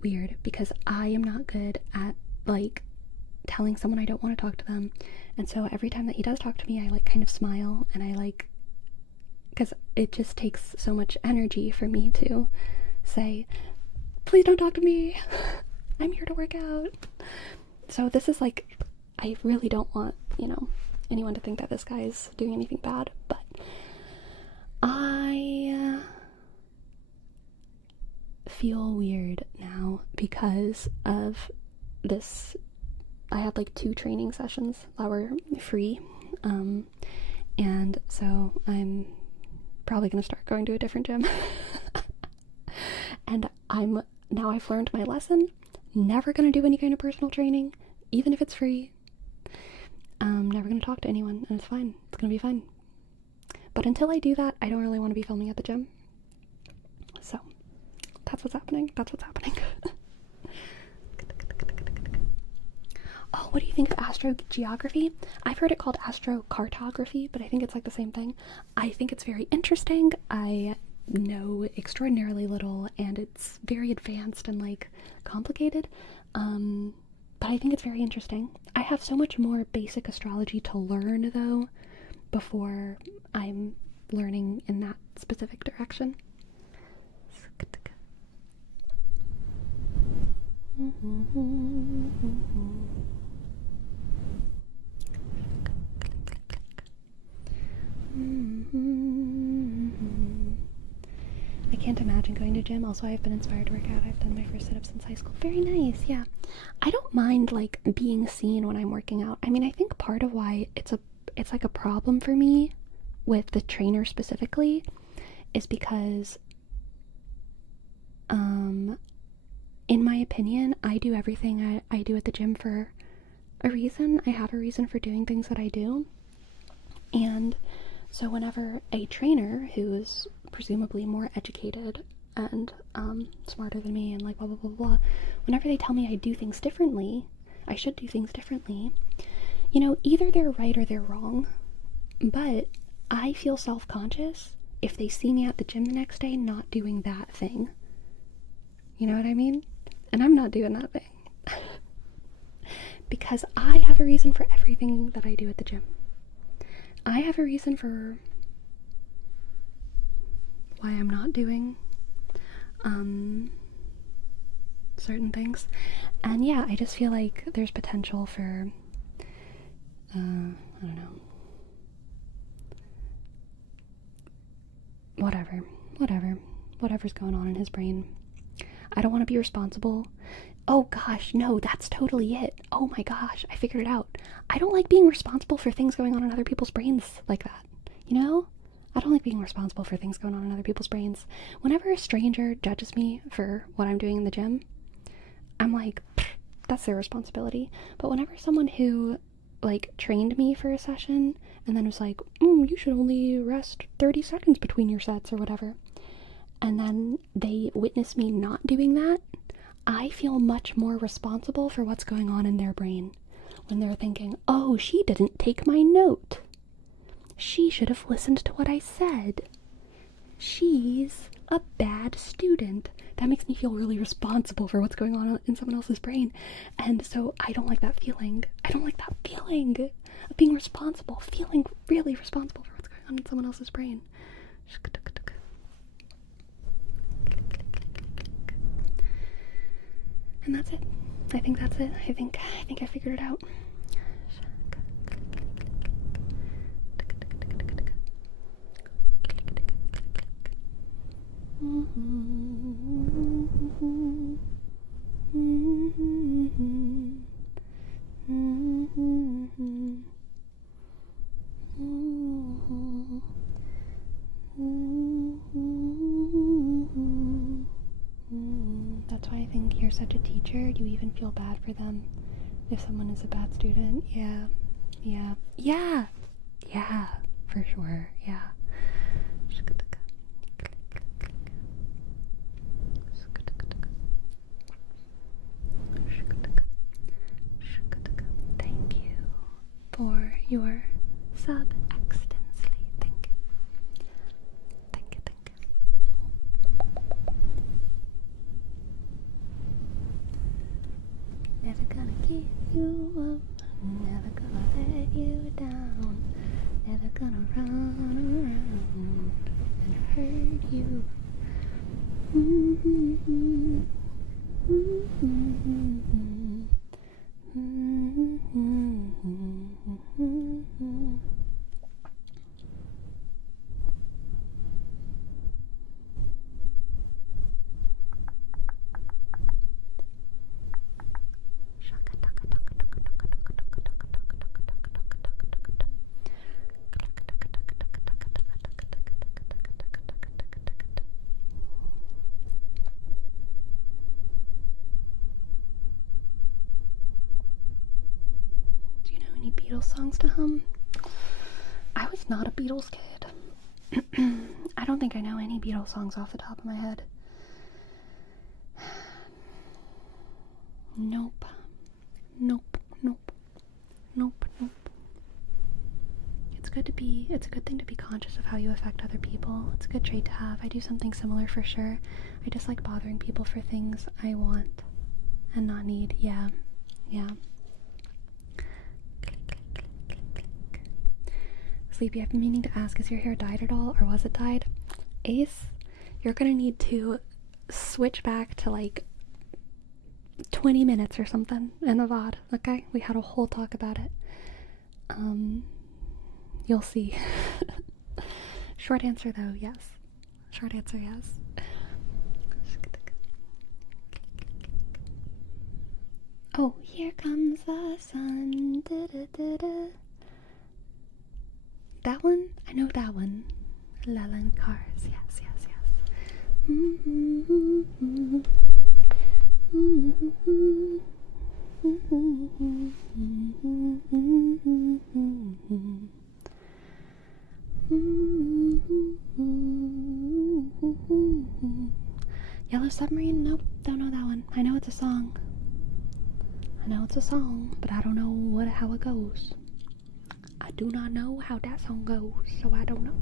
weird, because I am not good at like telling someone I don't want to talk to them. And so every time that he does talk to me, I like kind of smile, and I like, because it just takes so much energy for me to say, please don't talk to me, I'm here to work out. So this is like, I really don't want, you know, anyone to think that this guy's doing anything bad, but I feel weird now because of this. I had like 2 training sessions that were free, and so I'm probably gonna start going to a different gym. And I've learned my lesson. Never gonna do any kind of personal training, even if it's free. I'm never gonna talk to anyone, and it's fine. It's gonna be fine. But until I do that, I don't really want to be filming at the gym. So that's what's happening. That's what's happening. Oh, what do you think of astrogeography? I've heard it called astrocartography, but I think it's like the same thing. I think it's very interesting. I know extraordinarily little, and it's very advanced and like complicated. But I think it's very interesting. I have so much more basic astrology to learn though before I'm learning in that specific direction. I can't imagine going to gym. Also, I've been inspired to work out. I've done my first sit-ups since high school. Very nice, yeah. I don't mind like being seen when I'm working out. I mean, I think part of why it's like a problem for me with the trainer specifically is because in my opinion, I do everything I do at the gym for a reason. I have a reason for doing things that I do. And so whenever a trainer who is presumably more educated and smarter than me and like blah blah blah blah, whenever they tell me I do things differently, I should do things differently, you know, either they're right or they're wrong. But I feel self-conscious if they see me at the gym the next day not doing that thing. You know what I mean? And I'm not doing that thing. Because I have a reason for everything that I do at the gym. I have a reason for why I'm not doing certain things. And yeah, I just feel like there's potential for I don't know. Whatever's going on in his brain. I don't want to be responsible. Oh gosh, no, that's totally it. Oh my gosh, I figured it out. I don't like being responsible for things going on in other people's brains like that. You know? I don't like being responsible for things going on in other people's brains. Whenever a stranger judges me for what I'm doing in the gym, I'm like, that's their responsibility. But whenever someone who like trained me for a session and then was like, you should only rest 30 seconds between your sets or whatever, and then they witness me not doing that, I feel much more responsible for what's going on in their brain when they're thinking, oh, she didn't take my note. She should have listened to what I said. She's a bad student. That makes me feel really responsible for what's going on in someone else's brain. And so I don't like that feeling. I don't like that feeling of being responsible, feeling really responsible for what's going on in someone else's brain. And that's it. I think that's it. I think I figured it out. such a teacher, do you even feel bad for them if someone is a bad student? Yeah. Yeah, for sure. Yeah. Thank you for your sub extensely. Thank you. Never gonna give you up, never gonna let you down, never gonna run around and hurt you. Do you know any Beatles songs to hum? I was not a Beatles kid. I don't think I know any Beatles songs off the top of my head. Nope. It's a good thing to be conscious of how you affect other people. It's a good trait to have. I do something similar for sure. I just like bothering people for things I want and not need. Yeah. Sleepy, I've been meaning to ask, is your hair dyed at all, or was it dyed? Ace, you're gonna need to switch back to like 20 minutes or something in the VOD, okay? We had a whole talk about it. You'll see. Short answer though, yes. Short answer, yes. Oh, here comes the sun. Da-da-da-da. That one? I know that one. Leland Cars, yes. Yellow Submarine? Nope, don't know that one. I know it's a song. But I don't know how it goes. I do not know how that song goes, so I don't know.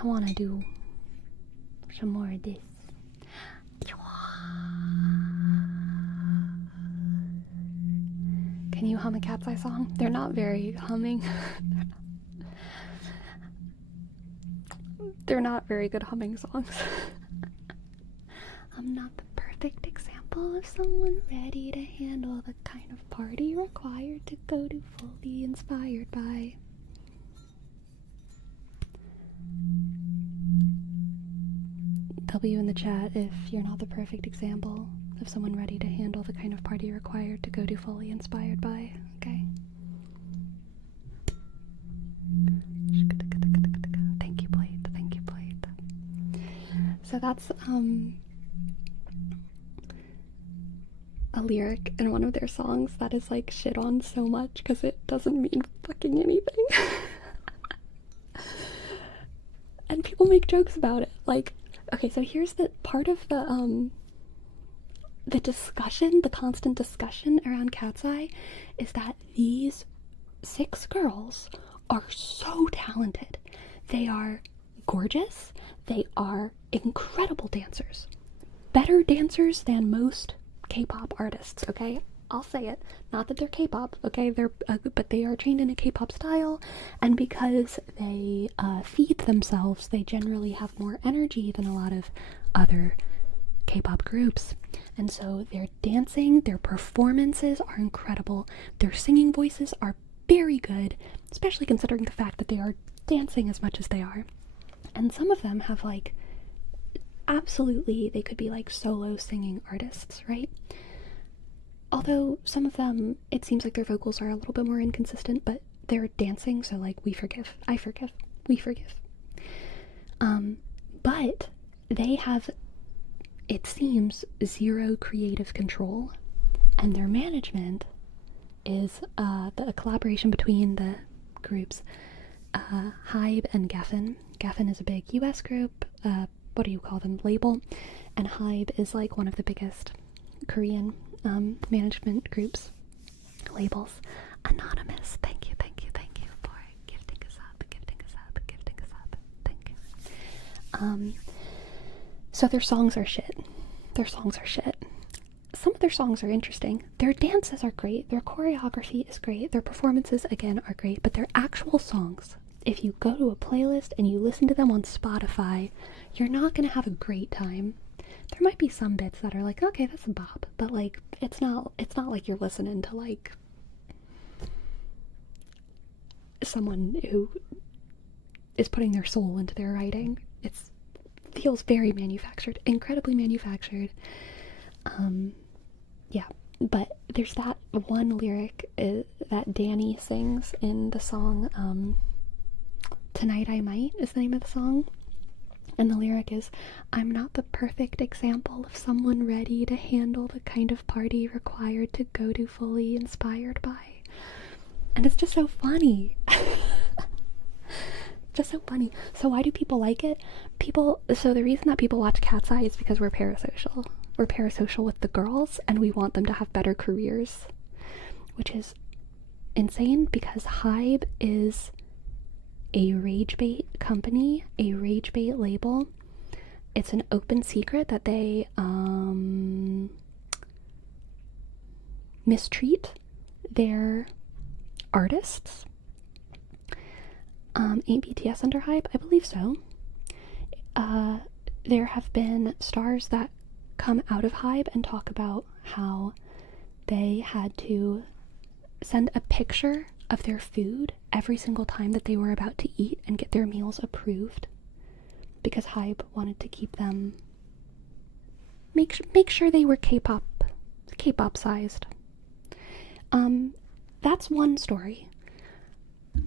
I want to do some more of this. Can you hum a Cat's Eye song? They're not very humming. They're not very good humming songs. I'm not the perfect example of someone ready to handle the kind of party required to go to fully inspired by. W in the chat if you're not the perfect example of someone ready to handle the kind of party required to go to fully inspired by, okay? Thank you, Blade. So that's, a lyric in one of their songs that is, like, shit on so much because it doesn't mean fucking anything. And people make jokes about it, like, okay, so here's the part of the discussion, the constant discussion around Cat's Eye is that these 6 girls are so talented. They are gorgeous. They are incredible dancers. Better dancers than most K-pop artists, okay? I'll say it. Not that they're K-pop, okay? But they are trained in a K-pop style, and because they feed themselves, they generally have more energy than a lot of other K-pop groups. And so their dancing, their performances are incredible. Their singing voices are very good, especially considering the fact that they are dancing as much as they are. And some of them have, like, absolutely, they could be like solo singing artists, right? although some of them, it seems like their vocals are a little bit more inconsistent, but they're dancing, so like, we forgive. I forgive. We forgive. But they have, it seems, zero creative control, and their management is a collaboration between the groups Hybe and Geffen. Geffen is a big US group, what do you call them, label, and Hybe is like one of the biggest Korean management groups, labels. Anonymous, thank you for gifting us up. Thank you. So their songs are shit. Some of their songs are interesting. Their dances are great. Their choreography is great. Their performances, again, are great. But their actual songs, if you go to a playlist and you listen to them on Spotify, you're not going to have a great time. There might be some bits that are like, okay, that's a bop. But, like, it's not like you're listening to, like, someone who is putting their soul into their writing. It feels very manufactured. Incredibly manufactured. Yeah, but there's that one lyric that Danny sings in the song, Tonight I Might is the name of the song. And the lyric is, I'm not the perfect example of someone ready to handle the kind of party required to go to fully inspired by. And it's just so funny. Just so funny. So why do people like it? So the reason that people watch Cat's Eye is because we're parasocial. We're parasocial with the girls, and we want them to have better careers, which is insane because Hybe is a rage bait company, a rage bait label. It's an open secret that they mistreat their artists. Ain't BTS under Hybe? I believe so. There have been stars that come out of Hybe and talk about how they had to send a picture of their food every single time that they were about to eat and get their meals approved, because Hybe wanted to keep them, make sure they were K-pop sized. That's one story.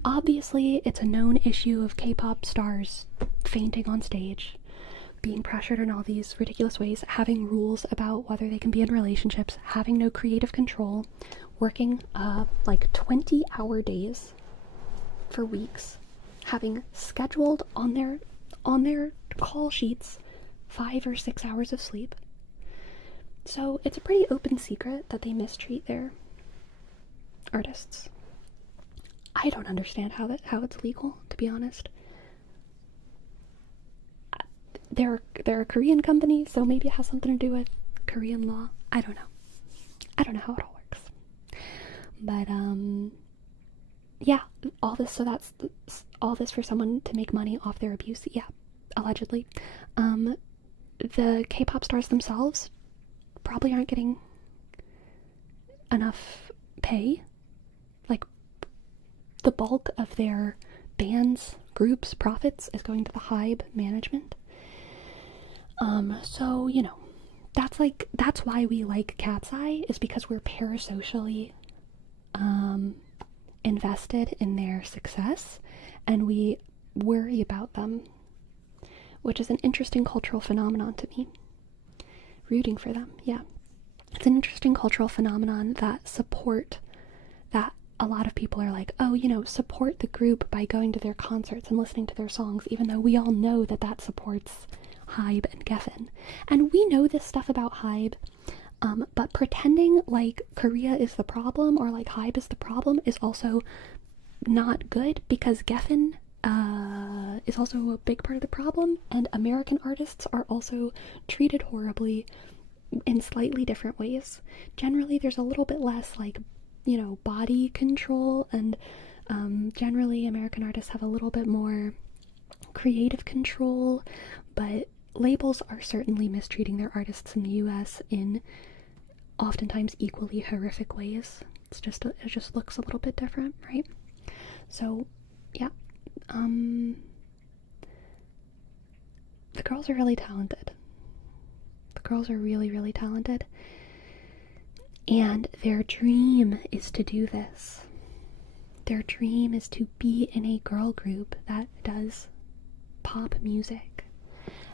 Obviously, it's a known issue of K-pop stars fainting on stage, being pressured in all these ridiculous ways, having rules about whether they can be in relationships, having no creative control, working like 20-hour days for weeks, having scheduled on their call sheets 5 or 6 hours of sleep. So it's a pretty open secret that they mistreat their artists. I don't understand how it's legal, to be honest. They're a Korean company, so maybe it has something to do with Korean law. I don't know how it all works. But yeah, all this for someone to make money off their abuse. Yeah, allegedly. The K-pop stars themselves probably aren't getting enough pay. Like, the bulk of their bands, groups, profits is going to the Hybe management. So, you know, that's why we like Cat's Eye, is because we're parasocially invested in their success, and we worry about them, which is an interesting cultural phenomenon to me. Rooting for them, yeah. It's an interesting cultural phenomenon that a lot of people are like, oh, you know, support the group by going to their concerts and listening to their songs, even though we all know that supports Hybe and Geffen. And we know this stuff about Hybe, but pretending like Korea is the problem or like Hybe is the problem is also not good, because Geffen is also a big part of the problem, and American artists are also treated horribly in slightly different ways. Generally, there's a little bit less, like, you know, body control, and generally American artists have a little bit more creative control, but labels are certainly mistreating their artists in the US in oftentimes equally horrific ways. It just looks a little bit different, right? So, yeah. The girls are really talented. The girls are really, really talented. And their dream is to do this. Their dream is to be in a girl group that does pop music.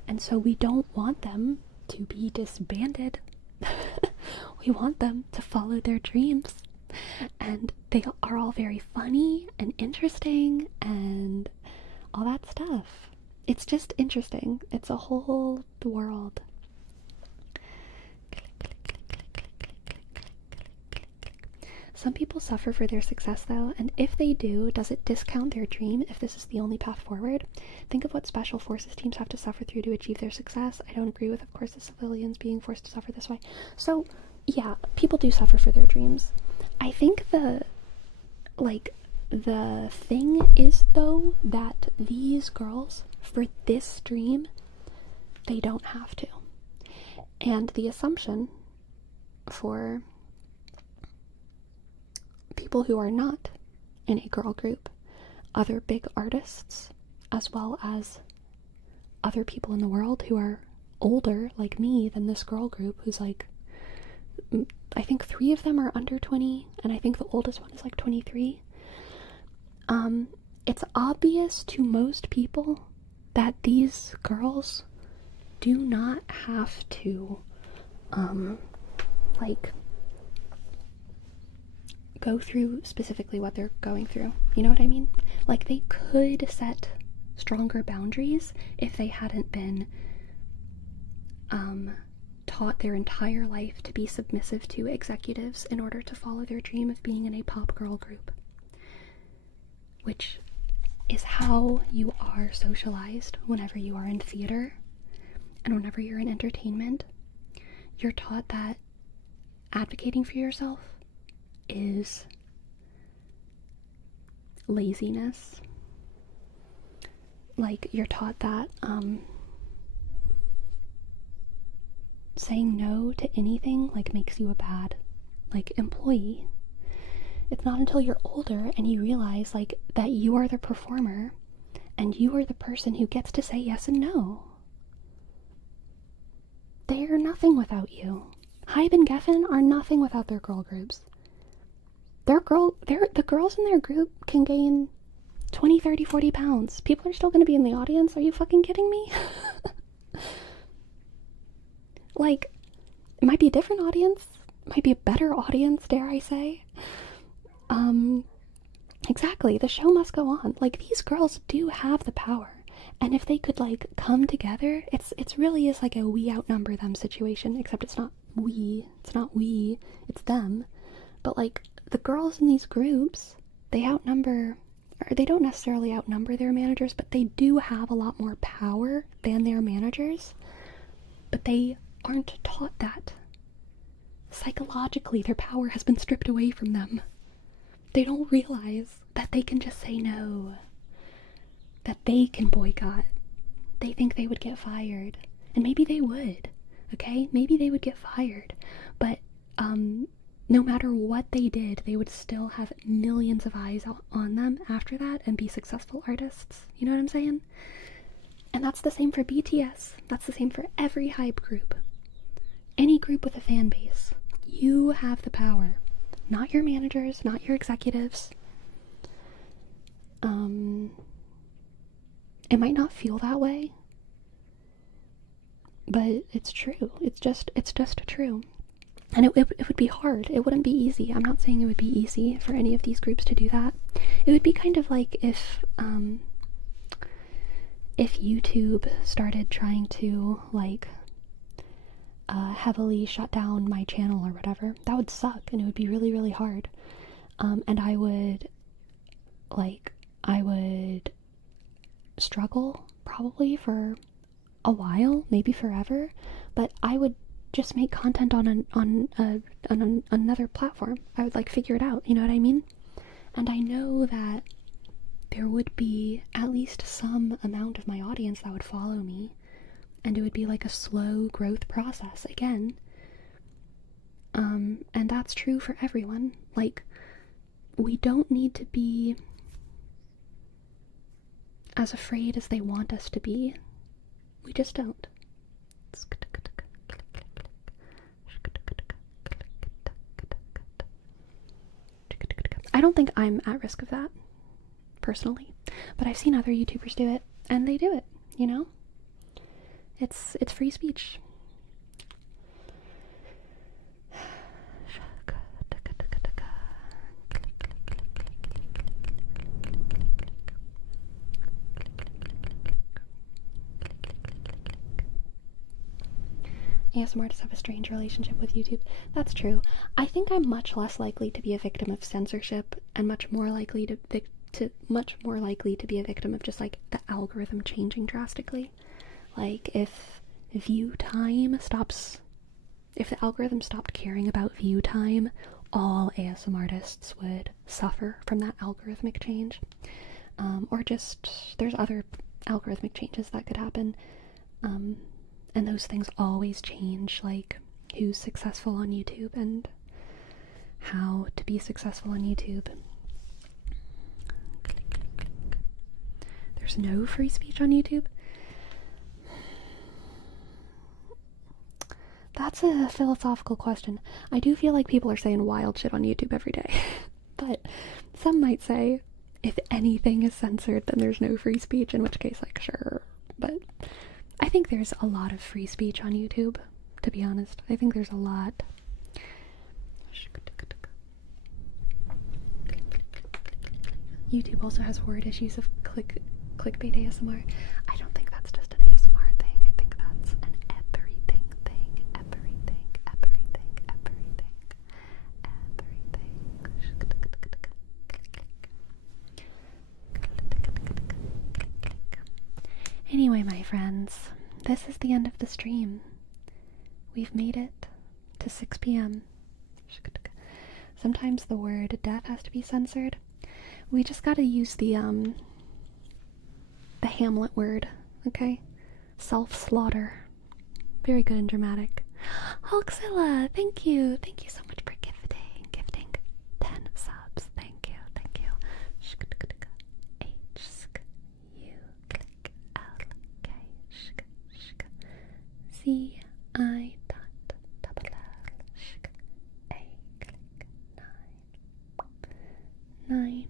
And so we don't want them to be disbanded. We want them to follow their dreams. And they are all very funny and interesting and all that stuff. It's just interesting. It's a whole world. Some people suffer for their success though, and if they do, does it discount their dream if this is the only path forward? Think of what special forces teams have to suffer through to achieve their success. I don't agree with, of course, the civilians being forced to suffer this way. So, yeah, people do suffer for their dreams. I think the thing is, though, that these girls, for this dream, they don't have to. And the assumption for people who are not in a girl group, other big artists, as well as other people in the world who are older, like me, than this girl group, who's like, I think 3 of them are under 20, and I think the oldest one is like 23. It's obvious to most people that these girls do not have to, go through specifically what they're going through. You know what I mean? Like, they could set stronger boundaries if they hadn't been taught their entire life to be submissive to executives in order to follow their dream of being in a pop girl group, which is how you are socialized whenever you are in theater and whenever you're in entertainment. You're taught that advocating for yourself is laziness. Like, you're taught that saying no to anything like makes you a bad employee. It's not until you're older and you realize that you are the performer and you are the person who gets to say yes and no. They are nothing without you. Hybe and Geffen are nothing without their girl groups. The girls in their group can gain 20, 30, 40 pounds. People are still going to be in the audience. Are you fucking kidding me? It might be a different audience. It might be a better audience, dare I say. Exactly. The show must go on. These girls do have the power. And if they could, come together, it's really is like a we outnumber them situation, except it's not we, it's them. But, the girls in these groups, they outnumber, or they don't necessarily outnumber their managers, but they do have a lot more power than their managers. But they aren't taught that. Psychologically, their power has been stripped away from them. They don't realize that they can just say no, that they can boycott. They think they would get fired, and maybe they would, okay? Maybe they would get fired, but no matter what they did, they would still have millions of eyes on them after that and be successful artists. You know what I'm saying? And that's the same for BTS. That's the same for every hype group. Any group with a fan base. You have the power. Not your managers, not your executives. It might not feel that way, but it's true. It's just true. And it would be hard. It wouldn't be easy. I'm not saying it would be easy for any of these groups to do that. It would be kind of like if YouTube started trying to heavily shut down my channel or whatever. That would suck, and it would be really, really hard. And I would struggle probably for a while, maybe forever, but I would just make content on another platform. I would figure it out, you know what I mean? And I know that there would be at least some amount of my audience that would follow me, and it would be a slow growth process again. And that's true for everyone. We don't need to be as afraid as they want us to be. We just don't. I don't think I'm at risk of that, personally. But I've seen other YouTubers do it, and they do it, you know? It's free speech. ASMR artists have a strange relationship with YouTube. That's true. I think I'm much less likely to be a victim of censorship and much more likely to be a victim of just like the algorithm changing drastically. Like if if the algorithm stopped caring about view time, all ASMR artists would suffer from that algorithmic change. Or just there's other algorithmic changes that could happen. And those things always change, like who's successful on YouTube and how to be successful on YouTube. There's no free speech on YouTube? That's a philosophical question. I do feel like people are saying wild shit on YouTube every day. But some might say, if anything is censored, then there's no free speech, in which case, like, sure. But I think there's a lot of free speech on YouTube, to be honest. I think there's a lot. YouTube also has horrid issues of clickbait ASMR. I don't think that's just an ASMR thing. I think that's an everything thing. Everything. Anyway, my friends, this is the end of the stream. We've made it to 6 p.m. Sometimes the word death has to be censored. We just gotta use the Hamlet word, okay? Self-slaughter. Very good and dramatic. Hulkzilla, thank you. Thank you so much for gifting 10 subs. Thank you. C-I dot double L sh A click 9.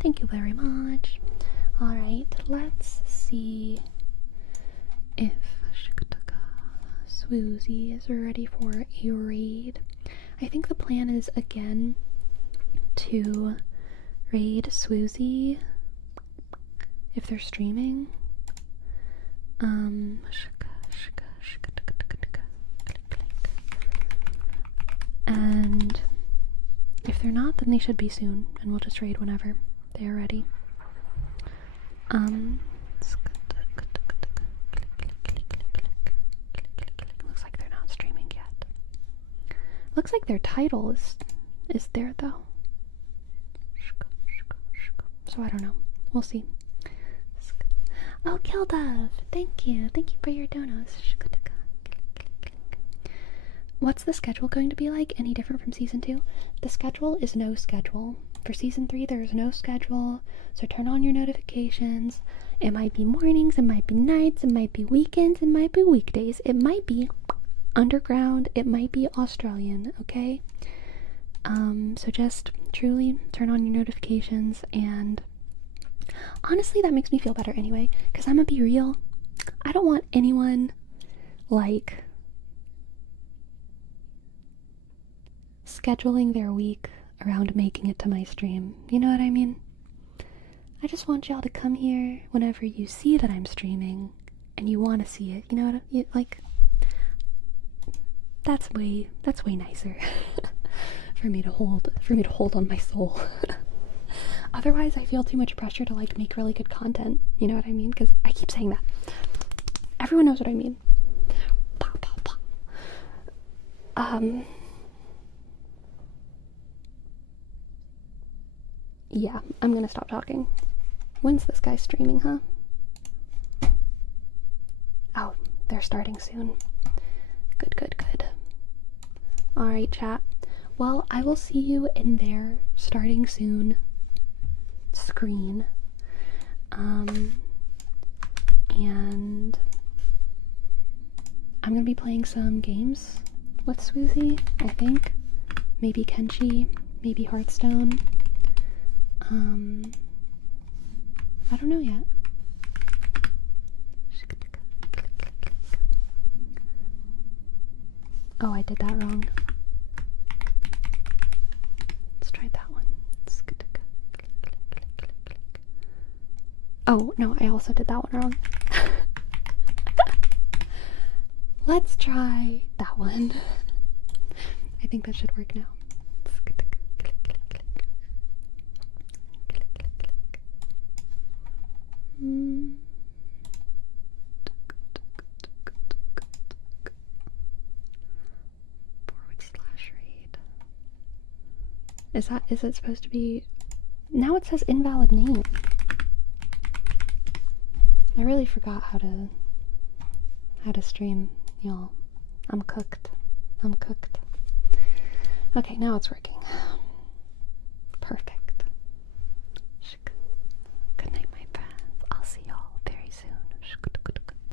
Thank you very much. Alright, let's see if Swoozie is ready for a raid. I think the plan is again to raid Swoozie if they're streaming. And if they're not, then they should be soon, and we'll just raid whenever they are ready. Looks like they're not streaming yet. Looks like their title is there though. So I don't know. We'll see. Oh, Kildove! Thank you. Thank you for your donos. What's the schedule going to be like? Any different from season 2? The schedule is no schedule. For season 3, there is no schedule, so turn on your notifications. It might be mornings, it might be nights, it might be weekends, it might be weekdays, it might be underground, it might be Australian, okay? So just truly turn on your notifications, and honestly, that makes me feel better anyway, because I'm gonna be real. I don't want anyone, like, scheduling their week around making it to my stream. You know what I mean? I just want y'all to come here whenever you see that I'm streaming and you want to see it. You know what I mean? Like, that's way nicer for me to hold on my soul. Otherwise, I feel too much pressure to like make really good content. You know what I mean? Because I keep saying that. Everyone knows what I mean. Yeah, I'm gonna stop talking. When's this guy streaming, huh? Oh, they're starting soon. Good. Alright, chat. Well, I will see you in their starting soon screen. And I'm gonna be playing some games with Swoozie, I think. Maybe Kenshi, maybe Hearthstone. I don't know yet. Oh, I did that wrong. Let's try that one. Oh, no, I also did that one wrong. Let's try that one. I think that should work now. /read. Is it supposed to be? Now it says invalid name. I really forgot how to stream, y'all. I'm cooked. I'm cooked. Okay, now it's working. Perfect.